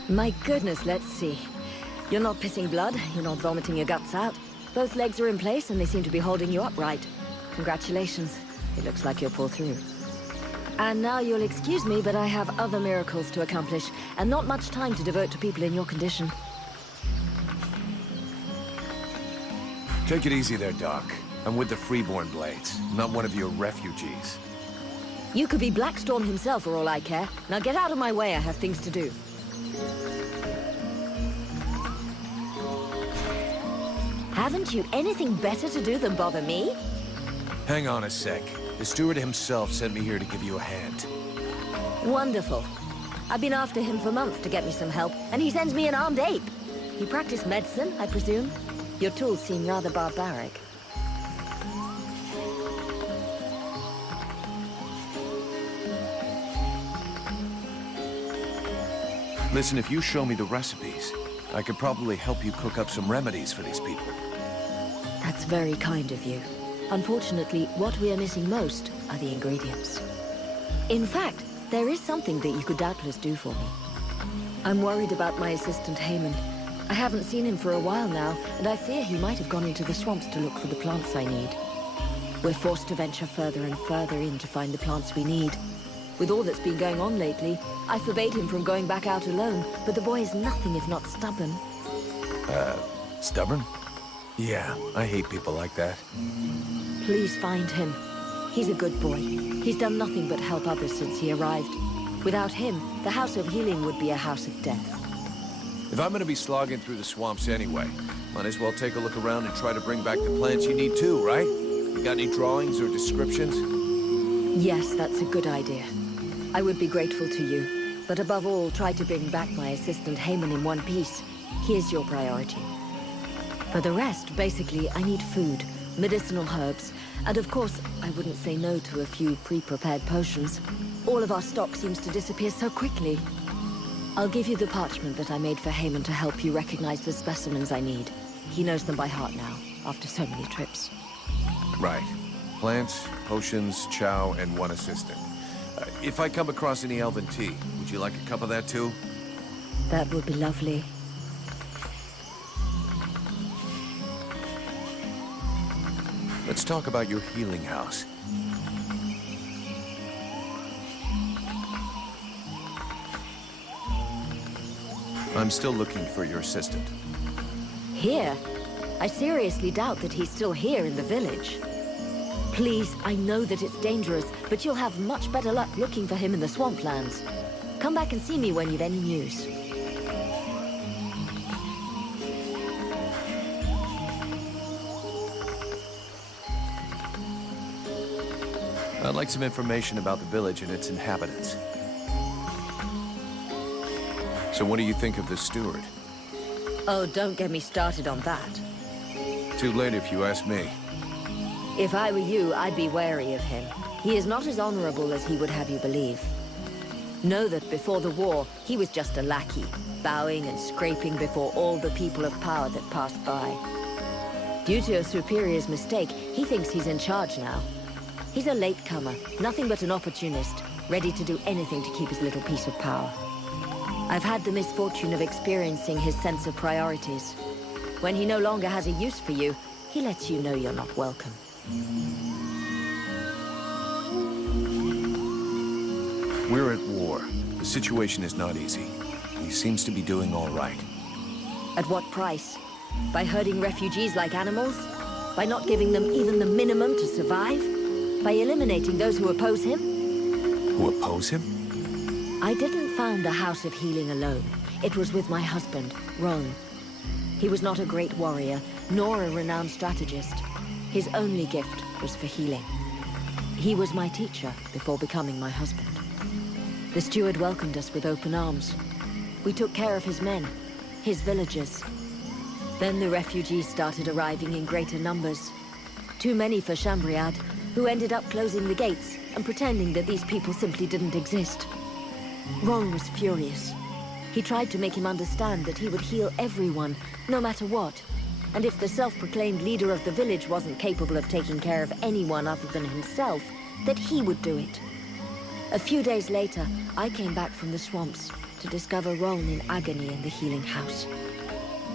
My goodness, let's see. You're not pissing blood, you're not vomiting your guts out. Both legs are in place and they seem to be holding you upright. Congratulations. It looks like you'll pull through. And now you'll excuse me, but I have other miracles to accomplish, and not much time to devote to people in your condition. Take it easy there, Doc. I'm with the Freeborn Blades, not one of your refugees. You could be Blackstorm himself for all I care. Now get out of my way, I have things to do. Haven't you anything better to do than bother me? Hang on a sec. The steward himself sent me here to give you a hand. Wonderful. I've been after him for months to get me some help, and he sends me an armed ape. You practice medicine, I presume? Your tools seem rather barbaric. Listen, if you show me the recipes, I could probably help you cook up some remedies for these people. That's very kind of you. Unfortunately, what we are missing most are the ingredients. In fact, there is something that you could doubtless do for me. I'm worried about my assistant Haman. I haven't seen him for a while now, and I fear he might have gone into the swamps to look for the plants I need. We're forced to venture further and further in to find the plants we need. With all that's been going on lately, I forbade him from going back out alone, but the boy is nothing if not stubborn. Stubborn? Yeah, I hate people like that. Please find him. He's a good boy. He's done nothing but help others since he arrived. Without him, the House of Healing would be a house of death. If I'm gonna be slogging through the swamps anyway, might as well take a look around and try to bring back the plants you need too, right? You got any drawings or descriptions? Yes, that's a good idea. I would be grateful to you. But above all, try to bring back my assistant Haman in one piece. He is your priority. For the rest, basically, I need food, medicinal herbs, and of course, I wouldn't say no to a few pre-prepared potions. All of our stock seems to disappear so quickly. I'll give you the parchment that I made for Haman to help you recognize the specimens I need. He knows them by heart now, after so many trips. Right. Plants, potions, chow, and one assistant. If I come across any elven tea, would you like a cup of that too? That would be lovely. Let's talk about your healing house. I'm still looking for your assistant. Here? I seriously doubt that he's still here in the village. Please, I know that it's dangerous, but you'll have much better luck looking for him in the swamplands. Come back and see me when you've any news. I'd like some information about the village and its inhabitants. So what do you think of the steward? Oh, don't get me started on that. Too late if you ask me. If I were you, I'd be wary of him. He is not as honorable as he would have you believe. Know that before the war, he was just a lackey, bowing and scraping before all the people of power that passed by. Due to a superior's mistake, he thinks he's in charge now. He's a latecomer, nothing but an opportunist, ready to do anything to keep his little piece of power. I've had the misfortune of experiencing his sense of priorities. When he no longer has a use for you, he lets you know you're not welcome. We're at war. The situation is not easy. He seems to be doing all right. At what price? By herding refugees like animals? By not giving them even the minimum to survive? By eliminating those who oppose him? Who oppose him? I didn't found the House of Healing alone. It was with my husband, Ron. He was not a great warrior, nor a renowned strategist. His only gift was for healing. He was my teacher before becoming my husband. The steward welcomed us with open arms. We took care of his men, his villagers. Then the refugees started arriving in greater numbers. Too many for Chambriad, who ended up closing the gates and pretending that these people simply didn't exist. Ron was furious. He tried to make him understand that he would heal everyone, no matter what. And if the self-proclaimed leader of the village wasn't capable of taking care of anyone other than himself, that he would do it. A few days later, I came back from the swamps to discover Ron in agony in the healing house.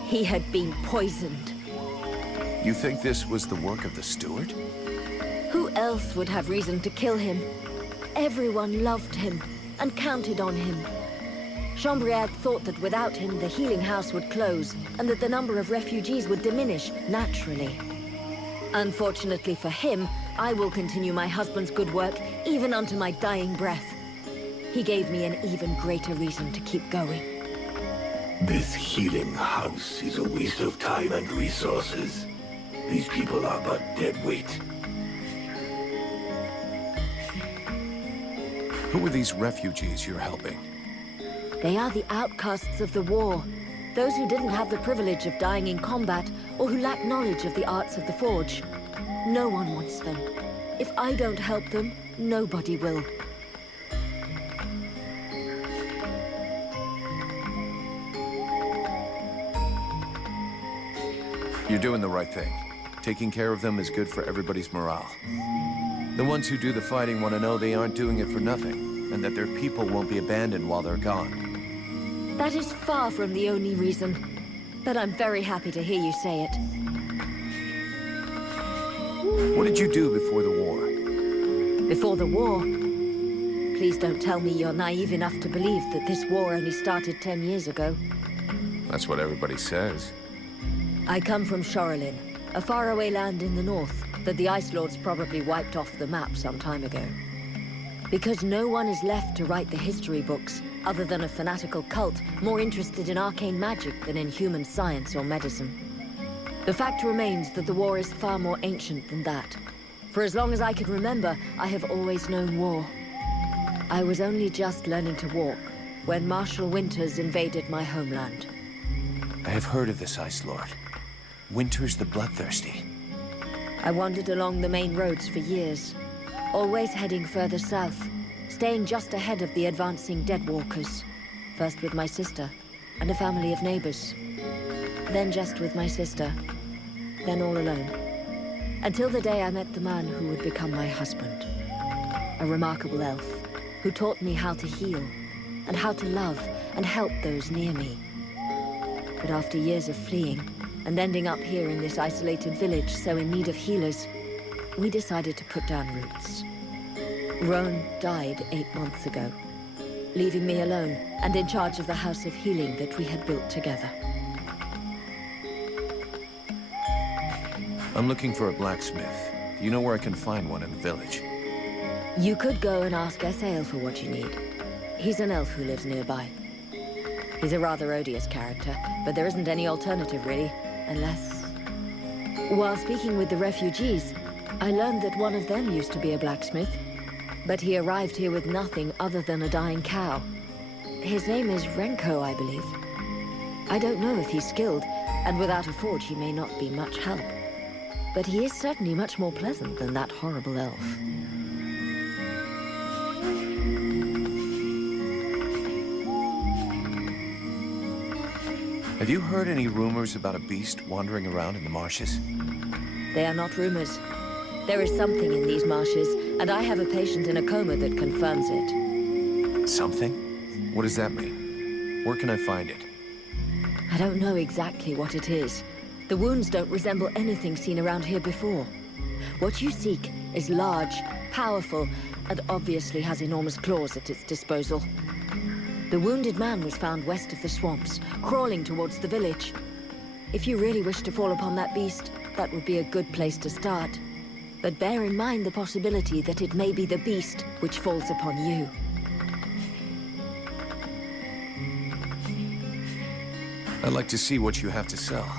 He had been poisoned. You think this was the work of the steward? Who else would have reason to kill him? Everyone loved him and counted on him. Chambriad thought that without him, the healing house would close and that the number of refugees would diminish naturally. Unfortunately for him, I will continue my husband's good work even unto my dying breath. He gave me an even greater reason to keep going. This healing house is a waste of time and resources. These people are but dead weight. Who are these refugees you're helping? They are the outcasts of the war. Those who didn't have the privilege of dying in combat, or who lack knowledge of the arts of the forge. No one wants them. If I don't help them, nobody will. You're doing the right thing. Taking care of them is good for everybody's morale. The ones who do the fighting want to know they aren't doing it for nothing, and that their people won't be abandoned while they're gone. That is far from the only reason. But I'm very happy to hear you say it. What did you do before the war? Before the war? Please don't tell me you're naive enough to believe that this war only started 10 years ago. That's what everybody says. I come from Shorelin, a faraway land in the north that the Ice Lords probably wiped off the map some time ago. Because no one is left to write the history books, other than a fanatical cult more interested in arcane magic than in human science or medicine. The fact remains that the war is far more ancient than that. For as long as I can remember, I have always known war. I was only just learning to walk when Marshal Winters invaded my homeland. I have heard of this Ice Lord. Winters the Bloodthirsty. I wandered along the main roads for years, always heading further south, staying just ahead of the advancing Deadwalkers. First with my sister, and a family of neighbors. Then just with my sister, then all alone. Until the day I met the man who would become my husband. A remarkable elf, who taught me how to heal, and how to love and help those near me. But after years of fleeing, and ending up here in this isolated village so in need of healers, we decided to put down roots. Roan died 8 months ago, leaving me alone and in charge of the house of healing that we had built together. I'm looking for a blacksmith. Do you know where I can find one in the village? You could go and ask Esael for what you need. He's an elf who lives nearby. He's a rather odious character, but there isn't any alternative really, unless... While speaking with the refugees, I learned that one of them used to be a blacksmith, but he arrived here with nothing other than a dying cow. His name is Renko, I believe. I don't know if he's skilled, and without a forge he may not be much help. But he is certainly much more pleasant than that horrible elf. Have you heard any rumors about a beast wandering around in the marshes? They are not rumors. There is something in these marshes, and I have a patient in a coma that confirms it. Something? What does that mean? Where can I find it? I don't know exactly what it is. The wounds don't resemble anything seen around here before. What you seek is large, powerful, and obviously has enormous claws at its disposal. The wounded man was found west of the swamps, crawling towards the village. If you really wish to fall upon that beast, that would be a good place to start. But bear in mind the possibility that it may be the beast which falls upon you. I'd like to see what you have to sell.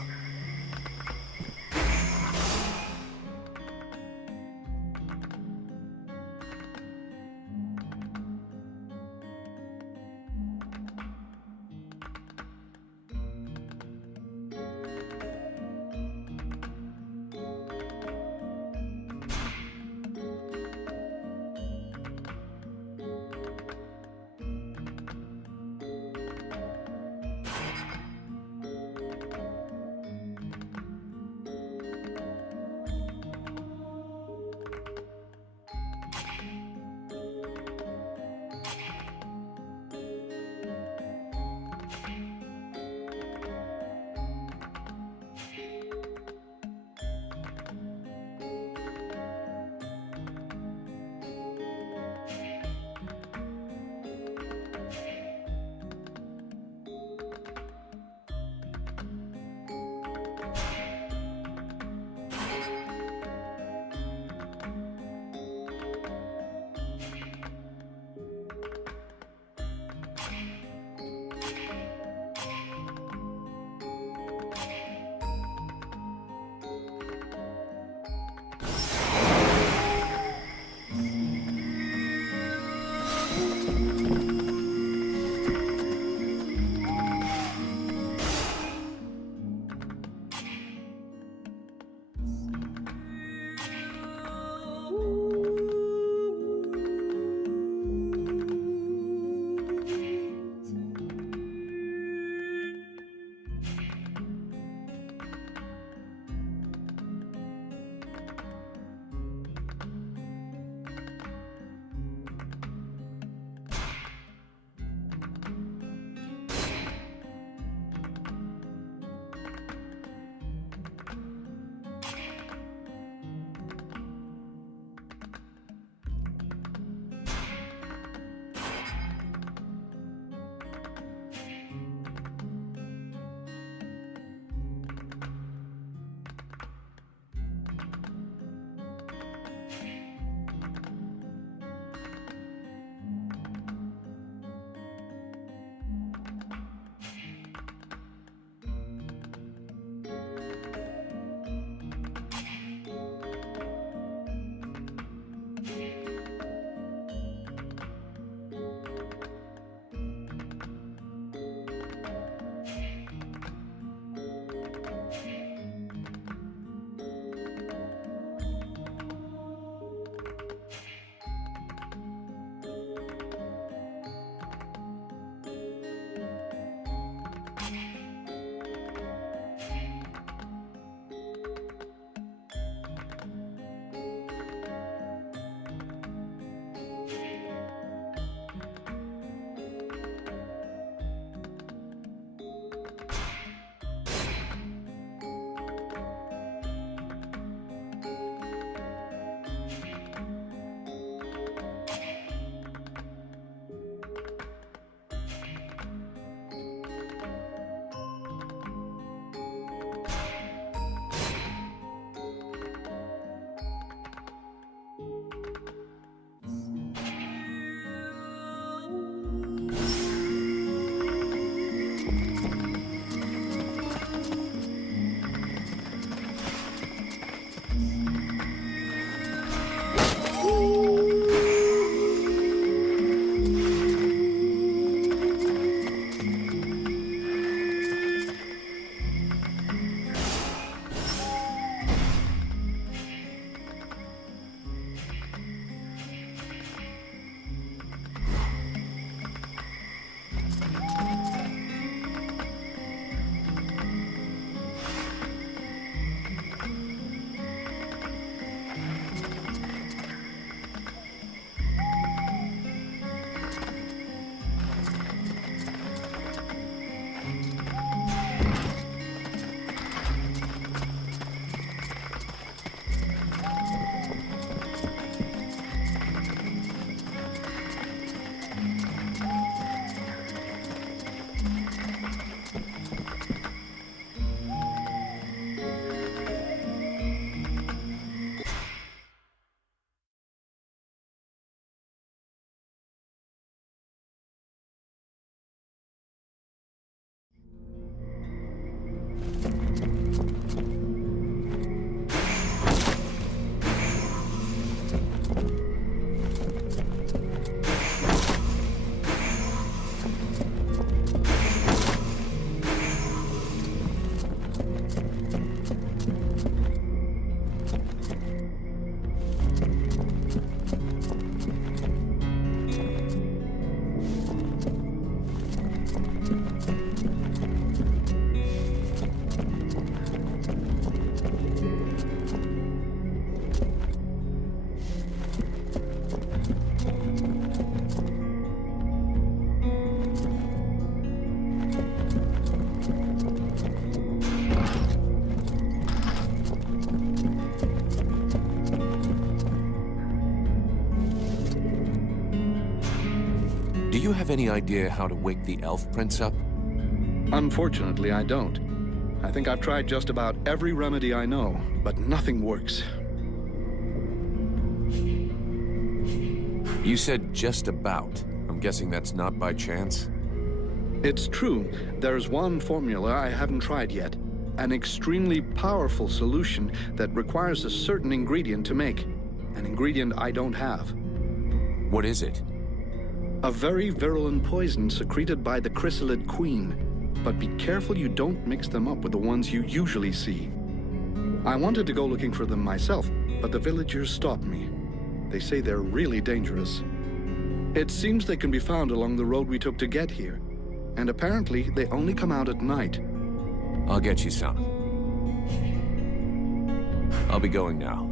you have any idea how to wake the elf prince up? Unfortunately, I don't. I think I've tried just about every remedy I know, but nothing works. You said just about. I'm guessing that's not by chance? It's true. There's one formula I haven't tried yet. An extremely powerful solution that requires a certain ingredient to make. An ingredient I don't have. What is it? A very virulent poison secreted by the chrysalid queen. But be careful you don't mix them up with the ones you usually see. I wanted to go looking for them myself, but the villagers stopped me. They say they're really dangerous. It seems they can be found along the road we took to get here. And apparently, they only come out at night. I'll get you some. I'll be going now.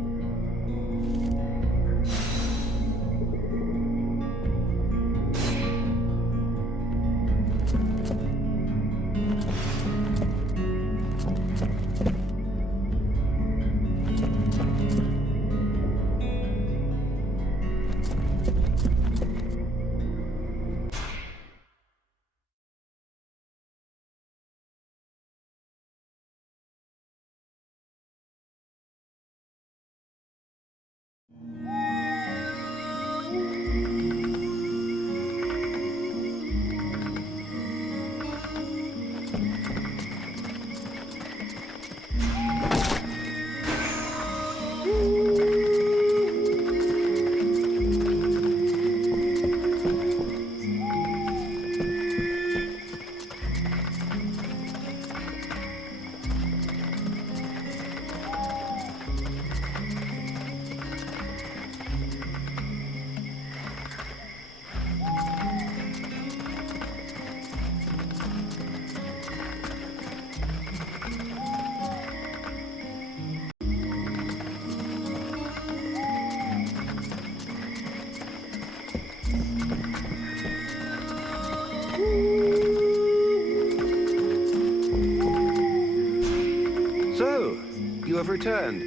So, you have returned.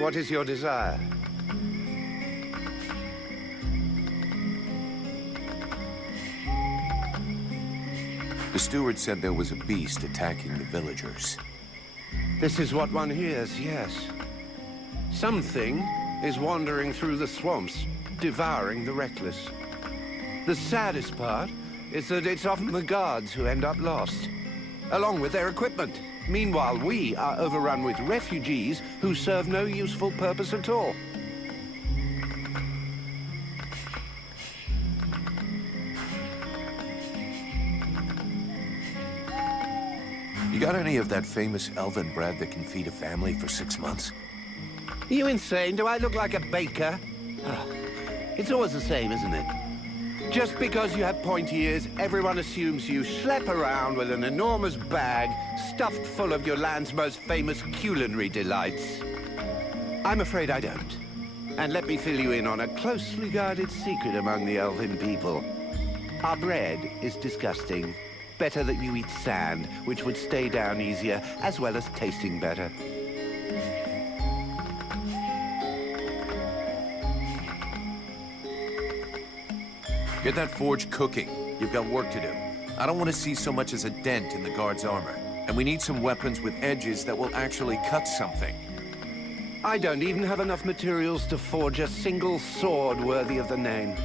What is your desire? The steward said there was a beast attacking the villagers. This is what one hears, yes. Something is wandering through the swamps, devouring the reckless. The saddest part is that it's often the guards who end up lost, along with their equipment. Meanwhile, we are overrun with refugees who serve no useful purpose at all. You got any of that famous elven bread that can feed a family for 6 months? Are you insane? Do I look like a baker? It's always the same, isn't it? Just because you have pointy ears, everyone assumes you schlep around with an enormous bag stuffed full of your land's most famous culinary delights. I'm afraid I don't. And let me fill you in on a closely guarded secret among the elven people. Our bread is disgusting. Better that you eat sand, which would stay down easier, as well as tasting better. Get that forge cooking. You've got work to do. I don't want to see so much as a dent in the guard's armor. And we need some weapons with edges that will actually cut something. I don't even have enough materials to forge a single sword worthy of the name.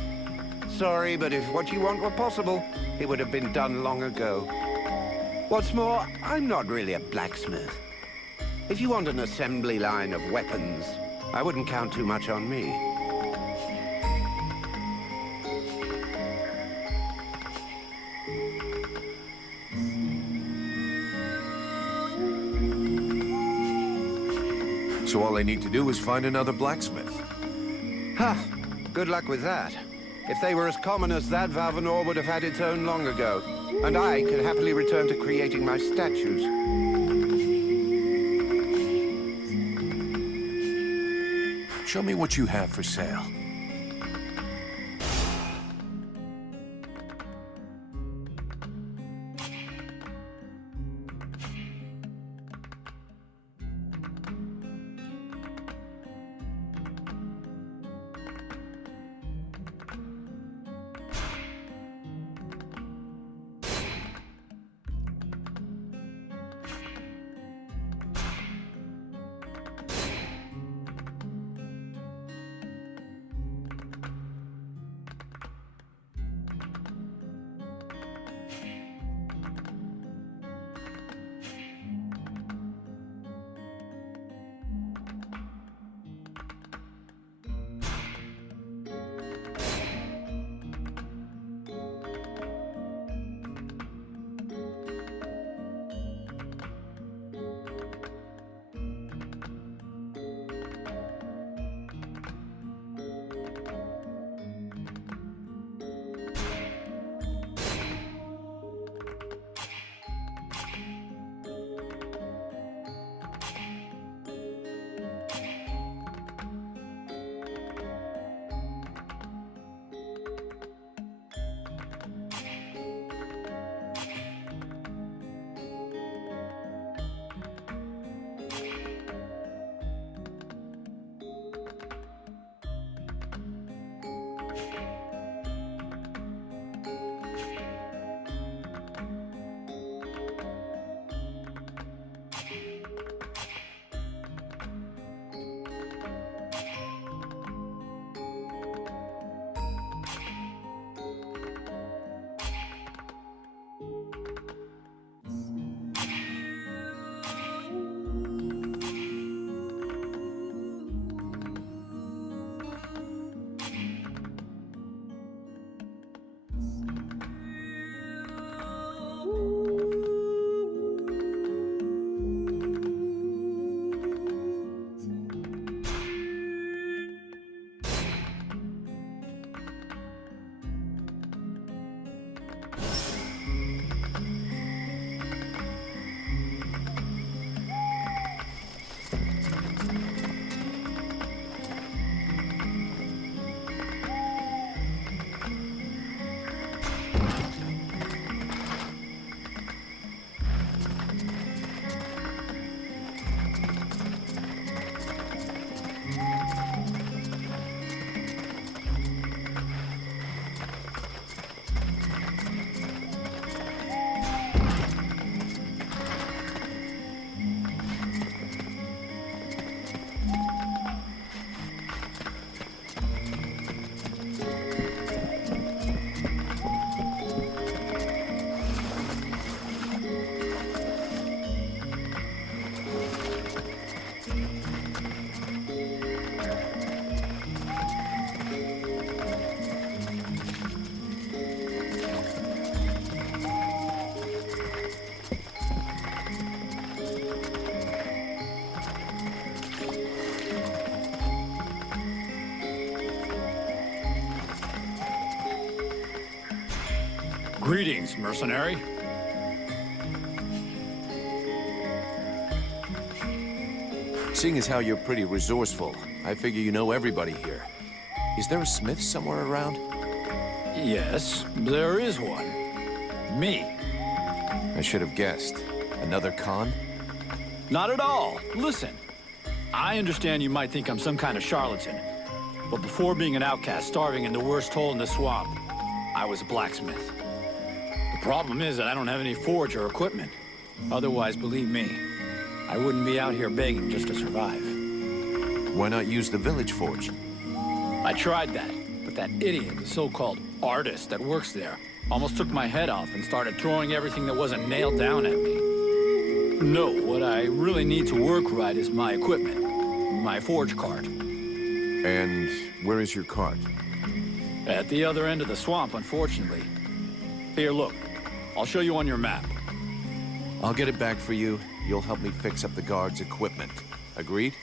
Sorry, but if what you want were possible, it would have been done long ago. What's more, I'm not really a blacksmith. If you want an assembly line of weapons, I wouldn't count too much on me. So all I need to do is find another blacksmith. Ha! Good luck with that. If they were as common as that, Valvanor would have had its own long ago. And I could happily return to creating my statues. Show me what you have for sale. Greetings, mercenary. Seeing as how you're pretty resourceful, I figure you know everybody here. Is there a smith somewhere around? Yes, there is one. Me. I should have guessed. Another con? Not at all. Listen, I understand you might think I'm some kind of charlatan, but before being an outcast starving in the worst hole in the swamp, I was a blacksmith. The problem is that I don't have any forge or equipment. Otherwise, believe me, I wouldn't be out here begging just to survive. Why not use the village forge? I tried that, but that idiot, the so-called artist that works there, almost took my head off and started throwing everything that wasn't nailed down at me. No, what I really need to work right is my equipment, my forge cart. And where is your cart? At the other end of the swamp, unfortunately. Here, look. I'll show you on your map. I'll get it back for you. You'll help me fix up the guard's equipment. Agreed?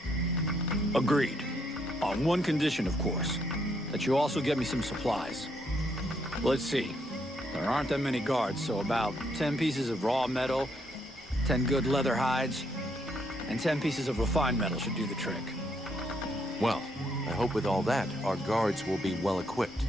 Agreed. On one condition, of course. That you also get me some supplies. Let's see. There aren't that many guards, so about 10 pieces of raw metal, 10 good leather hides, and 10 pieces of refined metal should do the trick. Well, I hope with all that, our guards will be well equipped.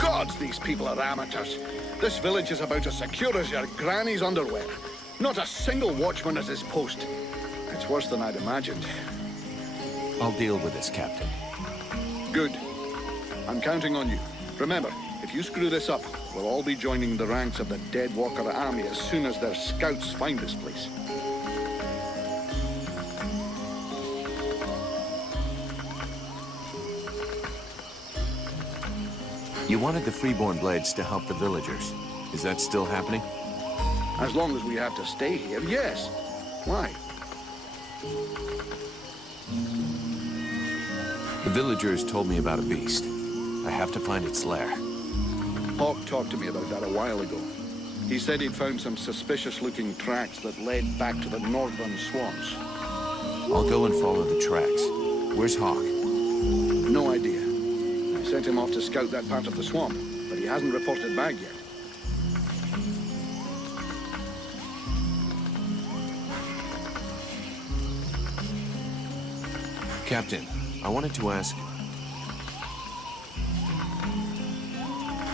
Gods, these people are amateurs. This village is about as secure as your granny's underwear. Not a single watchman at his post. It's worse than I'd imagined. I'll deal with this, Captain. Good. I'm counting on you. Remember, if you screw this up, we'll all be joining the ranks of the Dead Walker army as soon as their scouts find this place. You wanted the Freeborn Blades to help the villagers. Is that still happening? As long as we have to stay here, yes. Why? The villagers told me about a beast. I have to find its lair. Hawk talked to me about that a while ago. He said he'd found some suspicious-looking tracks that led back to the northern swamps. I'll go and follow the tracks. Where's Hawk? No idea. I sent him off to scout that part of the swamp, but he hasn't reported back yet. Captain, I wanted to ask...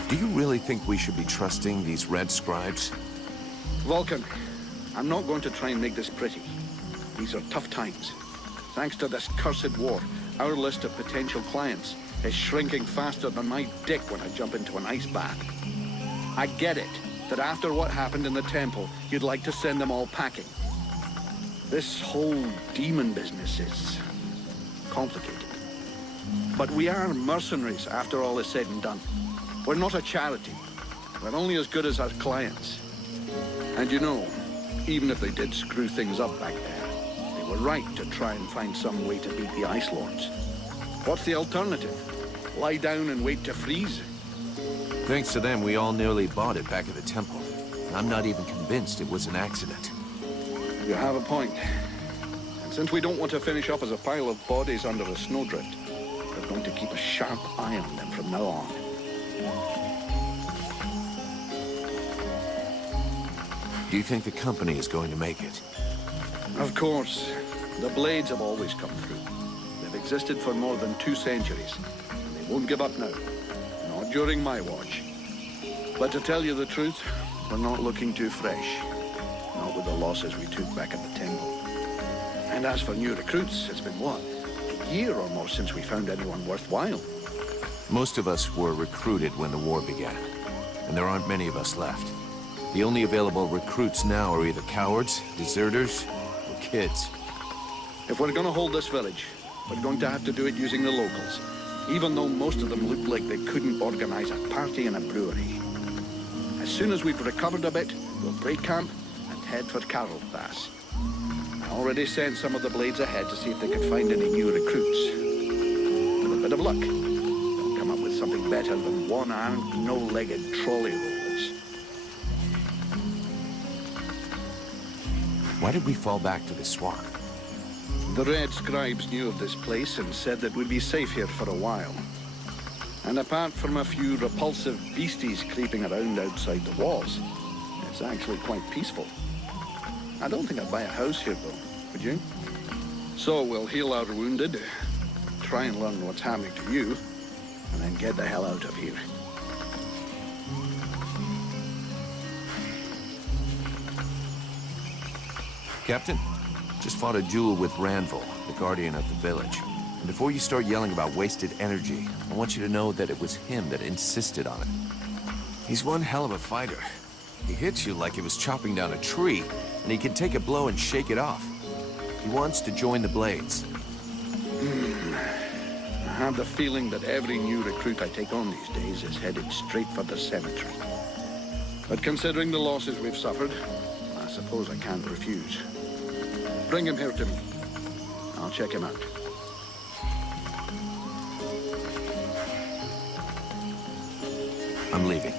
Do you really think we should be trusting these red scribes? Vulcan, I'm not going to try and make this pretty. These are tough times. Thanks to this cursed war, our list of potential clients is shrinking faster than my dick when I jump into an ice bath. I get it, that after what happened in the temple, you'd like to send them all packing. This whole demon business is complicated. But we are mercenaries after all is said and done. We're not a charity. We're only as good as our clients. And you know, even if they did screw things up back there, they were right to try and find some way to beat the Ice Lords. What's the alternative? Lie down and wait to freeze? Thanks to them, we all nearly bought it back at the temple. I'm not even convinced it was an accident. You have a point. And since we don't want to finish up as a pile of bodies under a snowdrift, we're going to keep a sharp eye on them from now on. Do you think the company is going to make it? Of course. The Blades have always come through. They've existed for more than 2 centuries, and they won't give up now. Not during my watch. But to tell you the truth, we're not looking too fresh. Not with the losses we took back at the temple. And as for new recruits, it's been what? A year or more since we found anyone worthwhile. Most of us were recruited when the war began, and there aren't many of us left. The only available recruits now are either cowards, deserters, or kids. If we're gonna hold this village, we're going to have to do it using the locals, even though most of them look like they couldn't organize a party in a brewery. As soon as we've recovered a bit, we'll break camp and head for Carolthas. I already sent some of the blades ahead to see if they could find any new recruits. With a bit of luck, they'll come up with something better than one-armed, no-legged trolley rollers. Why did we fall back to the swamp? The Red Scribes knew of this place and said that we'd be safe here for a while. And apart from a few repulsive beasties creeping around outside the walls, it's actually quite peaceful. I don't think I'd buy a house here, though, would you? So we'll heal our wounded, try and learn what's happening to you, and then get the hell out of here. Captain, just fought a duel with Ranvil, the guardian of the village. And before you start yelling about wasted energy, I want you to know that it was him that insisted on it. He's one hell of a fighter. He hits you like he was chopping down a tree, and he can take a blow and shake it off. He wants to join the Blades. I have the feeling that every new recruit I take on these days is headed straight for the cemetery. But considering the losses we've suffered, I suppose I can't refuse. Bring him here to me. I'll check him out. I'm leaving.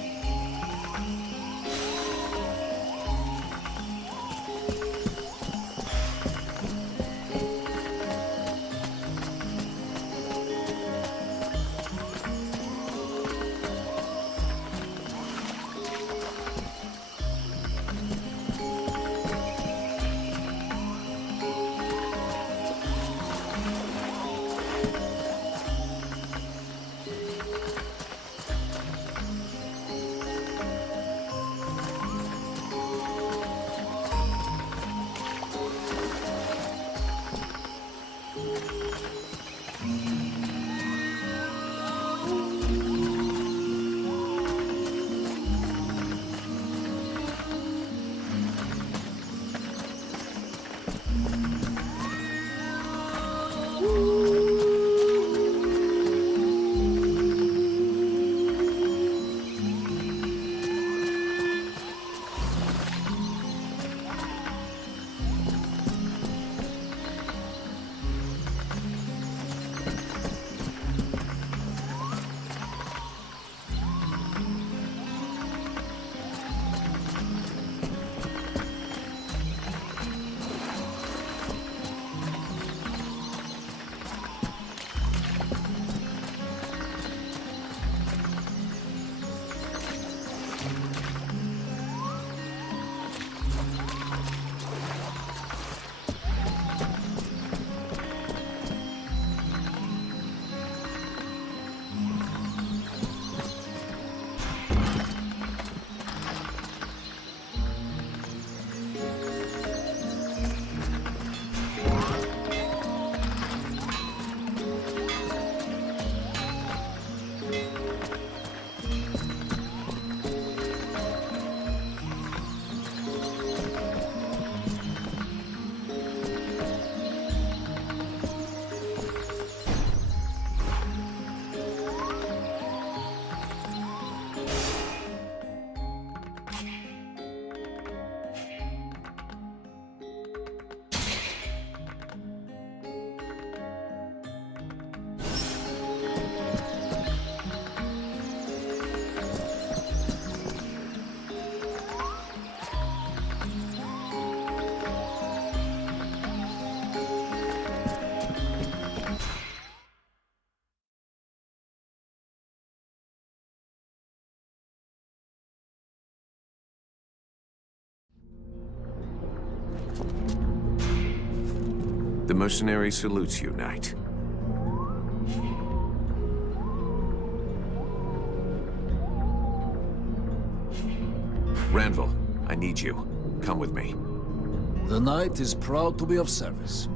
The mercenary salutes you, knight. Ranvil, I need you. Come with me. The knight is proud to be of service.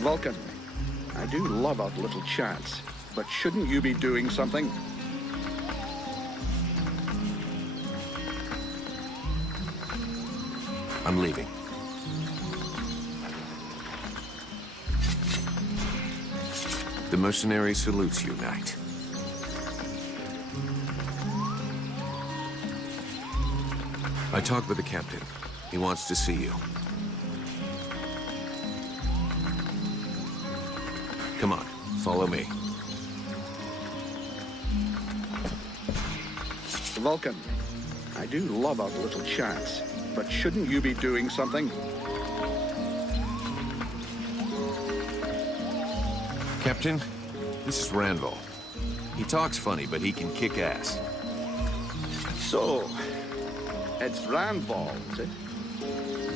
Vulcan, I do love our little chats, but shouldn't you be doing something? I'm leaving. The mercenary salutes you, Knight. I talked with the captain. He wants to see you. Come on, follow me. Vulcan, I do love our little chats, but shouldn't you be doing something? Captain, this is Randall. He talks funny, but he can kick ass. So, it's Randall, is it?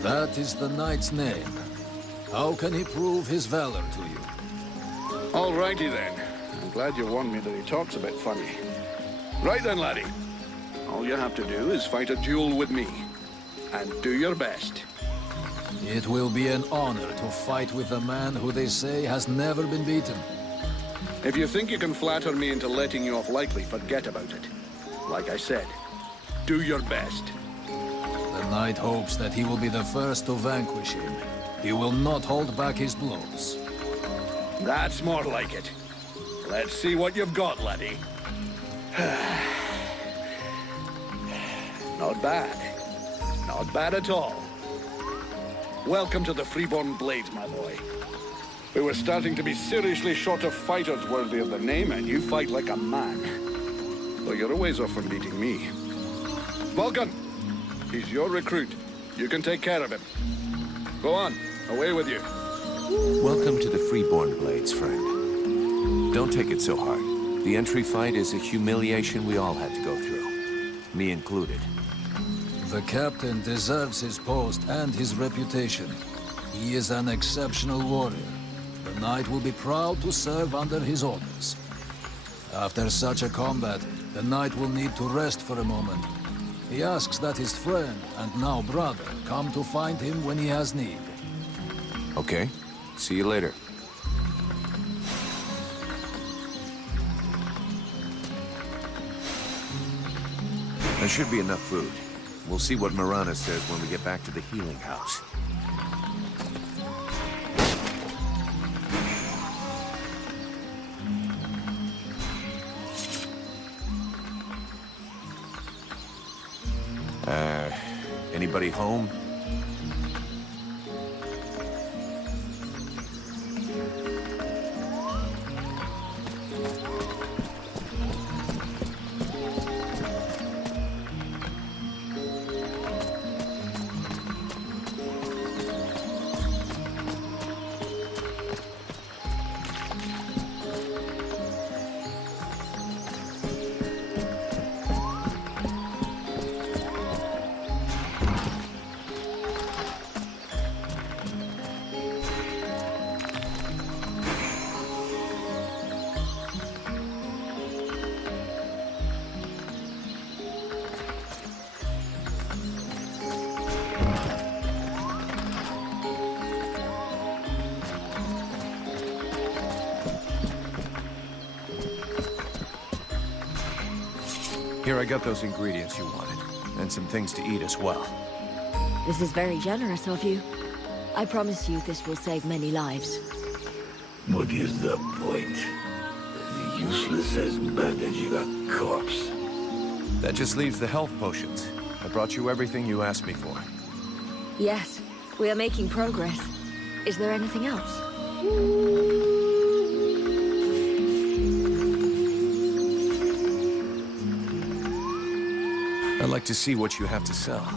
That is the knight's name. How can he prove his valor to you? Alrighty then. I'm glad you warned me that he talks a bit funny. Right then, laddie. All you have to do is fight a duel with me. And do your best. It will be an honor to fight with a man who they say has never been beaten. If you think you can flatter me into letting you off lightly, forget about it. Like I said, do your best. The knight hopes that he will be the first to vanquish him. He will not hold back his blows. That's more like it. Let's see what you've got, laddie. Not bad. Not bad at all. Welcome to the Freeborn Blades, my boy. We were starting to be seriously short of fighters worthy of the name, and you fight like a man. Though you're a ways off from beating me. Vulcan! He's your recruit. You can take care of him. Go on. Away with you. Welcome to the Freeborn Blades, friend. Don't take it so hard. The entry fight is a humiliation we all had to go through. Me included. The captain deserves his post and his reputation. He is an exceptional warrior. The knight will be proud to serve under his orders. After such a combat, the knight will need to rest for a moment. He asks that his friend, and now brother, come to find him when he has need. Okay. See you later. There should be enough food. We'll see what Marana says when we get back to the healing house. Anybody home? Here, I got those ingredients you wanted, and some things to eat as well. This is very generous of you. I promise you this will save many lives. What is the point? As useless as bandaging a corpse. That just leaves the health potions. I brought you everything you asked me for. Yes, we are making progress. Is there anything else? I'd like to see what you have to sell.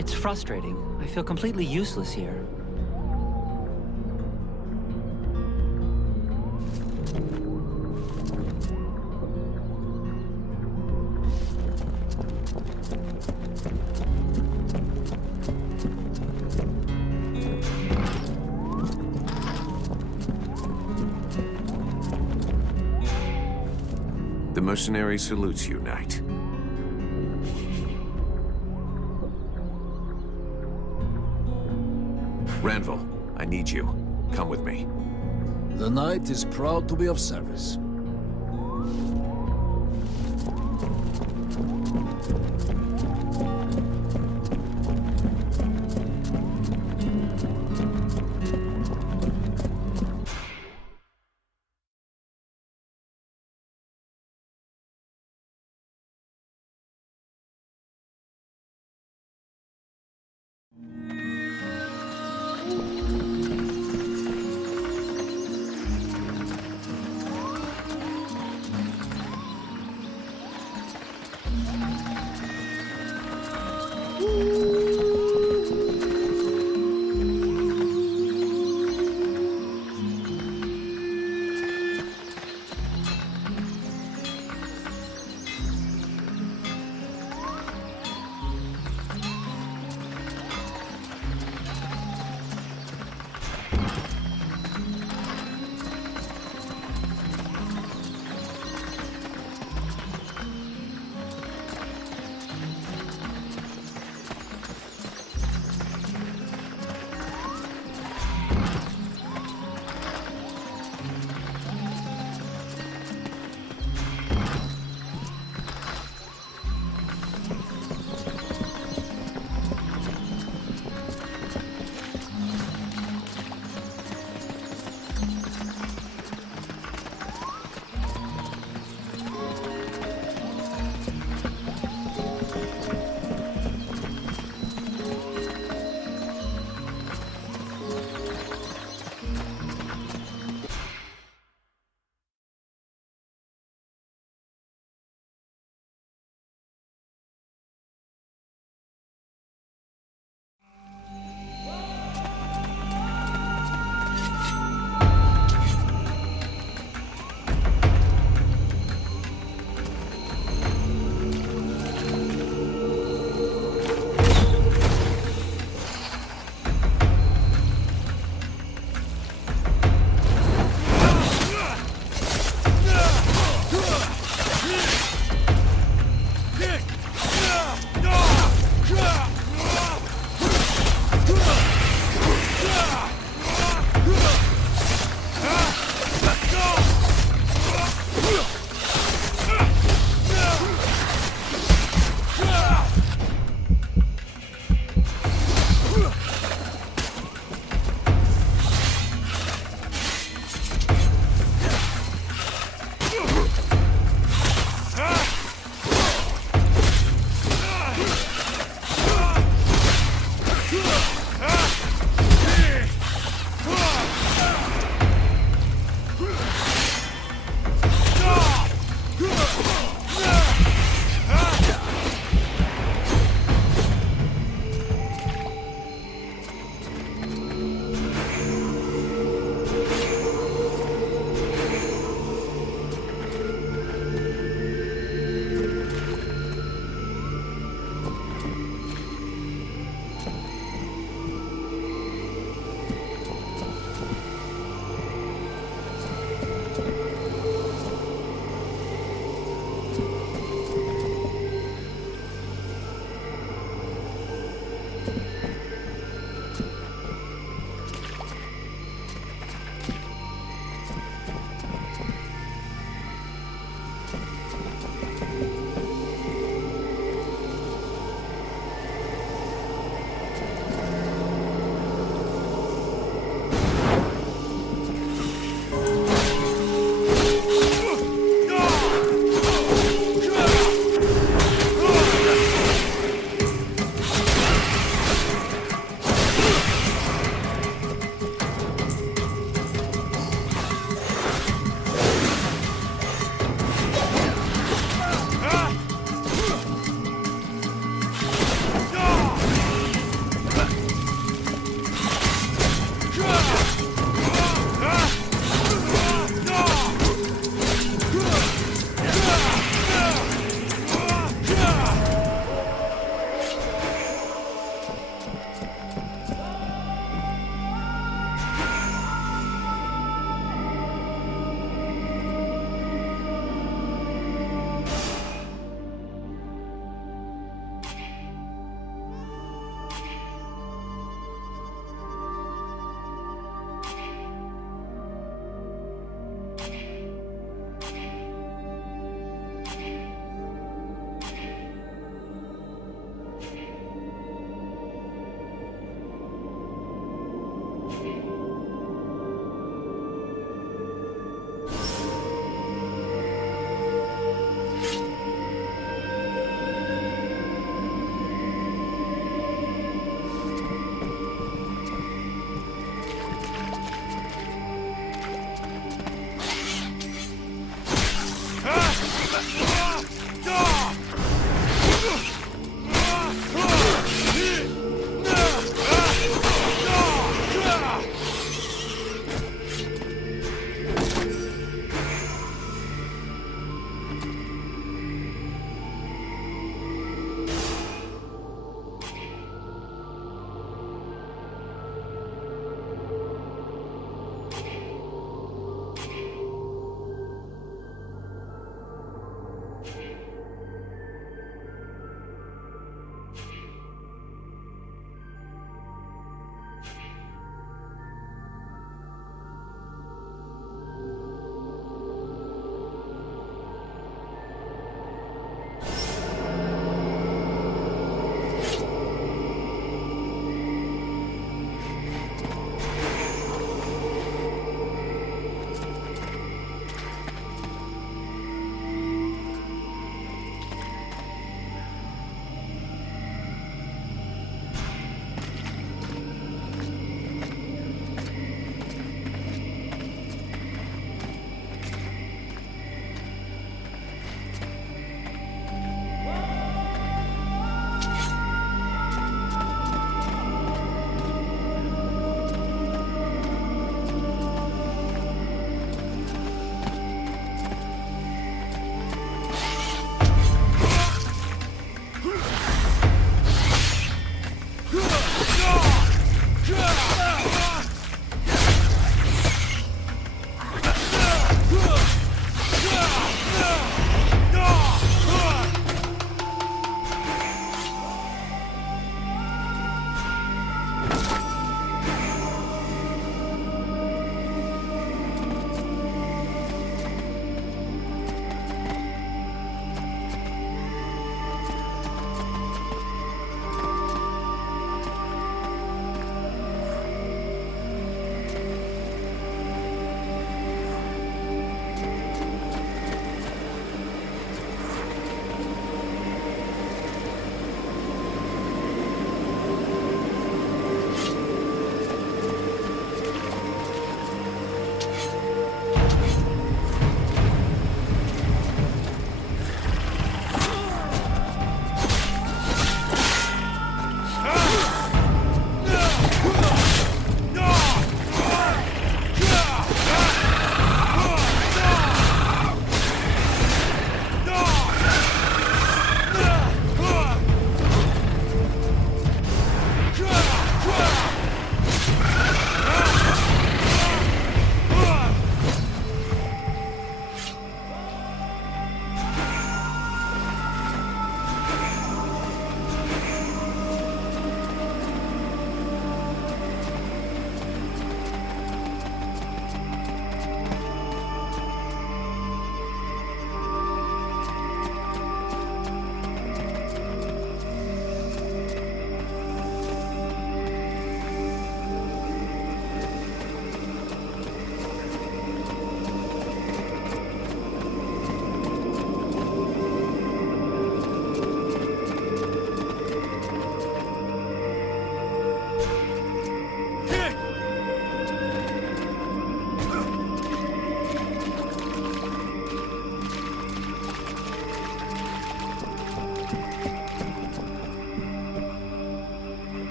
It's frustrating. I feel completely useless here. The mercenary salutes you, knight. Ranville, I need you. Come with me. The knight is proud to be of service.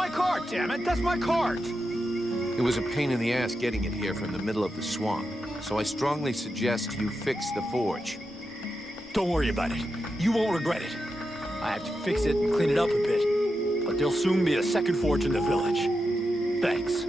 my cart, damn it! That's my cart! It was a pain in the ass getting it here from the middle of the swamp, so I strongly suggest you fix the forge. Don't worry about it. You won't regret it. I have to fix it and clean it up a bit, but there'll soon be a second forge in the village. Thanks.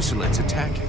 chrysalids attacking.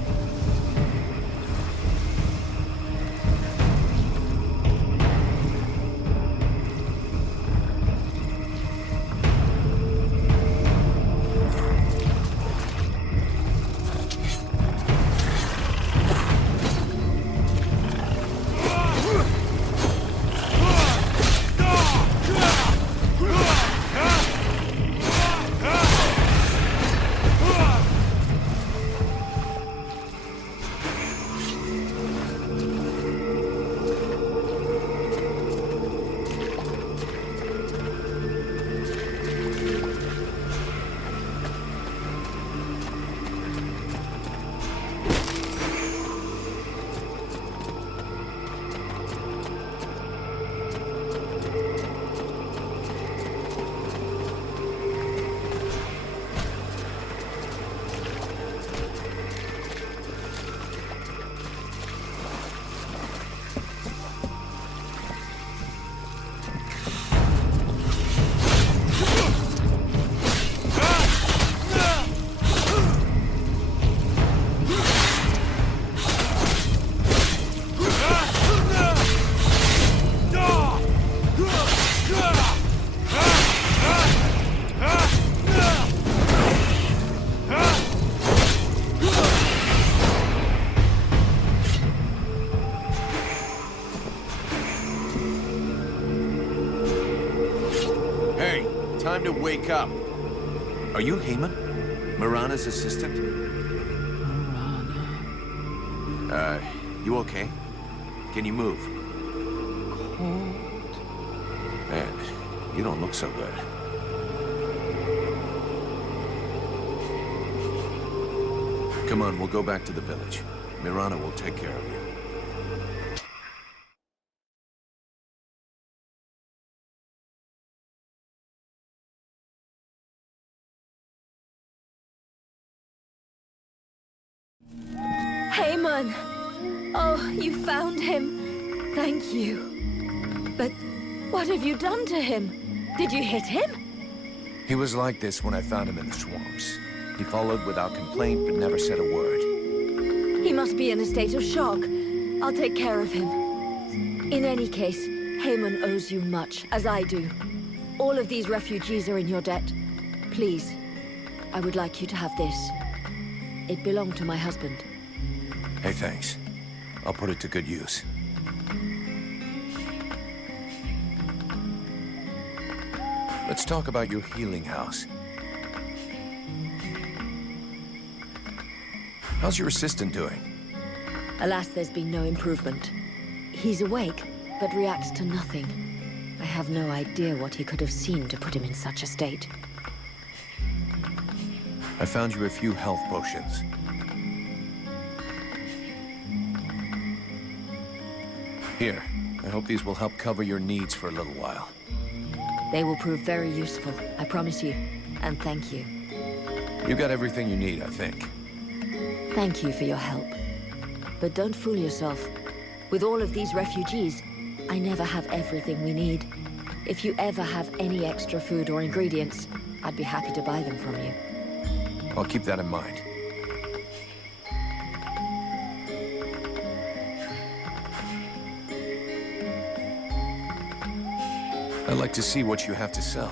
Time to wake up. Are you Heyman? Mirana's assistant? Mirana... you okay? Can you move? Cold. Man, you don't look so good. Come on, we'll go back to the village. Mirana will take care of you. Heyman! Oh, you found him. Thank you. But what have you done to him? Did you hit him? He was like this when I found him in the swamps. He followed without complaint, but never said a word. He must be in a state of shock. I'll take care of him. In any case, Heyman owes you much, as I do. All of these refugees are in your debt. Please, I would like you to have this. It belonged to my husband. Hey, thanks. I'll put it to good use. Let's talk about your healing house. How's your assistant doing? Alas, there's been no improvement. He's awake, but reacts to nothing. I have no idea what he could have seen to put him in such a state. I found you a few health potions. Here, I hope these will help cover your needs for a little while. They will prove very useful, I promise you. And thank you. You got everything you need, I think. Thank you for your help. But don't fool yourself. With all of these refugees, I never have everything we need. If you ever have any extra food or ingredients, I'd be happy to buy them from you. I'll keep that in mind. I'd like to see what you have to sell.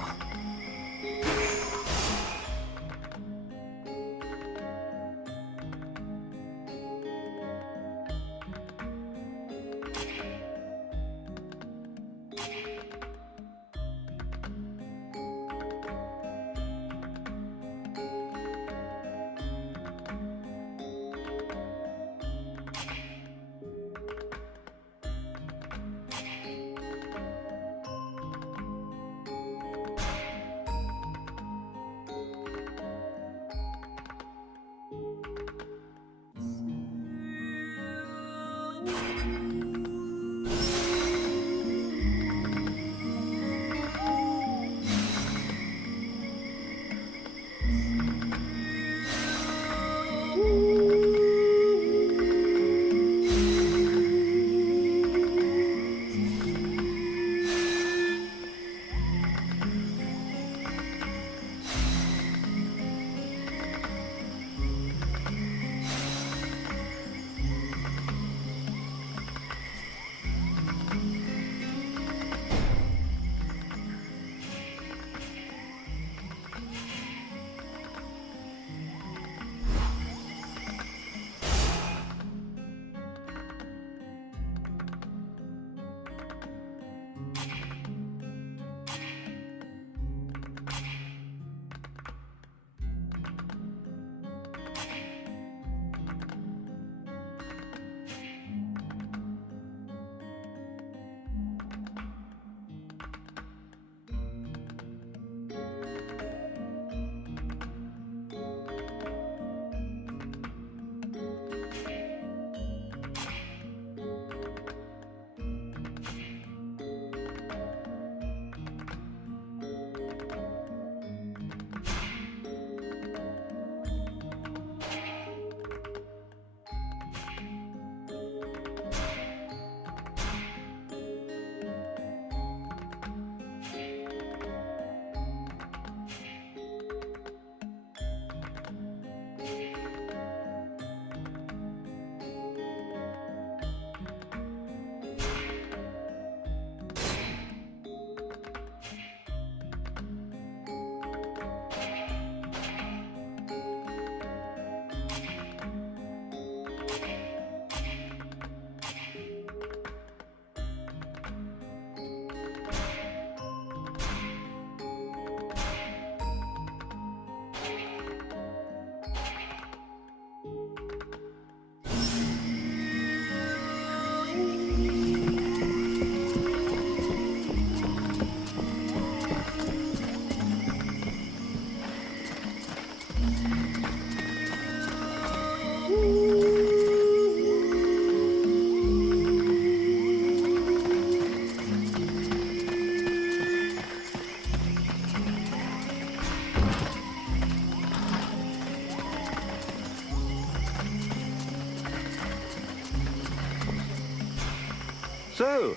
So,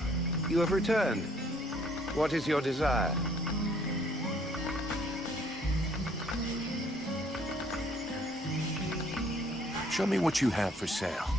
you have returned. What is your desire? Show me what you have for sale.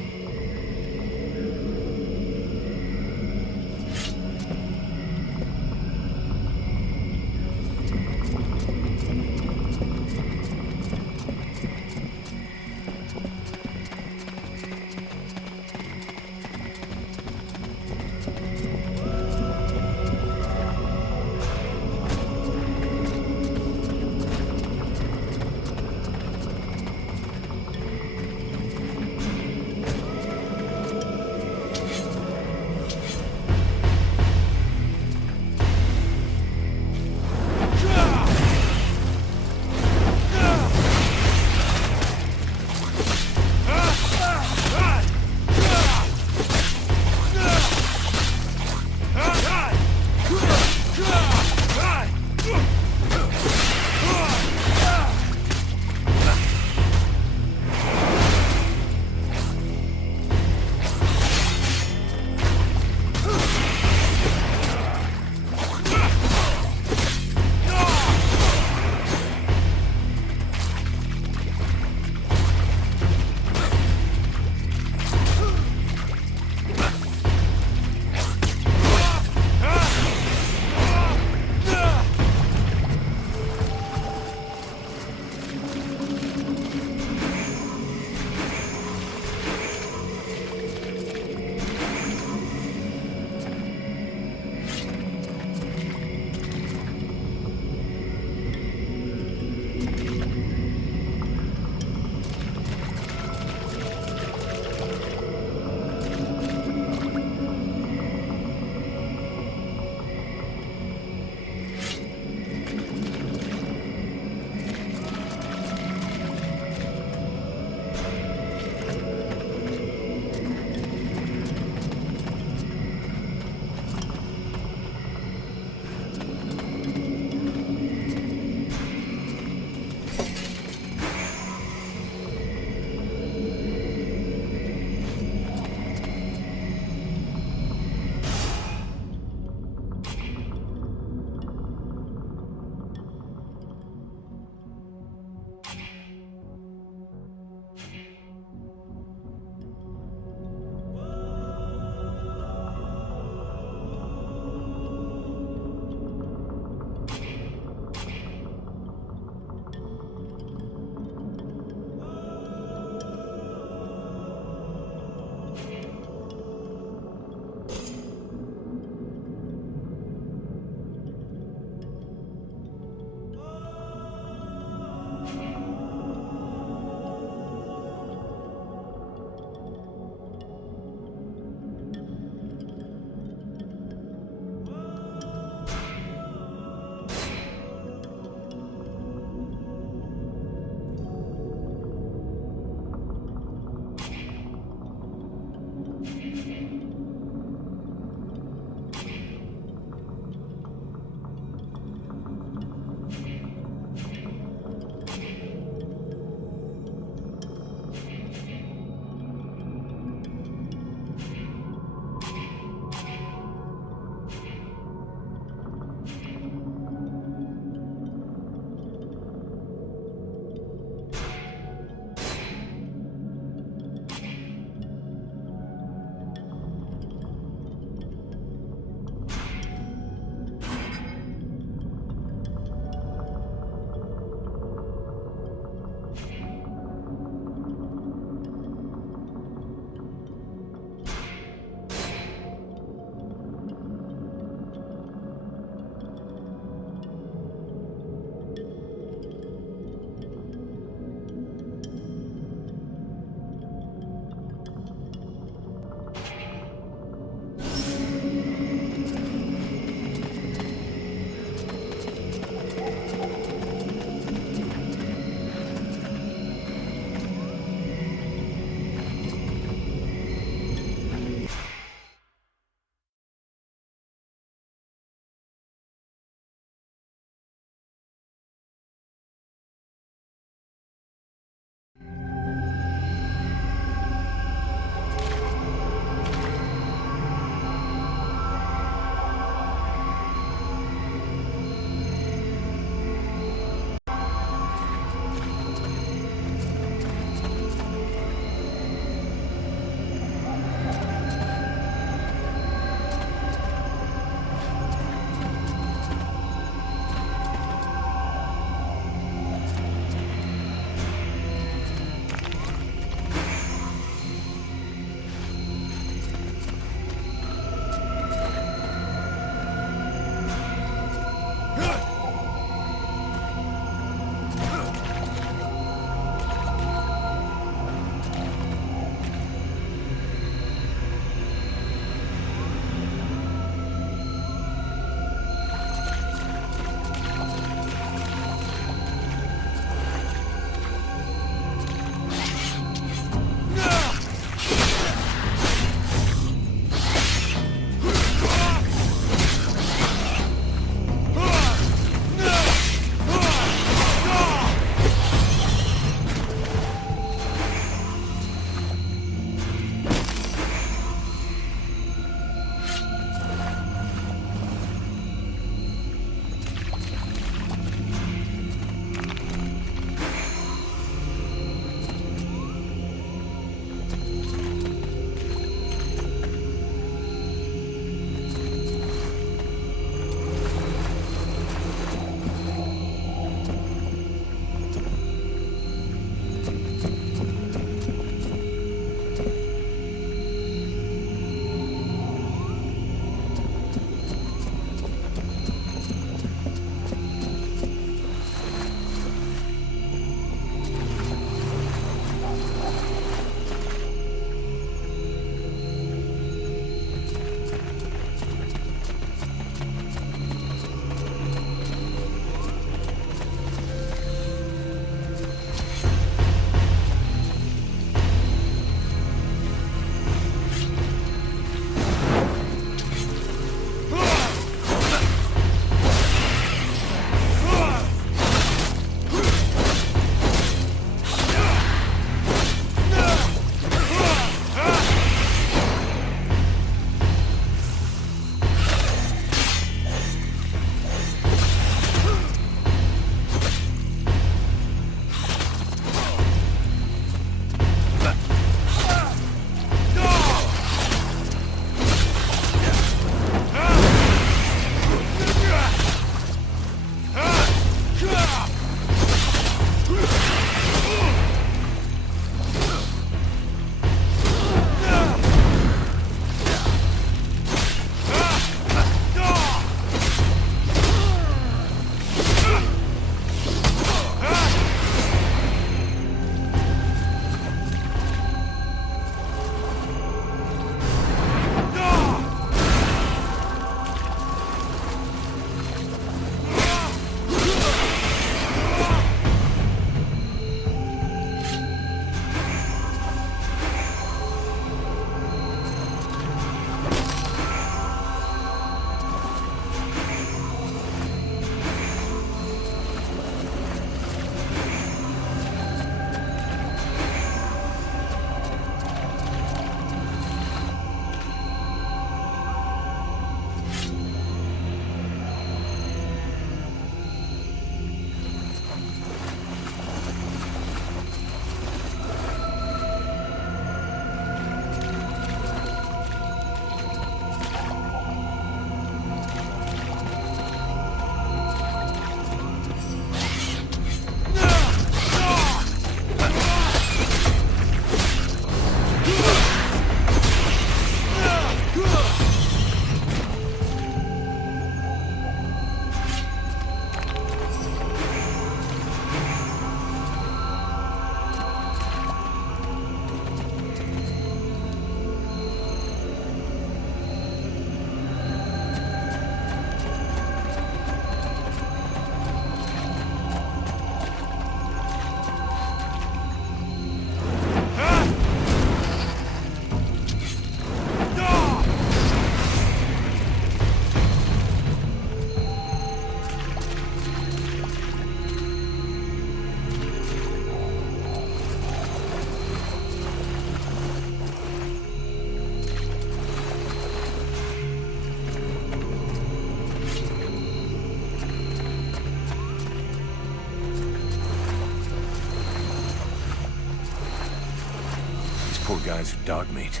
guys who dog meat,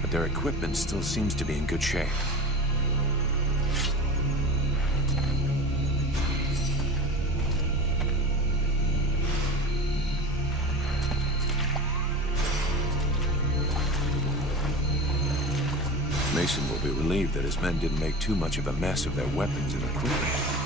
but their equipment still seems to be in good shape. Mason will be relieved that his men didn't make too much of a mess of their weapons and equipment.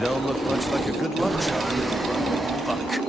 You don't look much like a good luck charm. Fuck.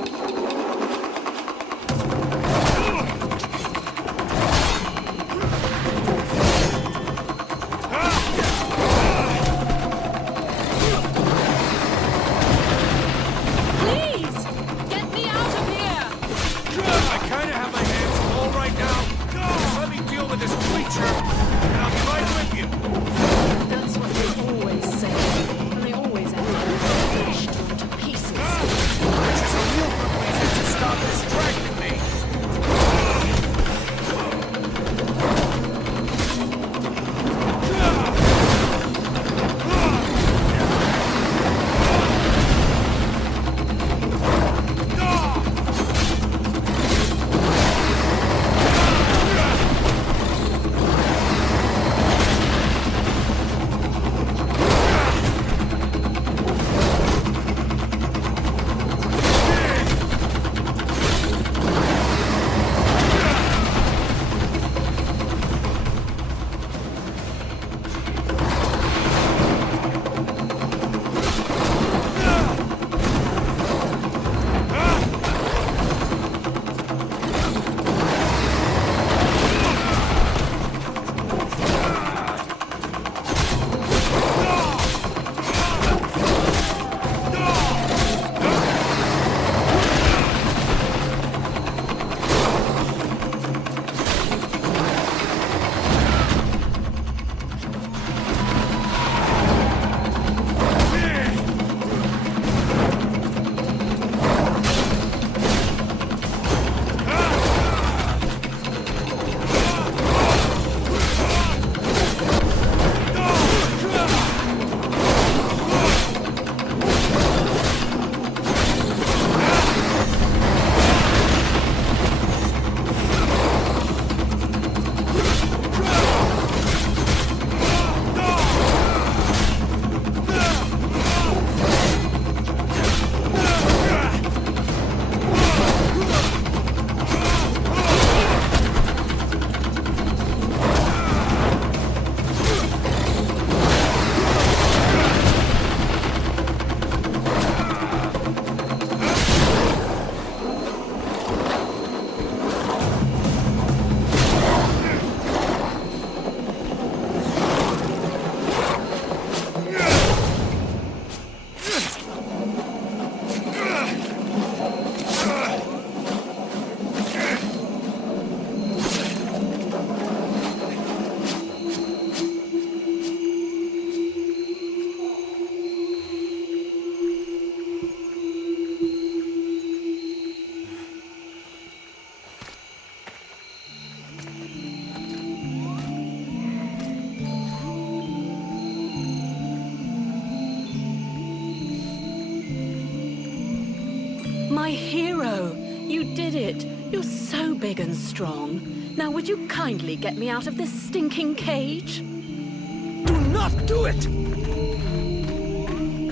My hero! You did it! You're so big and strong. Now would you kindly get me out of this stinking cage? Do not do it!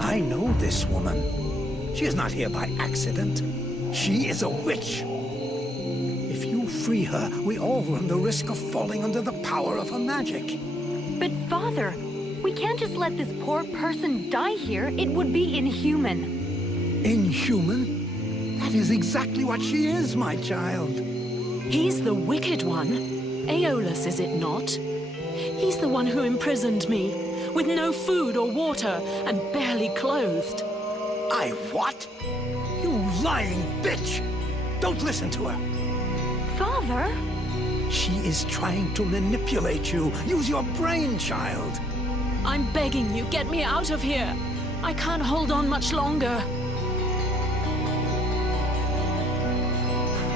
I know this woman. She is not here by accident. She is a witch. If you free her, we all run the risk of falling under the power of her magic. But Father, we can't just let this poor person die here. It would be inhuman. Inhuman? That is exactly what she is, my child. He's the wicked one. Aeolus, is it not? He's the one who imprisoned me, with no food or water, and barely clothed. I what? You lying bitch! Don't listen to her. Father? She is trying to manipulate you. Use your brain, child. I'm begging you, get me out of here. I can't hold on much longer.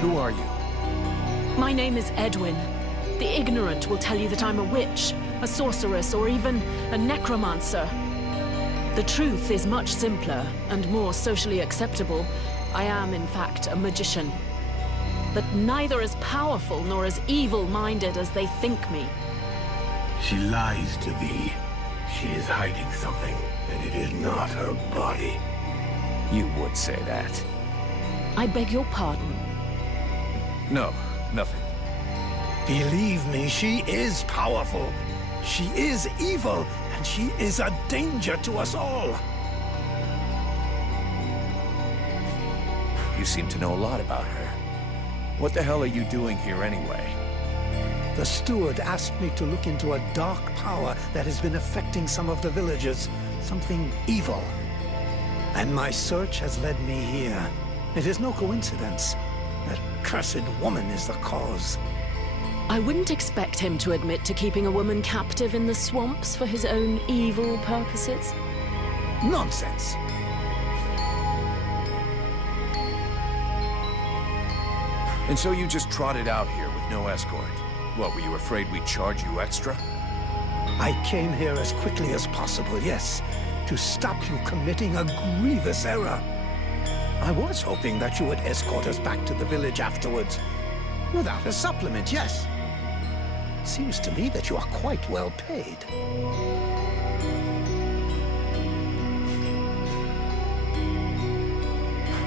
Who are you? My name is Edwin. The ignorant will tell you that I'm a witch, a sorceress, or even a necromancer. The truth is much simpler and more socially acceptable. I am, in fact, a magician. But neither as powerful nor as evil-minded as they think me. She lies to thee. She is hiding something, and it is not her body. You would say that. I beg your pardon. No, nothing. Believe me, she is powerful. She is evil, and she is a danger to us all. You seem to know a lot about her. What the hell are you doing here anyway? The steward asked me to look into a dark power that has been affecting some of the villagers. Something evil. And my search has led me here. It is no coincidence. That cursed woman is the cause. I wouldn't expect him to admit to keeping a woman captive in the swamps for his own evil purposes. Nonsense. And so you just trotted out here with no escort? What, were you afraid we'd charge you extra? I came here as quickly as possible, yes, to stop you committing a grievous error. I was hoping that you would escort us back to the village afterwards. Without a supplement, yes. Seems to me that you are quite well paid.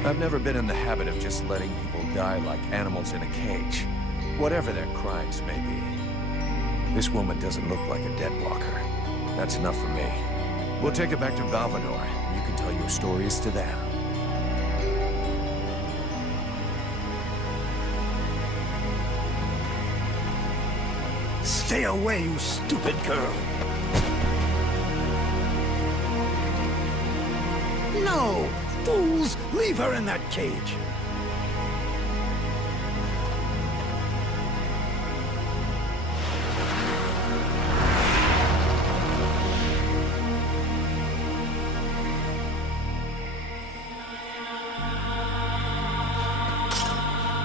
I've never been in the habit of just letting people die like animals in a cage, whatever their crimes may be. This woman doesn't look like a dead walker. That's enough for me. We'll take it back to Valvanor, and you can tell your stories to them. Stay away, you stupid girl! No! Fools! Leave her in that cage!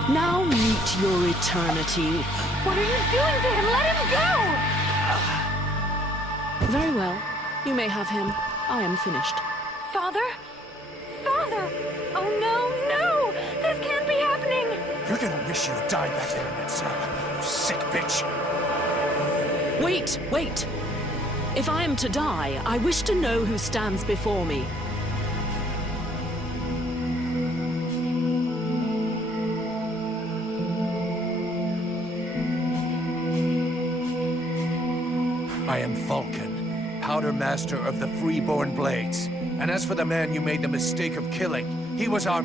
Now meet your eternity. What are you doing to him? Let him go! Very well. You may have him. I am finished. Father? Father! Oh no, no! This can't be happening! You're gonna wish you had died back there in that cell, you sick bitch! Wait, wait! If I am to die, I wish to know who stands before me. I am Vulcan, Powder Master of the Freeborn Blades. And as for the man you made the mistake of killing, he was our...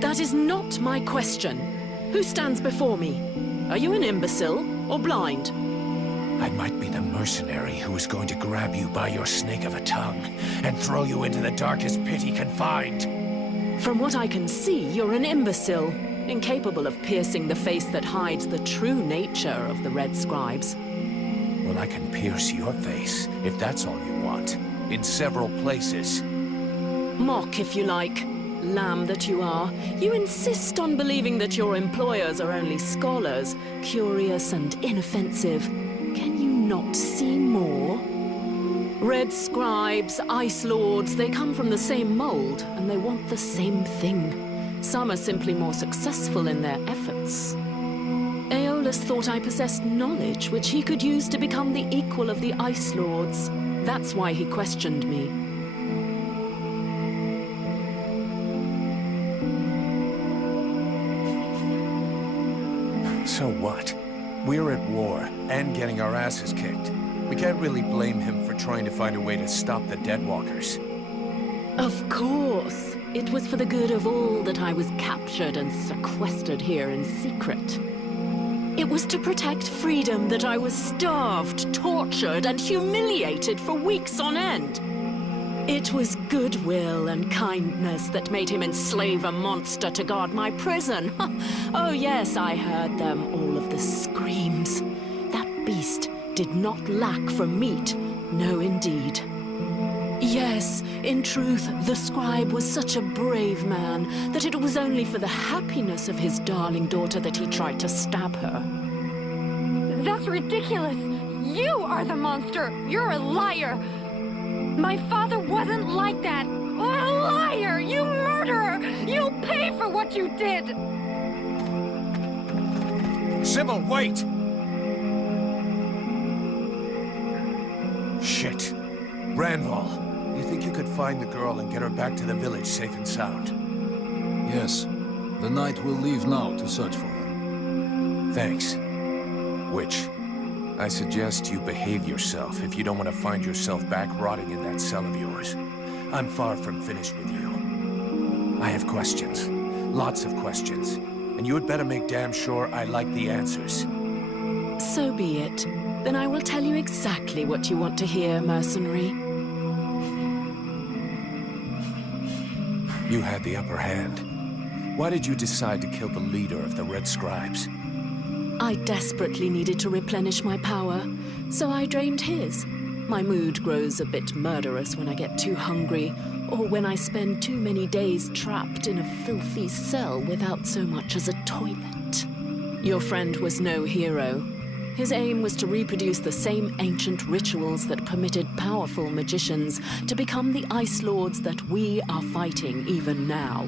That is not my question. Who stands before me? Are you an imbecile or blind? I might be the mercenary who is going to grab you by your snake of a tongue and throw you into the darkest pit he can find. From what I can see, you're an imbecile, incapable of piercing the face that hides the true nature of the Red Scribes. Well, I can pierce your face, if that's all you want, in several places. Mock, if you like. Lamb that you are. You insist on believing that your employers are only scholars, curious and inoffensive. Can you not see more? Red Scribes, Ice Lords, they come from the same mold, and they want the same thing. Some are simply more successful in their efforts. Aeolus thought I possessed knowledge which he could use to become the equal of the Ice Lords. That's why he questioned me. So what? We're at war, and getting our asses kicked. We can't really blame him for trying to find a way to stop the Deadwalkers. Of course. It was for the good of all that I was captured and sequestered here in secret. It was to protect freedom that I was starved, tortured, and humiliated for weeks on end. It was goodwill and kindness that made him enslave a monster to guard my prison. Oh yes, I heard them, all of the screams. That beast did not lack for meat. No, indeed. Yes, in truth, the scribe was such a brave man that it was only for the happiness of his darling daughter that he tried to stab her. That's ridiculous! You are the monster! You're a liar! My father wasn't like that! A liar! You murderer! You'll pay for what you did! Sybil, wait! Shit. Ranval. You think you could find the girl and get her back to the village safe and sound? Yes. The knight will leave now to search for her. Thanks. Witch, I suggest you behave yourself if you don't want to find yourself back rotting in that cell of yours. I'm far from finished with you. I have questions. Lots of questions. And you had better make damn sure I like the answers. So be it. Then I will tell you exactly what you want to hear, mercenary. You had the upper hand. Why did you decide to kill the leader of the Red Scribes? I desperately needed to replenish my power, so I drained his. My mood grows a bit murderous when I get too hungry, or when I spend too many days trapped in a filthy cell without so much as a toilet. Your friend was no hero. His aim was to reproduce the same ancient rituals that permitted powerful magicians to become the Ice Lords that we are fighting even now.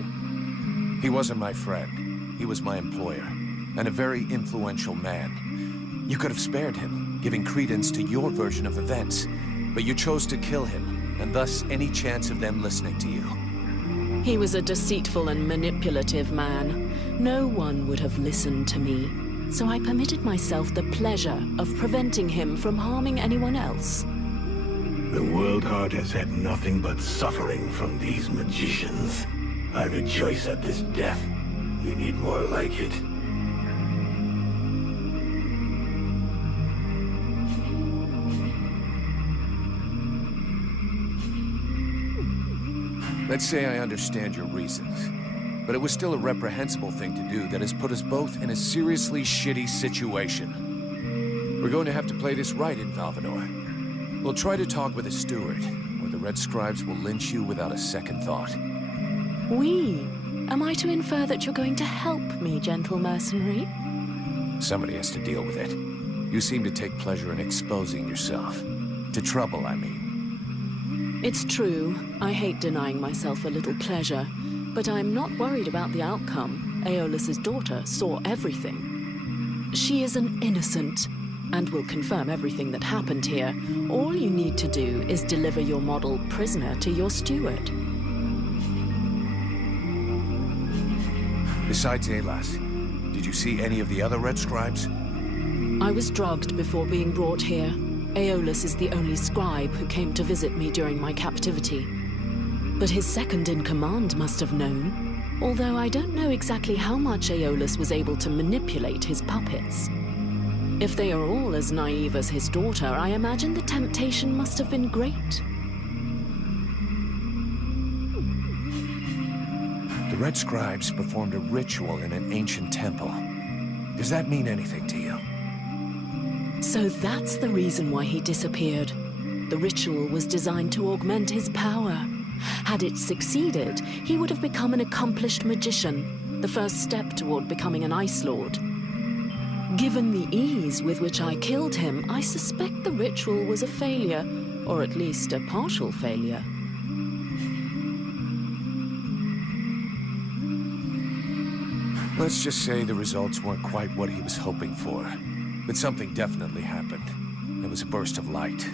He wasn't my friend. He was my employer, and a very influential man. You could have spared him, giving credence to your version of events, but you chose to kill him, and thus any chance of them listening to you. He was a deceitful and manipulative man. No one would have listened to me, so I permitted myself the pleasure of preventing him from harming anyone else. The World Heart has had nothing but suffering from these magicians. I rejoice at this death. We need more like it. Let's say I understand your reasons, but it was still a reprehensible thing to do that has put us both in a seriously shitty situation. We're going to have to play this right in Valvanor. We'll try to talk with a steward, or the Red Scribes will lynch you without a second thought. We? Am I to infer that you're going to help me, gentle mercenary? Somebody has to deal with it. You seem to take pleasure in exposing yourself. To trouble, I mean. It's true. I hate denying myself a little pleasure, but I'm not worried about the outcome. Aeolus's daughter saw everything. She is an innocent, and will confirm everything that happened here. All you need to do is deliver your model prisoner to your steward. Besides Aelas, did you see any of the other Red Scribes? I was drugged before being brought here. Aeolus is the only scribe who came to visit me during my captivity. But his second-in-command must have known, although I don't know exactly how much Aeolus was able to manipulate his puppets. If they are all as naive as his daughter, I imagine the temptation must have been great. The Red Scribes performed a ritual in an ancient temple. Does that mean anything to you? So that's the reason why he disappeared. The ritual was designed to augment his power. Had it succeeded, he would have become an accomplished magician, the first step toward becoming an Ice Lord. Given the ease with which I killed him, I suspect the ritual was a failure, or at least a partial failure. Let's just say the results weren't quite what he was hoping for. But something definitely happened. There was a burst of light,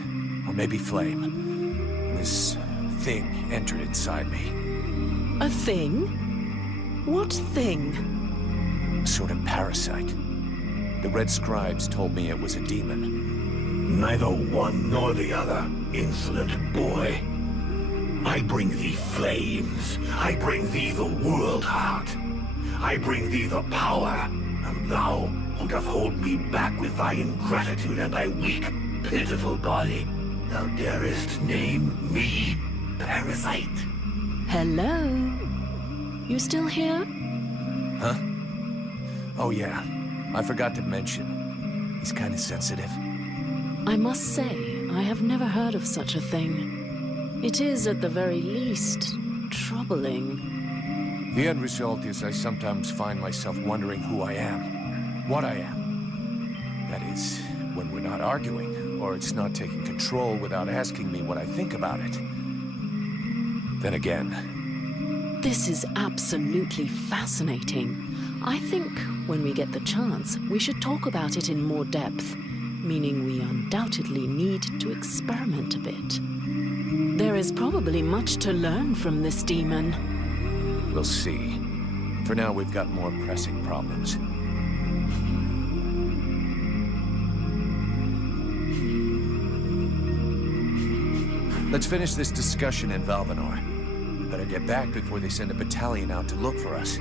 or maybe flame. This thing entered inside me. A thing? What thing? A sort of parasite. The Red Scribes told me it was a demon. Neither one nor the other, insolent boy. I bring thee flames. I bring thee the World Heart. I bring thee the power, and thou, who doth hold me back with thy ingratitude and thy weak, pitiful body, thou darest name me parasite. Hello? You still here? Huh? Oh yeah, I forgot to mention. He's kind of sensitive. I must say, I have never heard of such a thing. It is, at the very least, troubling. The end result is I sometimes find myself wondering who I am, what I am. That is, when we're not arguing, or it's not taking control without asking me what I think about it. Then again... This is absolutely fascinating. I think, when we get the chance, we should talk about it in more depth, meaning we undoubtedly need to experiment a bit. There is probably much to learn from this demon. We'll see. For now, we've got more pressing problems. Let's finish this discussion in Valvanor. We better get back before they send a battalion out to look for us.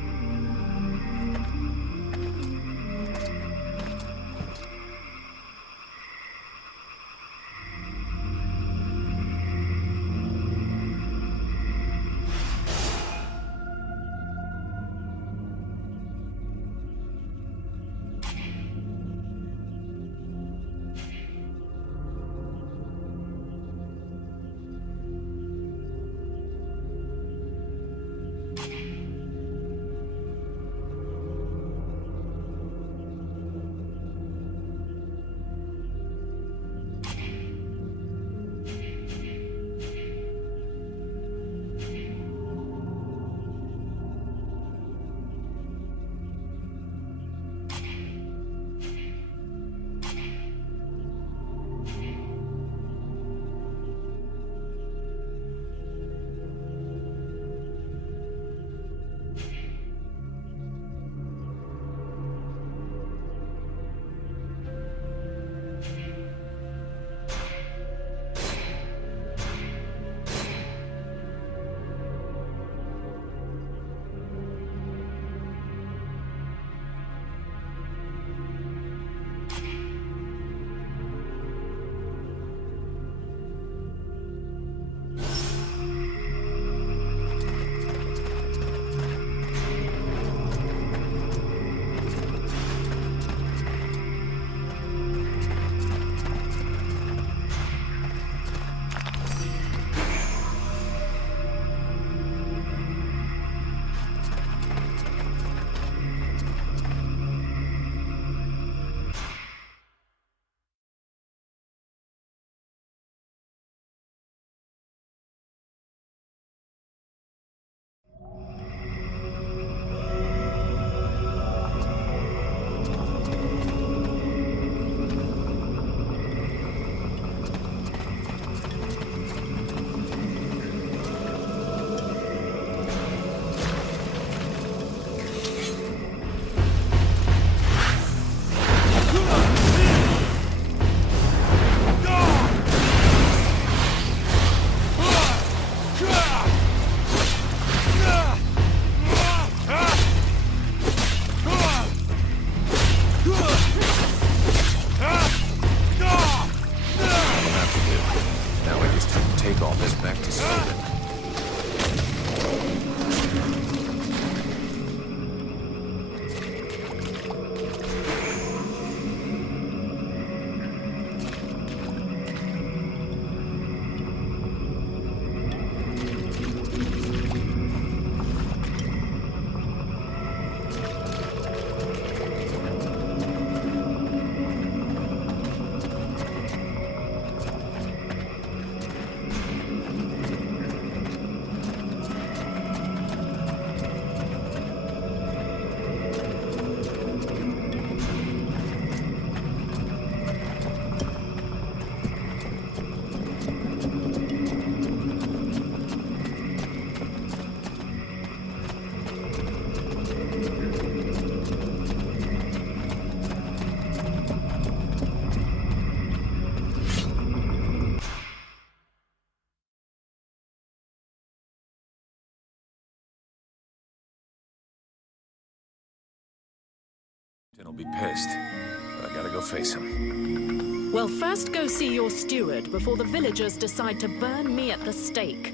be pissed, but I gotta go face him. Well, first go see your steward before the villagers decide to burn me at the stake.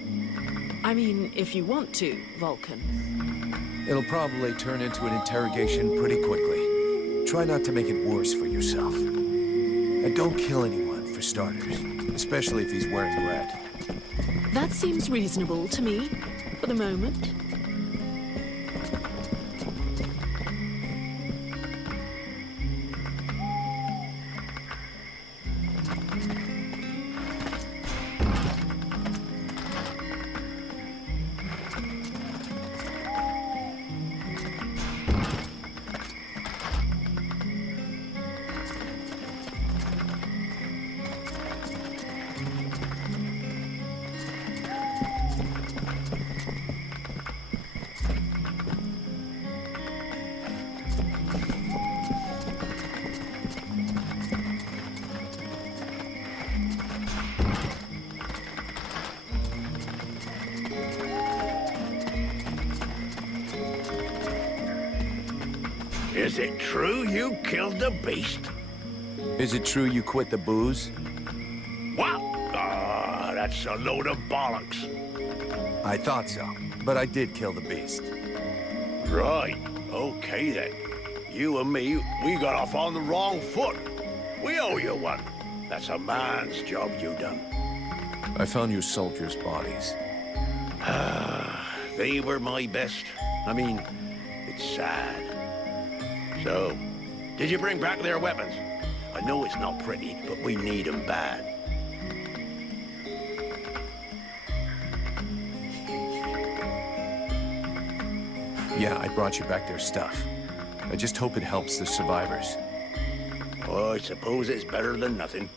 I mean, if you want to, Vulcan. It'll probably turn into an interrogation pretty quickly. Try not to make it worse for yourself. And don't kill anyone, for starters. Especially if he's wearing red. That seems reasonable to me, for the moment. Is it true you killed the beast? Is it true you quit the booze? What? Ah, that's a load of bollocks. I thought so, but I did kill the beast. Right. Okay then. You and me, we got off on the wrong foot. We owe you one. That's a man's job you done. I found your soldiers' bodies. They were my best. I mean, it's sad. So, did you bring back their weapons? I know it's not pretty, but we need them bad. Yeah, I brought you back their stuff. I just hope it helps the survivors. Oh, I suppose it's better than nothing.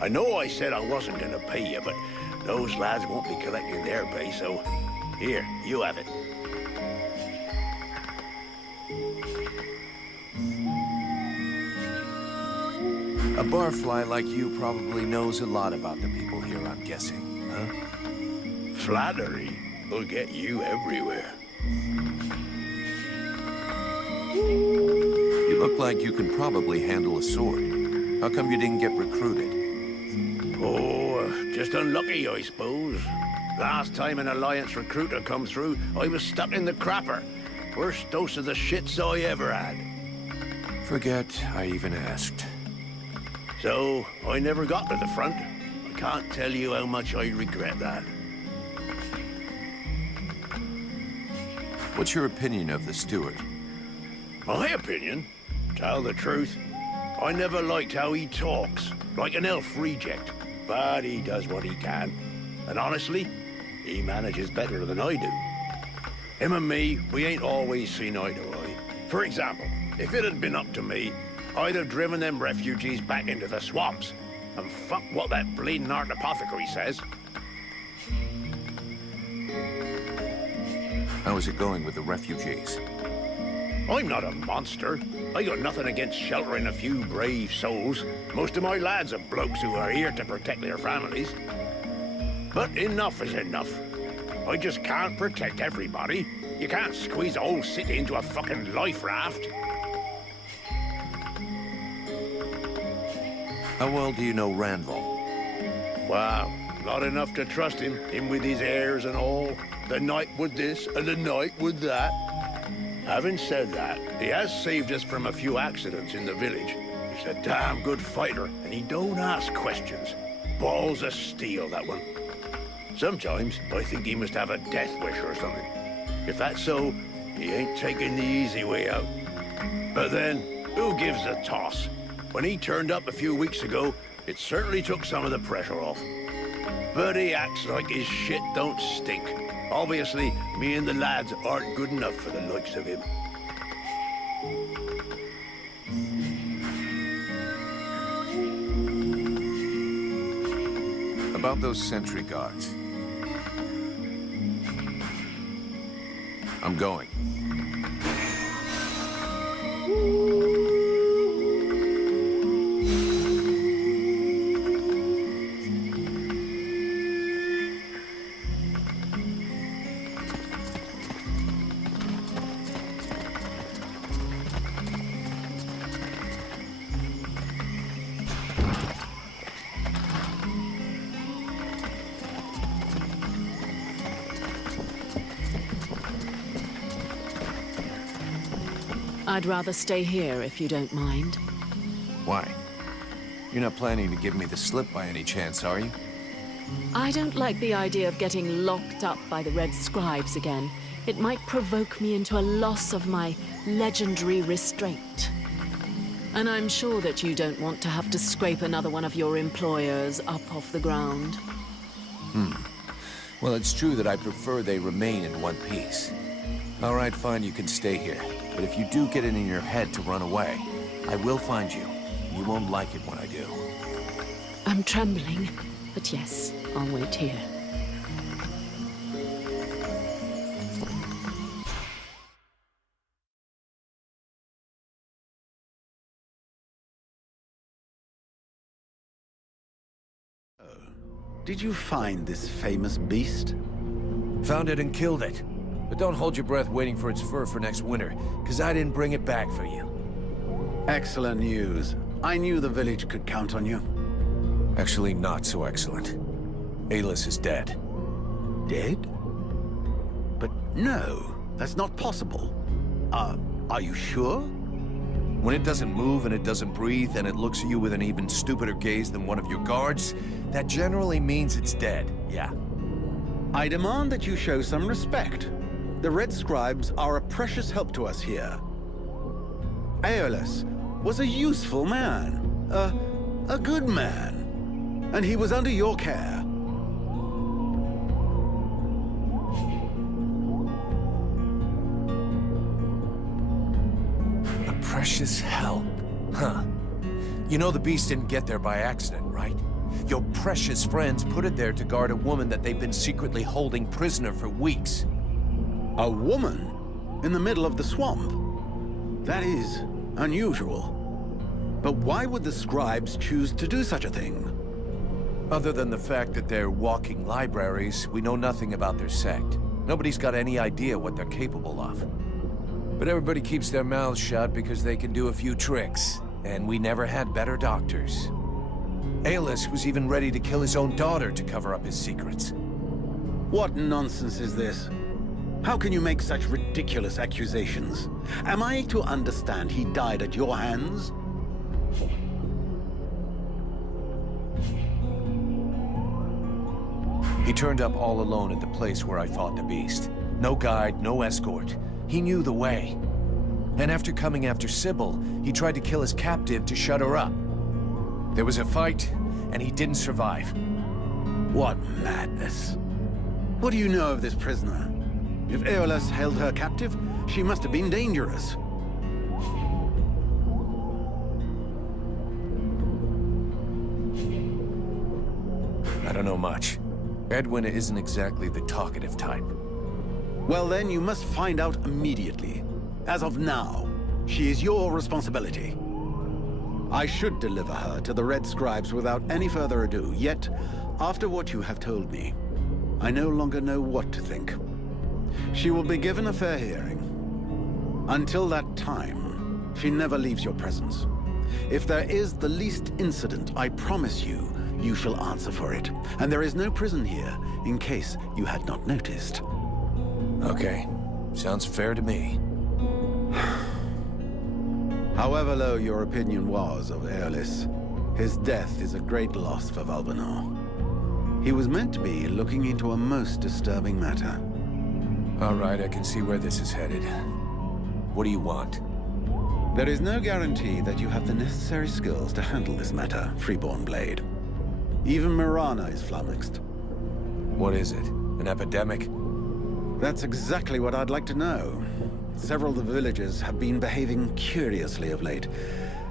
I know I said I wasn't gonna pay you, but those lads won't be collecting their pay, so here, you have it. A barfly like you probably knows a lot about the people here, I'm guessing, huh? Flattery will get you everywhere. You look like you can probably handle a sword. How come you didn't get recruited? Oh, just unlucky, I suppose. Last time an Alliance recruiter come through, I was stuck in the crapper. Worst dose of the shits I ever had. Forget I even asked. So, I never got to the front. I can't tell you how much I regret that. What's your opinion of the steward? My opinion? Tell the truth, I never liked how he talks, like an elf reject. But he does what he can. And honestly, he manages better than I do. Him and me, we ain't always seen eye to eye. For example, if it had been up to me, I'd have driven them refugees back into the swamps. And fuck what that bleeding art apothecary says. How is it going with the refugees? I'm not a monster. I got nothing against sheltering a few brave souls. Most of my lads are blokes who are here to protect their families. But enough is enough. I just can't protect everybody. You can't squeeze a whole city into a fucking life raft. How well do you know Randall? Wow, not enough to trust him with his airs and all. The night with this and the night with that. Having said that, he has saved us from a few accidents in the village. He's a damn good fighter, and he don't ask questions. Balls of steel, that one. Sometimes I think he must have a death wish or something. If that's so, he ain't taking the easy way out. But then, who gives a toss? When he turned up a few weeks ago, it certainly took some of the pressure off. But he acts like his shit don't stink. Obviously, me and the lads aren't good enough for the likes of him. About those sentry guards. I'm going. I'd rather stay here if you don't mind. Why? You're not planning to give me the slip by any chance, are you? I don't like the idea of getting locked up by the Red Scribes again. It might provoke me into a loss of my legendary restraint. And I'm sure that you don't want to have to scrape another one of your employers up off the ground. Well, it's true that I prefer they remain in one piece. All right, fine, you can stay here. But if you do get it in your head to run away, I will find you. You won't like it when I do. I'm trembling, but yes, I'll wait here. Did you find this famous beast? Found it and killed it. But don't hold your breath waiting for its fur for next winter, because I didn't bring it back for you. Excellent news. I knew the village could count on you. Actually, not so excellent. Alis is dead. Dead? But no, that's not possible. Are you sure? When it doesn't move and it doesn't breathe and it looks at you with an even stupider gaze than one of your guards, that generally means it's dead, yeah. I demand that you show some respect. The Red Scribes are a precious help to us here. Aeolus was a useful man, a good man, and he was under your care. A precious help, huh? You know the beast didn't get there by accident, right? Your precious friends put it there to guard a woman that they've been secretly holding prisoner for weeks. A woman? In the middle of the swamp? That is unusual. But why would the scribes choose to do such a thing? Other than the fact that they're walking libraries, we know nothing about their sect. Nobody's got any idea what they're capable of. But everybody keeps their mouths shut because they can do a few tricks. And we never had better doctors. Aeolus was even ready to kill his own daughter to cover up his secrets. What nonsense is this? How can you make such ridiculous accusations? Am I to understand he died at your hands? He turned up all alone at the place where I fought the beast. No guide, no escort. He knew the way. And after coming after Sybil, he tried to kill his captive to shut her up. There was a fight, and he didn't survive. What madness. What do you know of this prisoner? If Aeolus held her captive, she must have been dangerous. I don't know much. Edwin isn't exactly the talkative type. Well then, you must find out immediately. As of now, she is your responsibility. I should deliver her to the Red Scribes without any further ado, yet, after what you have told me, I no longer know what to think. She will be given a fair hearing. Until that time, she never leaves your presence. If there is the least incident, I promise you, you shall answer for it. And there is no prison here, in case you had not noticed. Okay. Sounds fair to me. However low your opinion was of Aeolus, his death is a great loss for Valvanor. He was meant to be looking into a most disturbing matter. All right, I can see where this is headed. What do you want? There is no guarantee that you have the necessary skills to handle this matter, Freeborn Blade. Even Mirana is flummoxed. What is it? An epidemic? That's exactly what I'd like to know. Several of the villagers have been behaving curiously of late.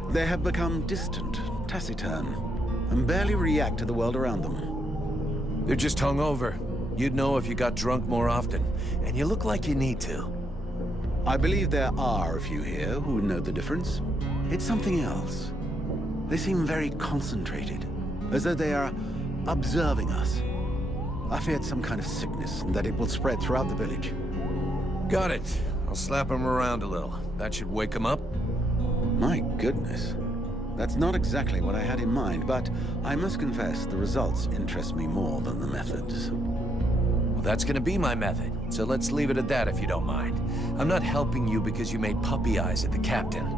They have become distant, taciturn, and barely react to the world around them. They're just hungover. You'd know if you got drunk more often, and you look like you need to. I believe there are a few here who know the difference. It's something else. They seem very concentrated, as though they are observing us. I feared some kind of sickness and that it will spread throughout the village. Got it. I'll slap them around a little. That should wake them up. My goodness. That's not exactly what I had in mind, but I must confess the results interest me more than the methods. Well, that's gonna be my method, so let's leave it at that if you don't mind. I'm not helping you because you made puppy eyes at the captain.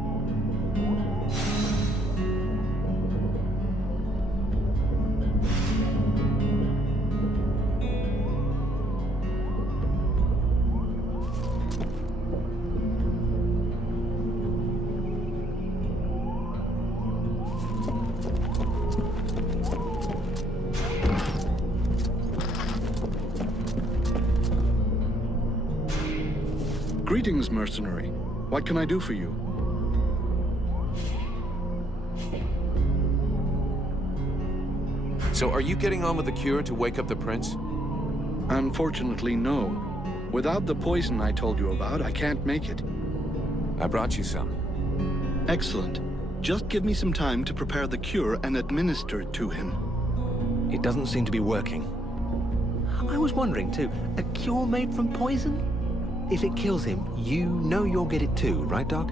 Greetings, mercenary. What can I do for you? So are you getting on with the cure to wake up the prince? Unfortunately, no. Without the poison I told you about, I can't make it. I brought you some. Excellent. Just give me some time to prepare the cure and administer it to him. It doesn't seem to be working. I was wondering too, a cure made from poison? If it kills him, you know you'll get it too, right, Doc?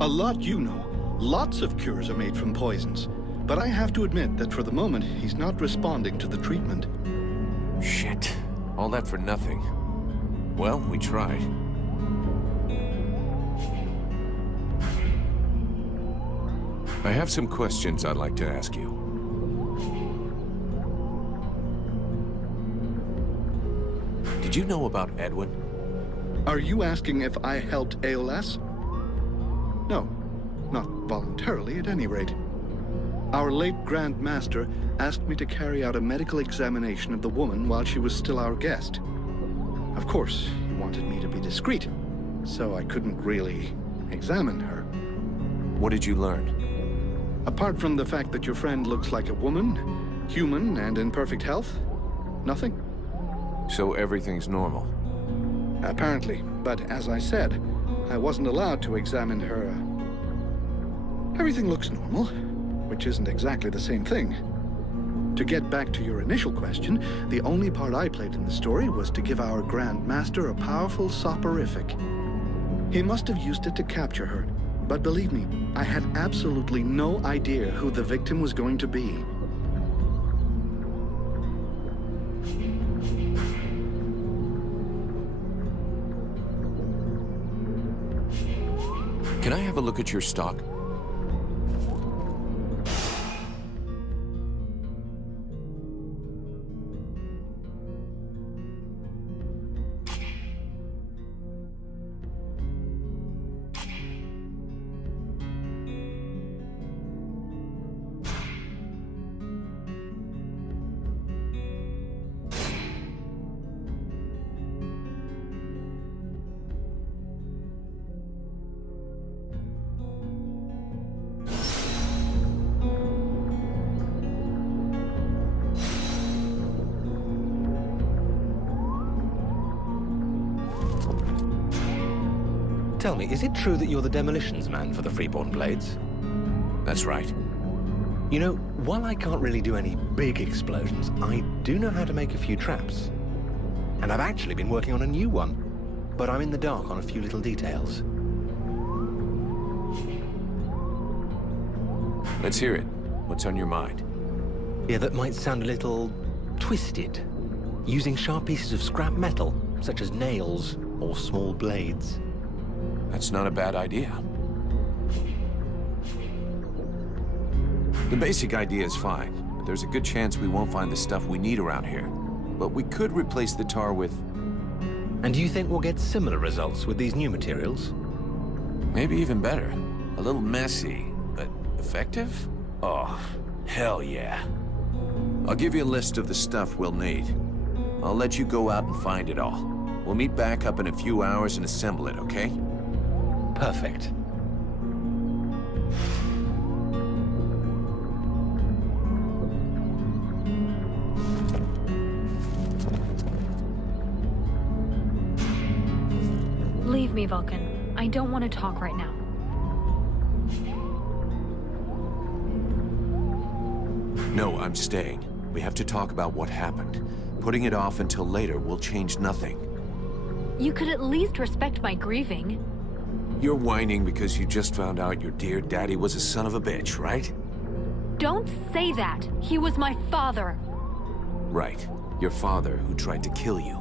A lot you know. Lots of cures are made from poisons. But I have to admit that for the moment, he's not responding to the treatment. Shit. All that for nothing. Well, we tried. I have some questions I'd like to ask you. Did you know about Edwin? Are you asking if I helped ALS? No, not voluntarily at any rate. Our late Grand Master asked me to carry out a medical examination of the woman while she was still our guest. Of course, he wanted me to be discreet, so I couldn't really examine her. What did you learn? Apart from the fact that your friend looks like a woman, human and in perfect health, nothing. So everything's normal? Apparently, but as I said, I wasn't allowed to examine her. Everything looks normal, which isn't exactly the same thing. To get back to your initial question, the only part I played in the story was to give our Grand Master a powerful soporific. He must have used it to capture her, but believe me, I had absolutely no idea who the victim was going to be. Can I have a look at your stock? Tell me, is it true that you're the demolitions man for the Freeborn Blades? That's right. You know, while I can't really do any big explosions, I do know how to make a few traps. And I've actually been working on a new one, but I'm in the dark on a few little details. Let's hear it. What's on your mind? Yeah, that might sound a little twisted. Using sharp pieces of scrap metal, such as nails or small blades. That's not a bad idea. The basic idea is fine, but there's a good chance we won't find the stuff we need around here. But we could replace the tar with... And do you think we'll get similar results with these new materials? Maybe even better. A little messy, but effective? Oh, hell yeah. I'll give you a list of the stuff we'll need. I'll let you go out and find it all. We'll meet back up in a few hours and assemble it, okay? Perfect. Leave me, Vulcan. I don't want to talk right now. No, I'm staying. We have to talk about what happened. Putting it off until later will change nothing. You could at least respect my grieving. You're whining because you just found out your dear daddy was a son of a bitch, right? Don't say that. He was my father. Right. Your father, who tried to kill you.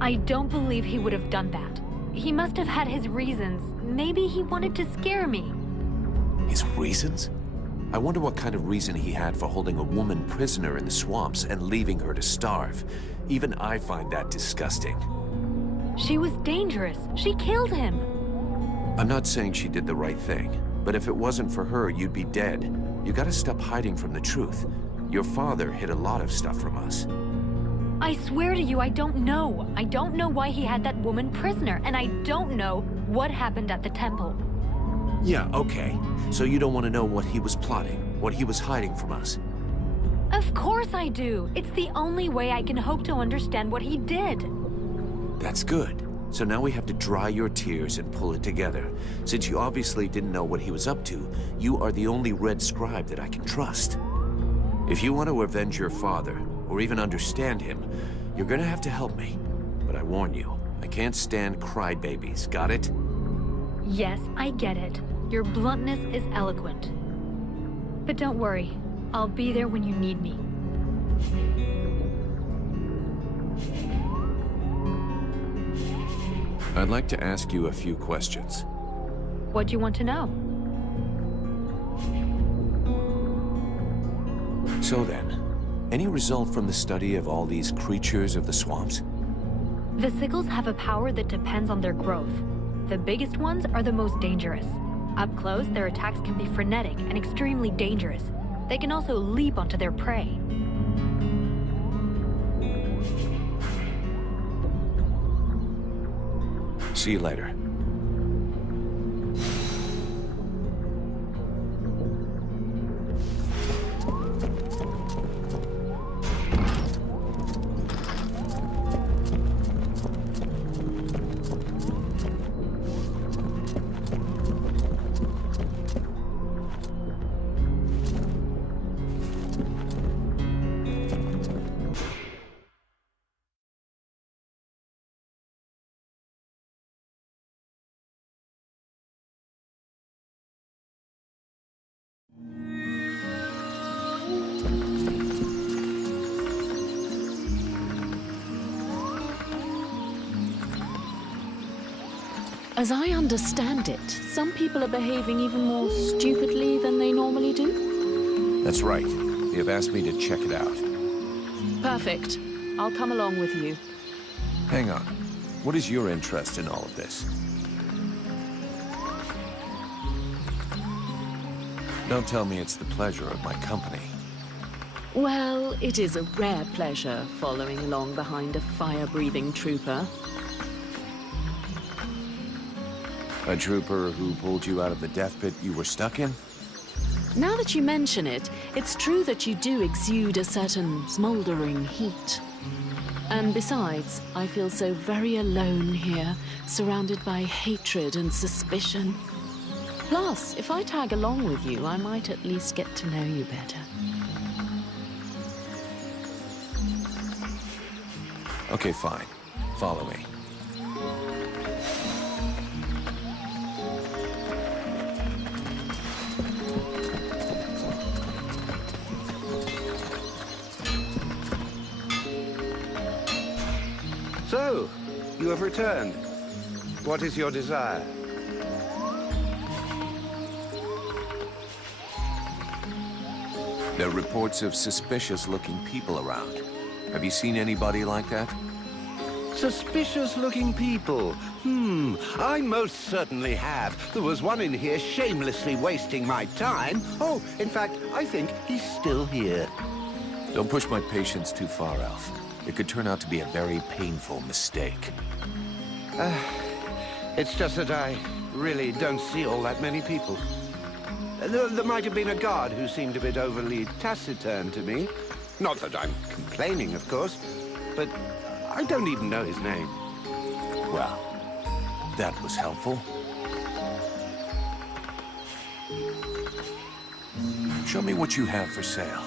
I don't believe he would have done that. He must have had his reasons. Maybe he wanted to scare me. His reasons? I wonder what kind of reason he had for holding a woman prisoner in the swamps and leaving her to starve. Even I find that disgusting. She was dangerous. She killed him. I'm not saying she did the right thing, but if it wasn't for her, you'd be dead. You gotta stop hiding from the truth. Your father hid a lot of stuff from us. I swear to you, I don't know. I don't know why he had that woman prisoner, and I don't know what happened at the temple. Yeah, okay. So you don't want to know what he was plotting, what he was hiding from us? Of course I do. It's the only way I can hope to understand what he did. That's good. So now we have to dry your tears and pull it together. Since you obviously didn't know what he was up to, you are the only Red Scribe that I can trust. If you want to avenge your father, or even understand him, you're gonna have to help me. But I warn you, I can't stand crybabies, got it? Yes, I get it. Your bluntness is eloquent. But don't worry, I'll be there when you need me. I'd like to ask you a few questions. What do you want to know? So then, any result from the study of all these creatures of the swamps? The sickles have a power that depends on their growth. The biggest ones are the most dangerous. Up close, their attacks can be frenetic and extremely dangerous. They can also leap onto their prey. See you later. As I understand it, some people are behaving even more stupidly than they normally do? That's right. They have asked me to check it out. Perfect. I'll come along with you. Hang on. What is your interest in all of this? Don't tell me it's the pleasure of my company. Well, it is a rare pleasure following along behind a fire-breathing trooper. A trooper who pulled you out of the death pit you were stuck in? Now that you mention it, it's true that you do exude a certain smoldering heat. And besides, I feel so very alone here, surrounded by hatred and suspicion. Plus, if I tag along with you, I might at least get to know you better. Okay, fine. Follow me. So, you have returned. What is your desire? There are reports of suspicious-looking people around. Have you seen anybody like that? Suspicious-looking people? I most certainly have. There was one in here shamelessly wasting my time. Oh, in fact, I think he's still here. Don't push my patience too far, Elf. It could turn out to be a very painful mistake. It's just that I really don't see all that many people. There might have been a guard who seemed a bit overly taciturn to me. Not that I'm complaining, of course, but I don't even know his name. Well, that was helpful. Show me what you have for sale.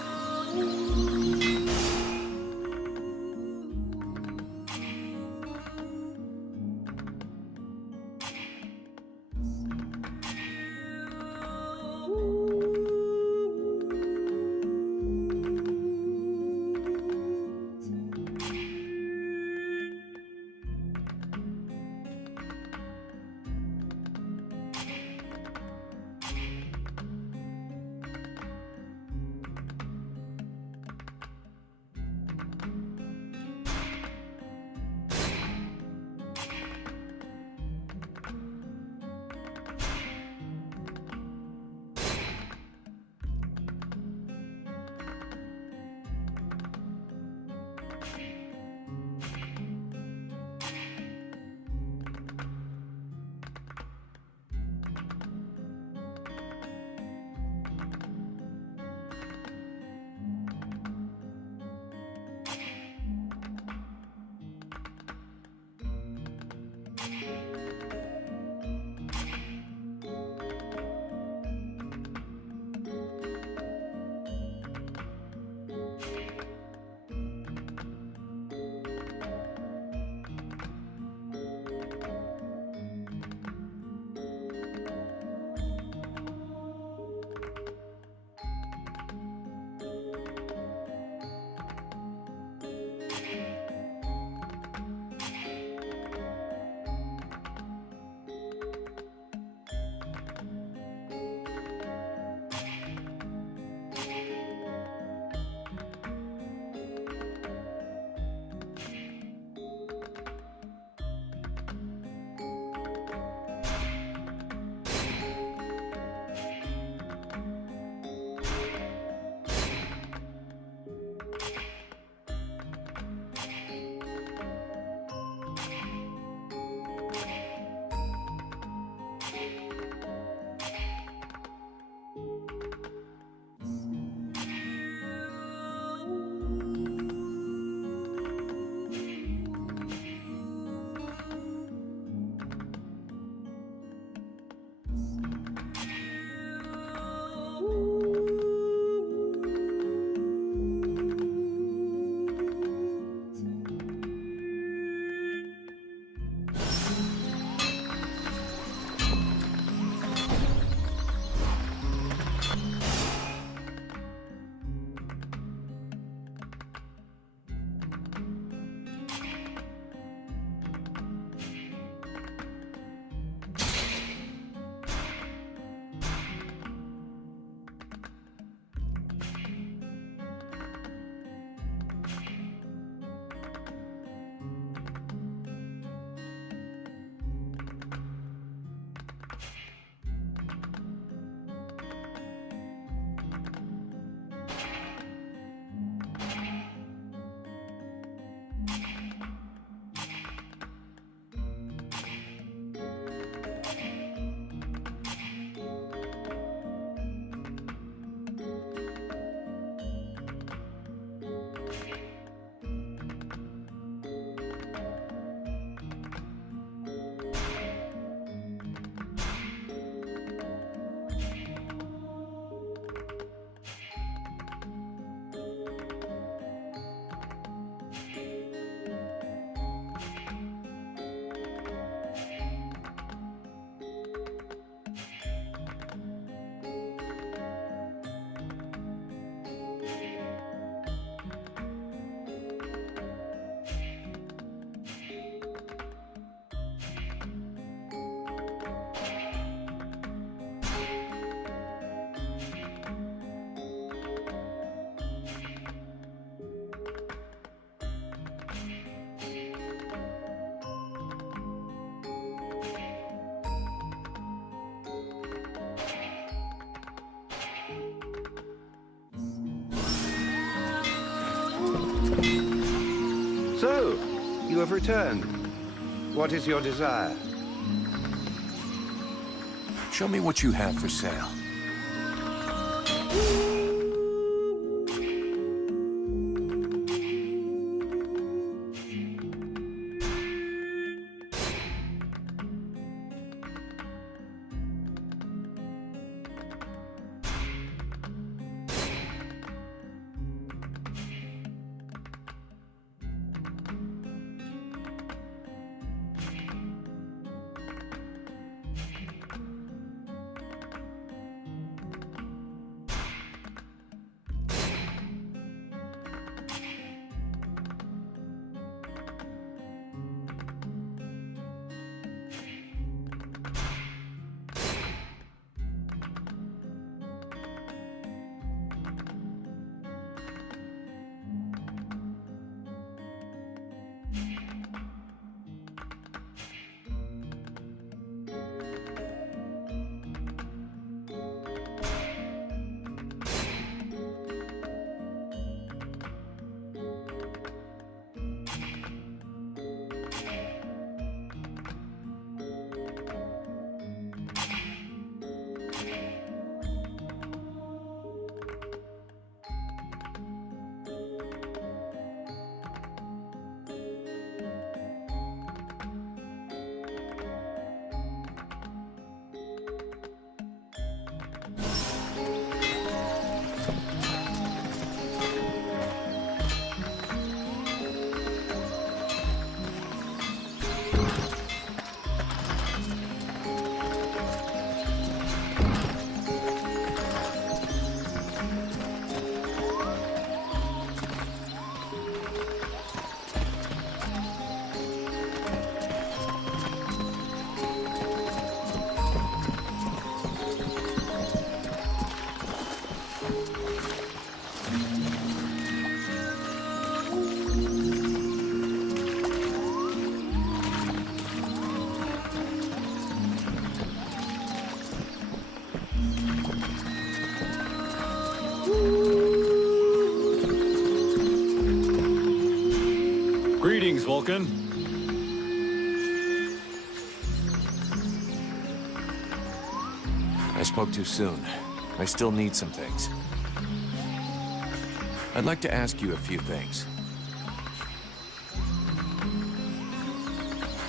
So, you have returned. What is your desire? Show me what you have for sale. Vulcan. I spoke too soon. I still need some things. I'd like to ask you a few things.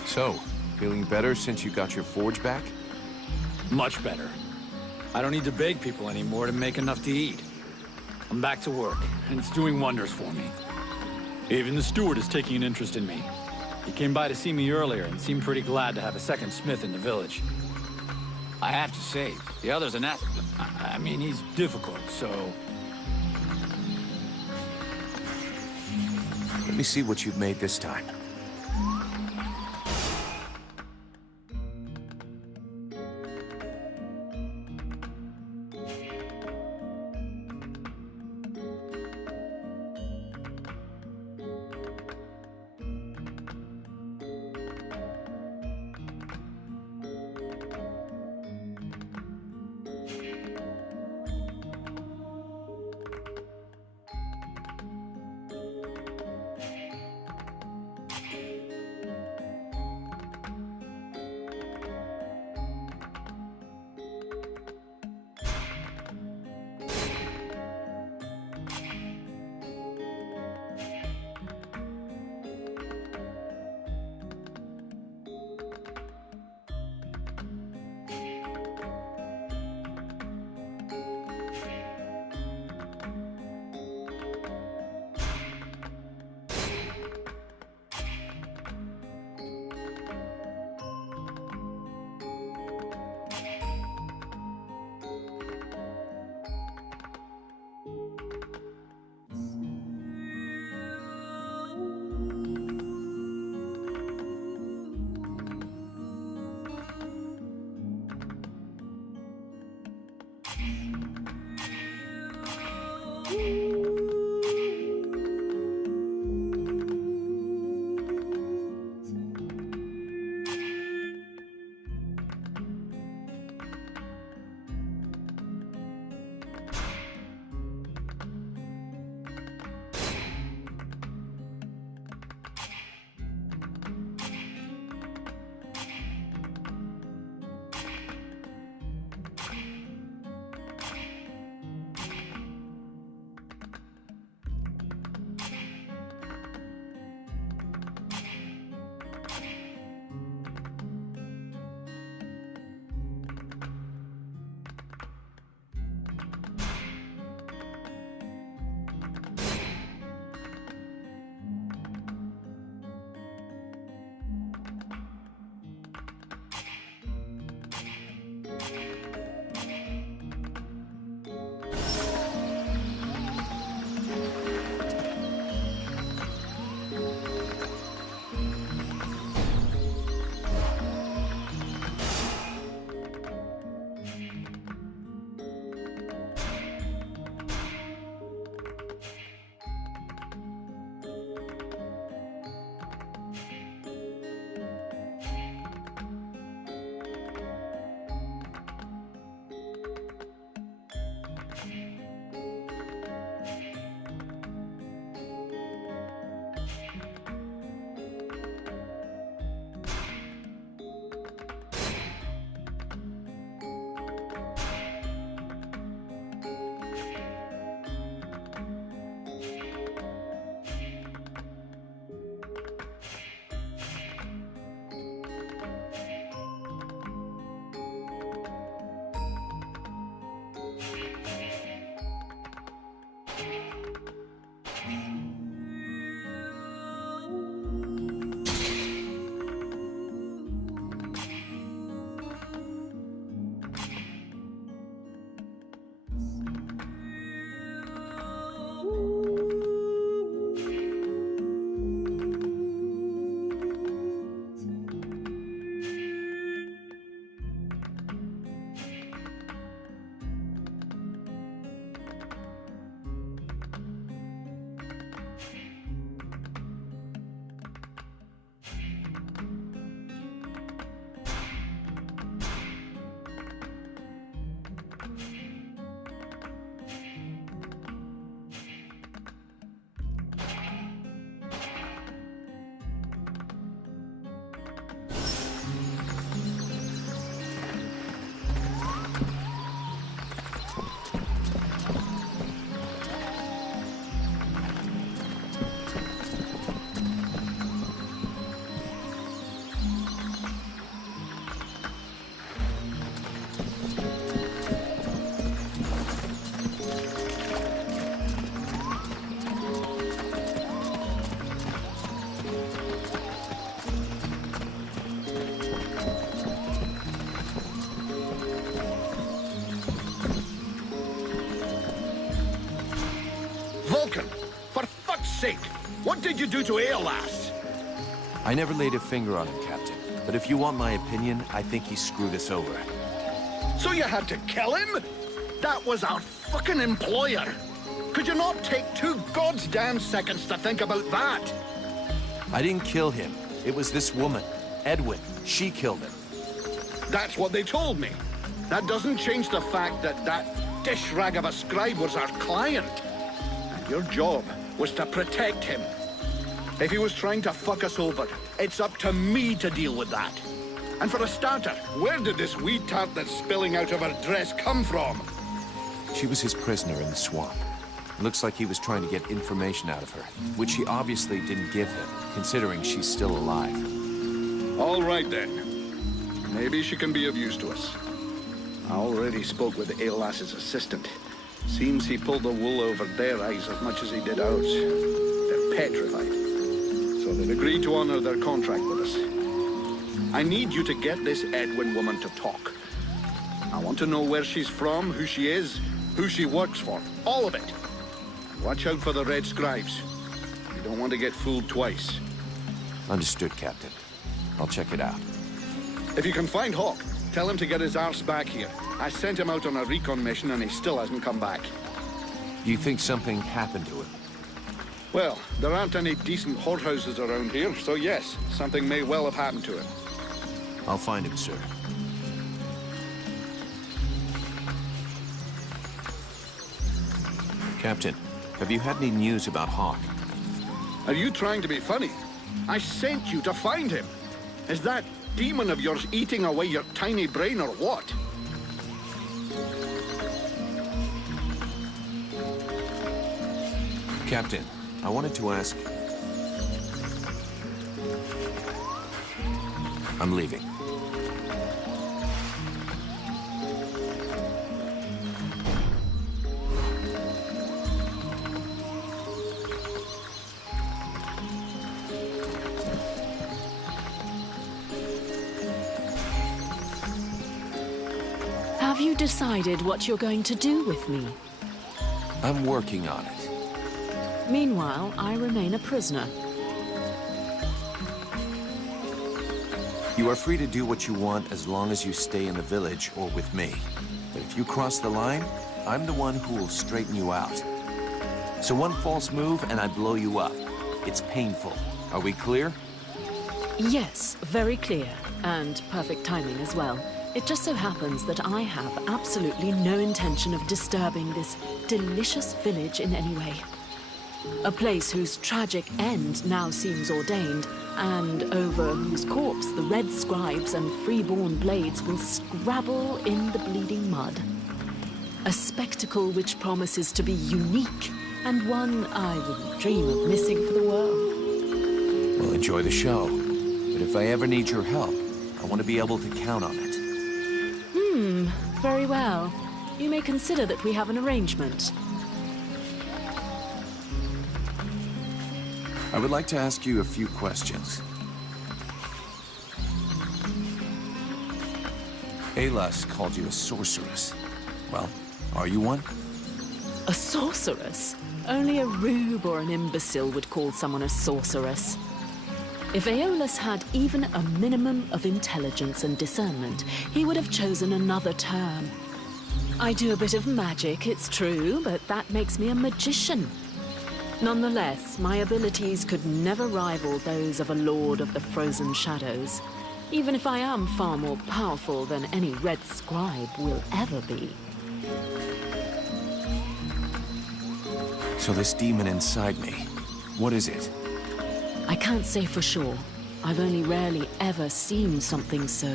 So, feeling better since you got your forge back? Much better. I don't need to beg people anymore to make enough to eat. I'm back to work, and it's doing wonders for me. Even the steward is taking an interest in me. He came by to see me earlier and seemed pretty glad to have a second smith in the village. I have to say, the other's an I mean, he's difficult, so... Let me see what you've made this time. What did you do to Aeolas? I never laid a finger on him, Captain. But if you want my opinion, I think he screwed us over. So you had to kill him? That was our fucking employer. Could you not take 2 goddamn seconds to think about that? I didn't kill him. It was this woman, Edwin. She killed him. That's what they told me. That doesn't change the fact that that dish rag of a scribe was our client. And your job was to protect him. If he was trying to fuck us over, it's up to me to deal with that. And for a starter, where did this wee tart that's spilling out of her dress come from? She was his prisoner in the swamp. Looks like he was trying to get information out of her, which he obviously didn't give him, considering she's still alive. All right, then. Maybe she can be of use to us. I already spoke with Aeolas's assistant. Seems he pulled the wool over their eyes as much as he did ours. They're petrified. So they've agreed to honor their contract with us. I need you to get this Edwin woman to talk. I want to know where she's from, who she is, who she works for. All of it. Watch out for the red scribes. You don't want to get fooled twice. Understood, Captain. I'll check it out. If you can find Hawk, tell him to get his arse back here. I sent him out on a recon mission and he still hasn't come back. Do you think something happened to him? Well, there aren't any decent whorehouses around here, so yes, something may well have happened to him. I'll find him, sir. Captain, have you had any news about Hawk? Are you trying to be funny? I sent you to find him. Is that demon of yours eating away your tiny brain or what? Captain, I wanted to ask... I'm leaving. Have you decided what you're going to do with me? I'm working on it. Meanwhile, I remain a prisoner. You are free to do what you want as long as you stay in the village or with me. But if you cross the line, I'm the one who will straighten you out. So one false move and I blow you up. It's painful. Are we clear? Yes, very clear. And perfect timing as well. It just so happens that I have absolutely no intention of disturbing this delicious village in any way. A place whose tragic end now seems ordained, and over whose corpse the red scribes and freeborn blades will scrabble in the bleeding mud. A spectacle which promises to be unique, and one I wouldn't dream of missing for the world. Well, enjoy the show. But if I ever need your help, I want to be able to count on it. Very well. You may consider that we have an arrangement. I would like to ask you a few questions. Aeolas called you a sorceress. Well, are you one? A sorceress? Only a rube or an imbecile would call someone a sorceress. If Aeolas had even a minimum of intelligence and discernment, he would have chosen another term. I do a bit of magic, it's true, but that makes me a magician. Nonetheless, my abilities could never rival those of a lord of the frozen shadows, even if I am far more powerful than any red scribe will ever be. So this demon inside me, what is it? I can't say for sure. I've only rarely ever seen something so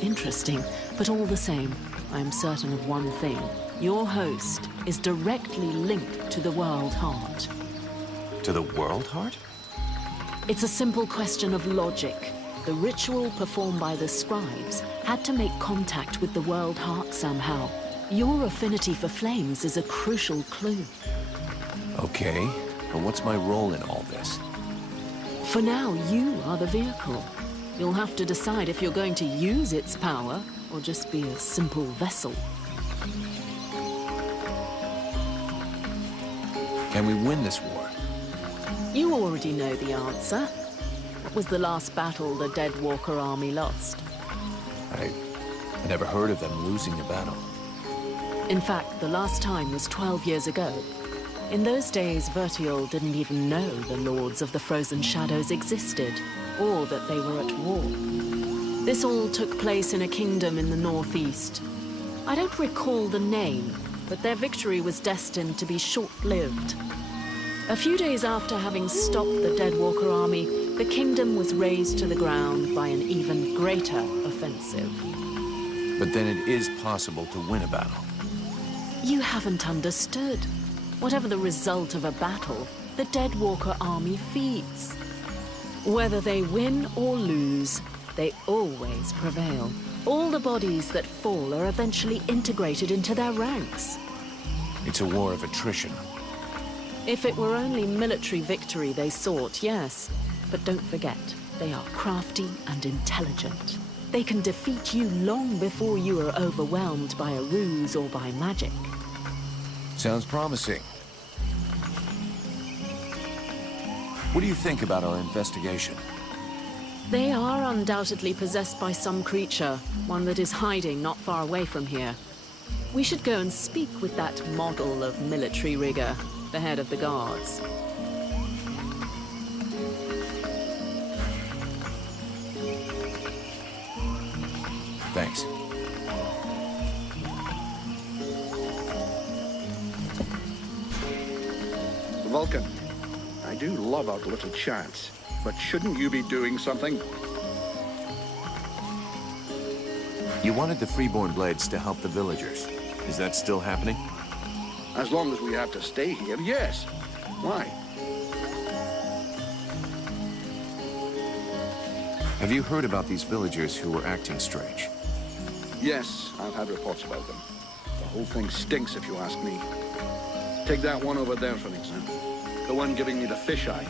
interesting. But all the same, I am certain of one thing. Your host is directly linked to the World Heart. To the World Heart? It's a simple question of logic. The ritual performed by the scribes had to make contact with the World Heart somehow. Your affinity for flames is a crucial clue. Okay, but what's my role in all this? For now, you are the vehicle. You'll have to decide if you're going to use its power or just be a simple vessel. Can we win this war? You already know the answer. What was the last battle the Dead Walker army lost? I never heard of them losing a battle. In fact, the last time was 12 years ago. In those days, Vertiol didn't even know the Lords of the Frozen Shadows existed, or that they were at war. This all took place in a kingdom in the northeast. I don't recall the name, but their victory was destined to be short-lived. A few days after having stopped the Dead Walker army, the kingdom was razed to the ground by an even greater offensive. But then it is possible to win a battle. You haven't understood. Whatever the result of a battle, the Dead Walker army feeds. Whether they win or lose, they always prevail. All the bodies that fall are eventually integrated into their ranks. It's a war of attrition. If it were only military victory they sought, yes. But don't forget, they are crafty and intelligent. They can defeat you long before you are overwhelmed by a ruse or by magic. Sounds promising. What do you think about our investigation? They are undoubtedly possessed by some creature, one that is hiding not far away from here. We should go and speak with that model of military rigor, the head of the guards. Thanks. Vulcan, I do love our little chats, but shouldn't you be doing something? You wanted the Freeborn Blades to help the villagers. Is that still happening? As long as we have to stay here, yes. Why? Have you heard about these villagers who were acting strange? Yes, I've had reports about them. The whole thing stinks if you ask me. Take that one over there for an example. The one giving me the fisheye.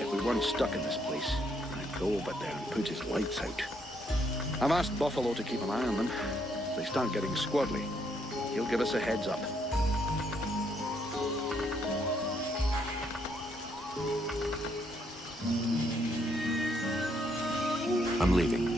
If we weren't stuck in this place, I'd go over there and put his lights out. I've asked Buffalo to keep an eye on them. If they start getting squabbly, he'll give us a heads up. I'm leaving.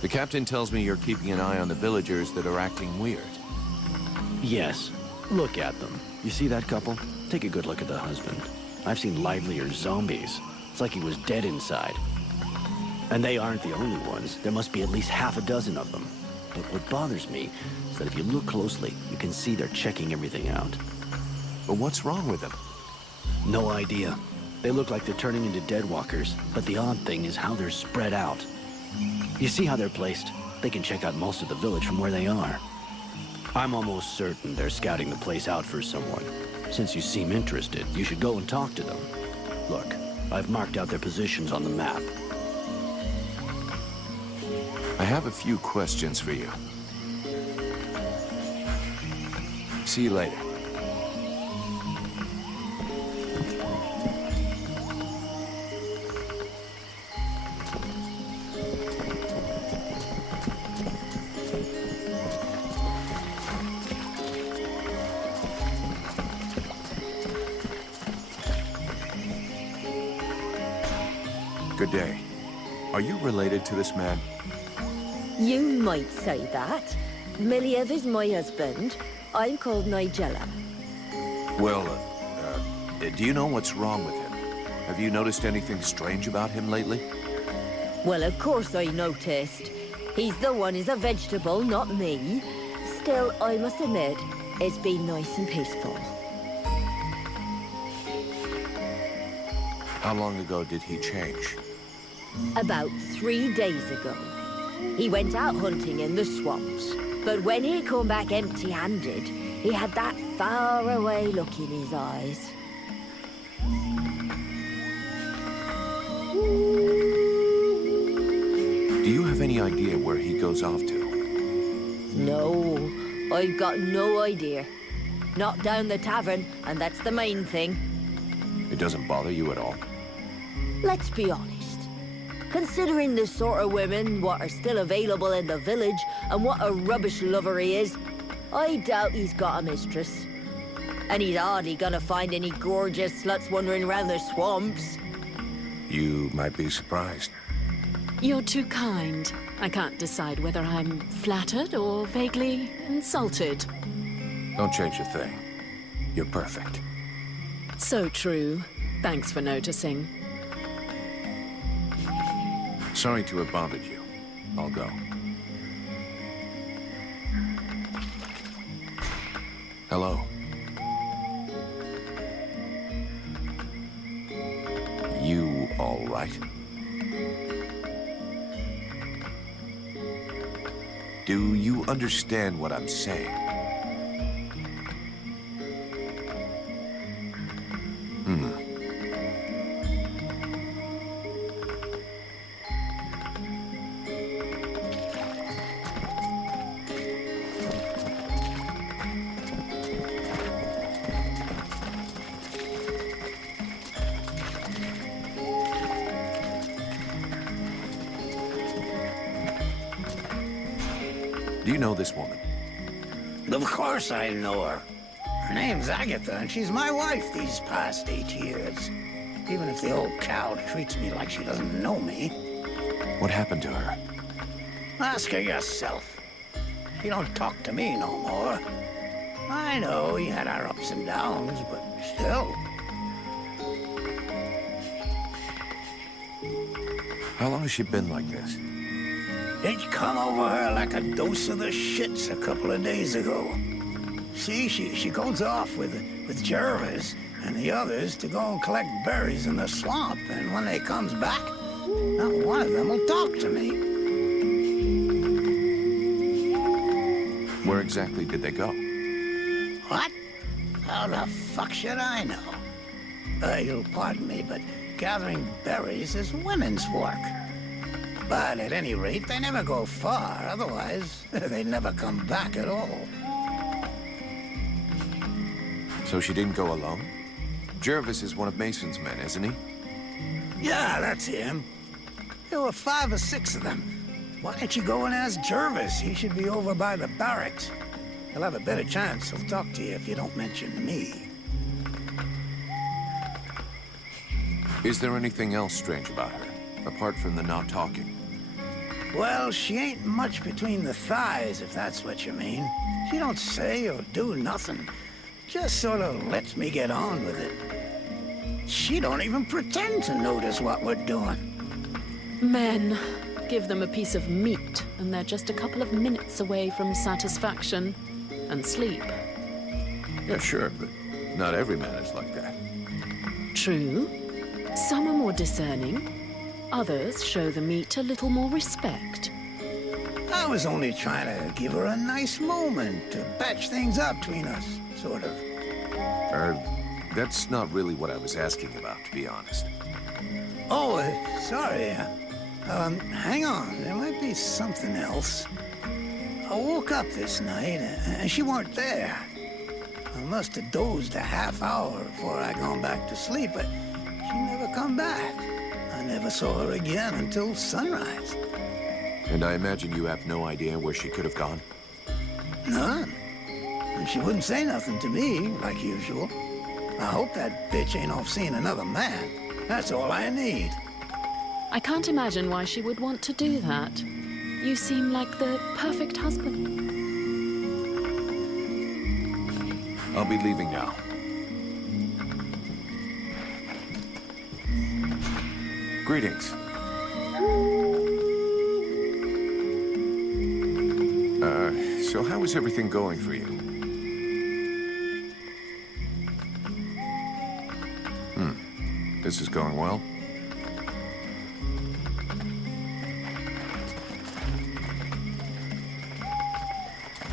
The captain tells me you're keeping an eye on the villagers that are acting weird. Yes. Look at them. You see that couple? Take a good look at the husband. I've seen livelier zombies. It's like he was dead inside. And they aren't the only ones. There must be at least half a dozen of them. But what bothers me is that if you look closely, you can see they're checking everything out. But what's wrong with them? No idea. They look like they're turning into deadwalkers, but the odd thing is how they're spread out. You see how they're placed? They can check out most of the village from where they are. I'm almost certain they're scouting the place out for someone. Since you seem interested, you should go and talk to them. Look, I've marked out their positions on the map. I have a few questions for you. See you later. Good day. Are you related to this man? You might say that. Miliev is my husband. I'm called Nigella. Well, do you know what's wrong with him? Have you noticed anything strange about him lately? Well, of course I noticed. He's the one who's a vegetable, not me. Still, I must admit, it's been nice and peaceful. How long ago did he change? About 3 days ago. He went out hunting in the swamps, but when he come back empty-handed, he had that far-away look in his eyes. Do you have any idea where he goes off to? No, I've got no idea. Not down the tavern, and that's the main thing. It doesn't bother you at all? Let's be honest. Considering the sort of women what are still available in the village, and what a rubbish lover he is, I doubt he's got a mistress. And he's hardly gonna find any gorgeous sluts wandering around the swamps. You might be surprised. You're too kind. I can't decide whether I'm flattered or vaguely insulted. Don't change a thing. You're perfect. So true. Thanks for noticing. Sorry to have bothered you. I'll go. Hello. You all right? Do you understand what I'm saying? Do you know this woman? Of course I know her. Her name's Agatha, and she's my wife these past 8 years. Even if the old cow treats me like she doesn't know me. What happened to her? Ask her yourself. She don't talk to me no more. I know we had our ups and downs, but still. How long has she been like this? It come over her like a dose of the shits a couple of days ago. See, she goes off with Jervis and the others to go and collect berries in the swamp, and when they comes back, not one of them will talk to me. Where exactly did they go? What? How the fuck should I know? You'll pardon me, but gathering berries is women's work. But at any rate, they never go far. Otherwise, they never come back at all. So she didn't go alone? Jervis is one of Mason's men, isn't he? Yeah, that's him. There were 5 or 6 of them. Why don't you go and ask Jervis? He should be over by the barracks. He'll have a better chance. He'll talk to you if you don't mention me. Is there anything else strange about her, apart from the not talking? Well, she ain't much between the thighs, if that's what you mean. She don't say or do nothing. Just sort of lets me get on with it. She don't even pretend to notice what we're doing. Men. Give them a piece of meat, and they're just a couple of minutes away from satisfaction and sleep. Yeah, sure, but not every man is like that. True. Some are more discerning. Others show the meat a little more respect. I was only trying to give her a nice moment to patch things up between us, sort of. That's not really what I was asking about, to be honest. Oh, sorry. Hang on. There might be something else. I woke up this night, and she weren't there. I must have dozed a half hour before I gone back to sleep, but she never come back. I never saw her again until sunrise. And I imagine you have no idea where she could have gone? None. And she wouldn't say nothing to me, like usual. I hope that bitch ain't off seeing another man. That's all I need. I can't imagine why she would want to do that. You seem like the perfect husband. I'll be leaving now. Greetings. So how is everything going for you? This is going well?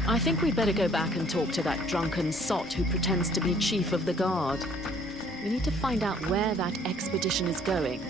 I think we'd better go back and talk to that drunken sot who pretends to be chief of the guard. We need to find out where that expedition is going.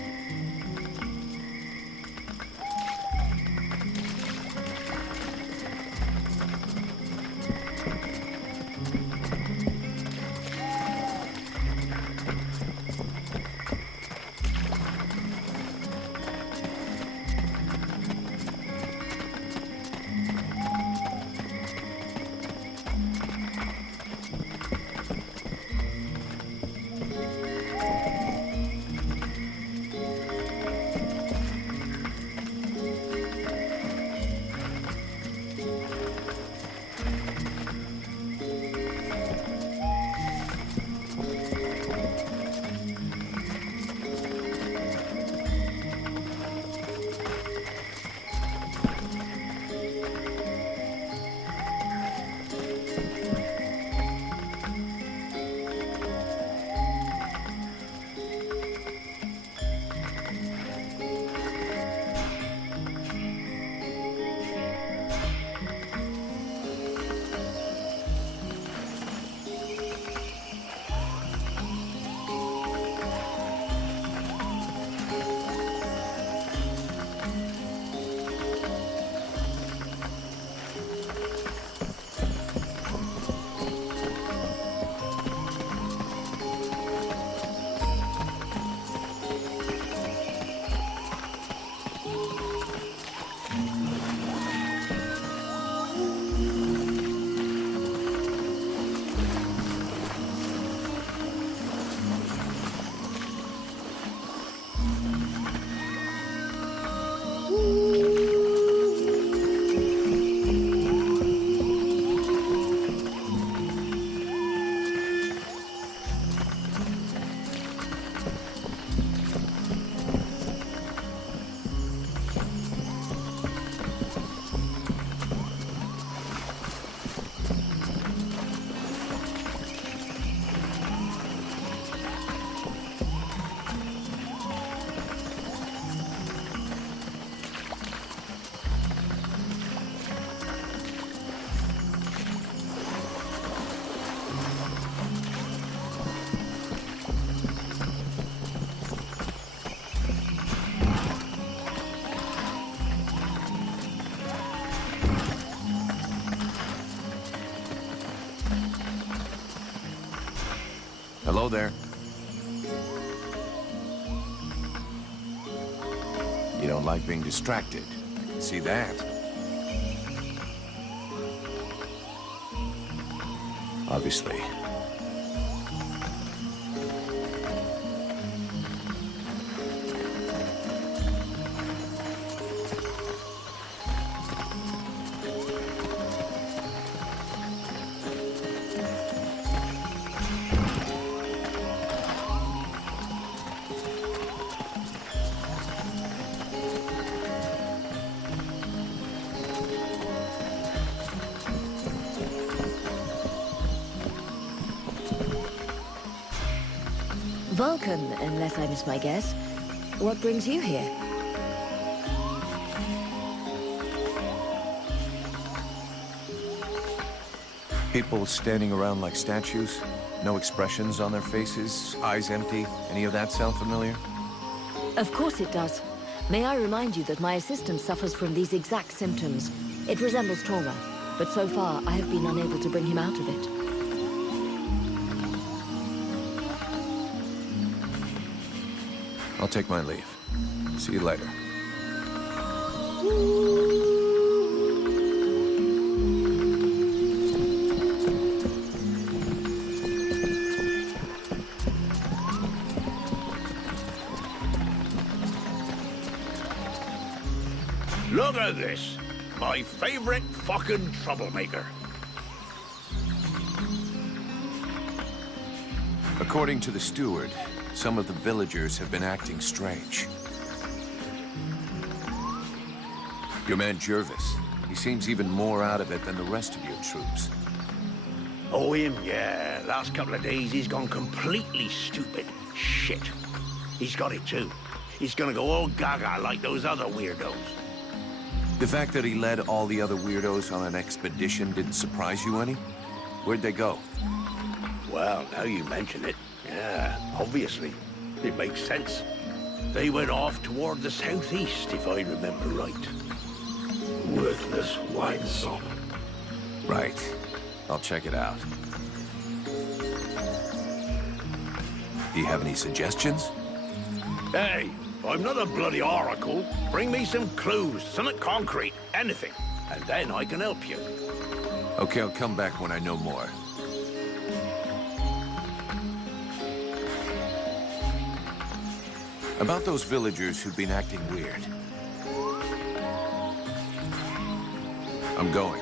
Hello there. You don't like being distracted. I can see that. Obviously. Vulcan, unless I miss my guess. What brings you here? People standing around like statues, no expressions on their faces, eyes empty. Any of that sound familiar? Of course it does. May I remind you that my assistant suffers from these exact symptoms. It resembles trauma, but so far I have been unable to bring him out of it. I'll take my leave. See you later. Look at this. My favorite fucking troublemaker. According to the steward, some of the villagers have been acting strange. Your man Jervis, he seems even more out of it than the rest of your troops. Oh, him, yeah. Last couple of days, he's gone completely stupid. Shit. He's got it, too. He's gonna go all gaga like those other weirdos. The fact that he led all the other weirdos on an expedition didn't surprise you any? Where'd they go? Well, now you mention it, yeah, obviously. It makes sense. They went off toward the southeast, if I remember right. Worthless winesop. Right. I'll check it out. Do you have any suggestions? Hey, I'm not a bloody oracle. Bring me some clues, something concrete, anything, and then I can help you. Okay, I'll come back when I know more. About those villagers who've been acting weird. I'm going.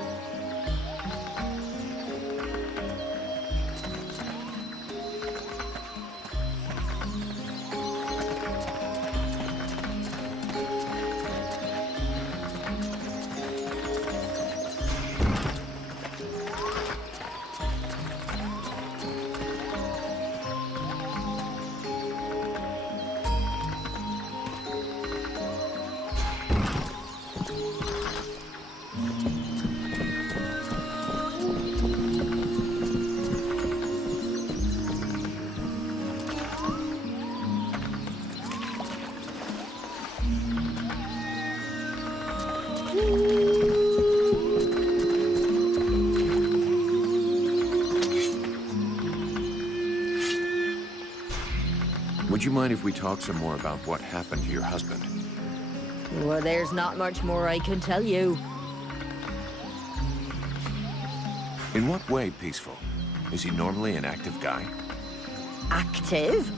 Would you mind if we talk some more about what happened to your husband? Well, there's not much more I can tell you. In what way peaceful? Is he normally an active guy? Active?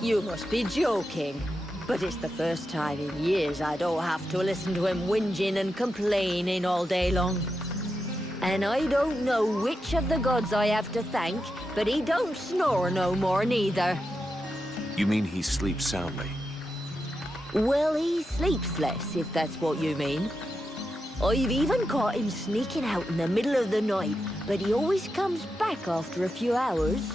You must be joking. But it's the first time in years I don't have to listen to him whinging and complaining all day long. And I don't know which of the gods I have to thank, but he don't snore no more neither. You mean he sleeps soundly? Well, he sleeps less, if that's what you mean. I've even caught him sneaking out in the middle of the night, but he always comes back after a few hours.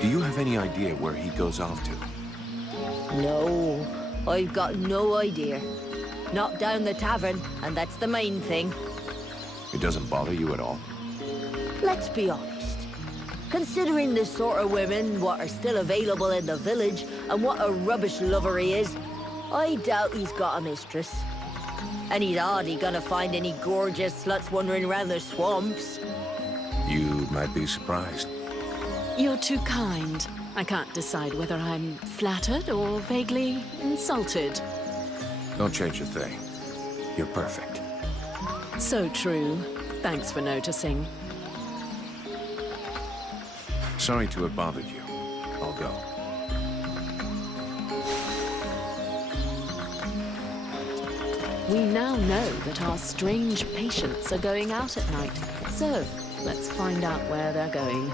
Do you have any idea where he goes off to? No, I've got no idea. Not down the tavern, and that's the main thing. It doesn't bother you at all? Let's be honest. Considering the sort of women what are still available in the village, and what a rubbish lover he is, I doubt he's got a mistress. And he's hardly gonna find any gorgeous sluts wandering around the swamps. You might be surprised. You're too kind. I can't decide whether I'm flattered or vaguely insulted. Don't change a thing. You're perfect. So true. Thanks for noticing. Sorry to have bothered you. I'll go. We now know that our strange patients are going out at night. So, let's find out where they're going.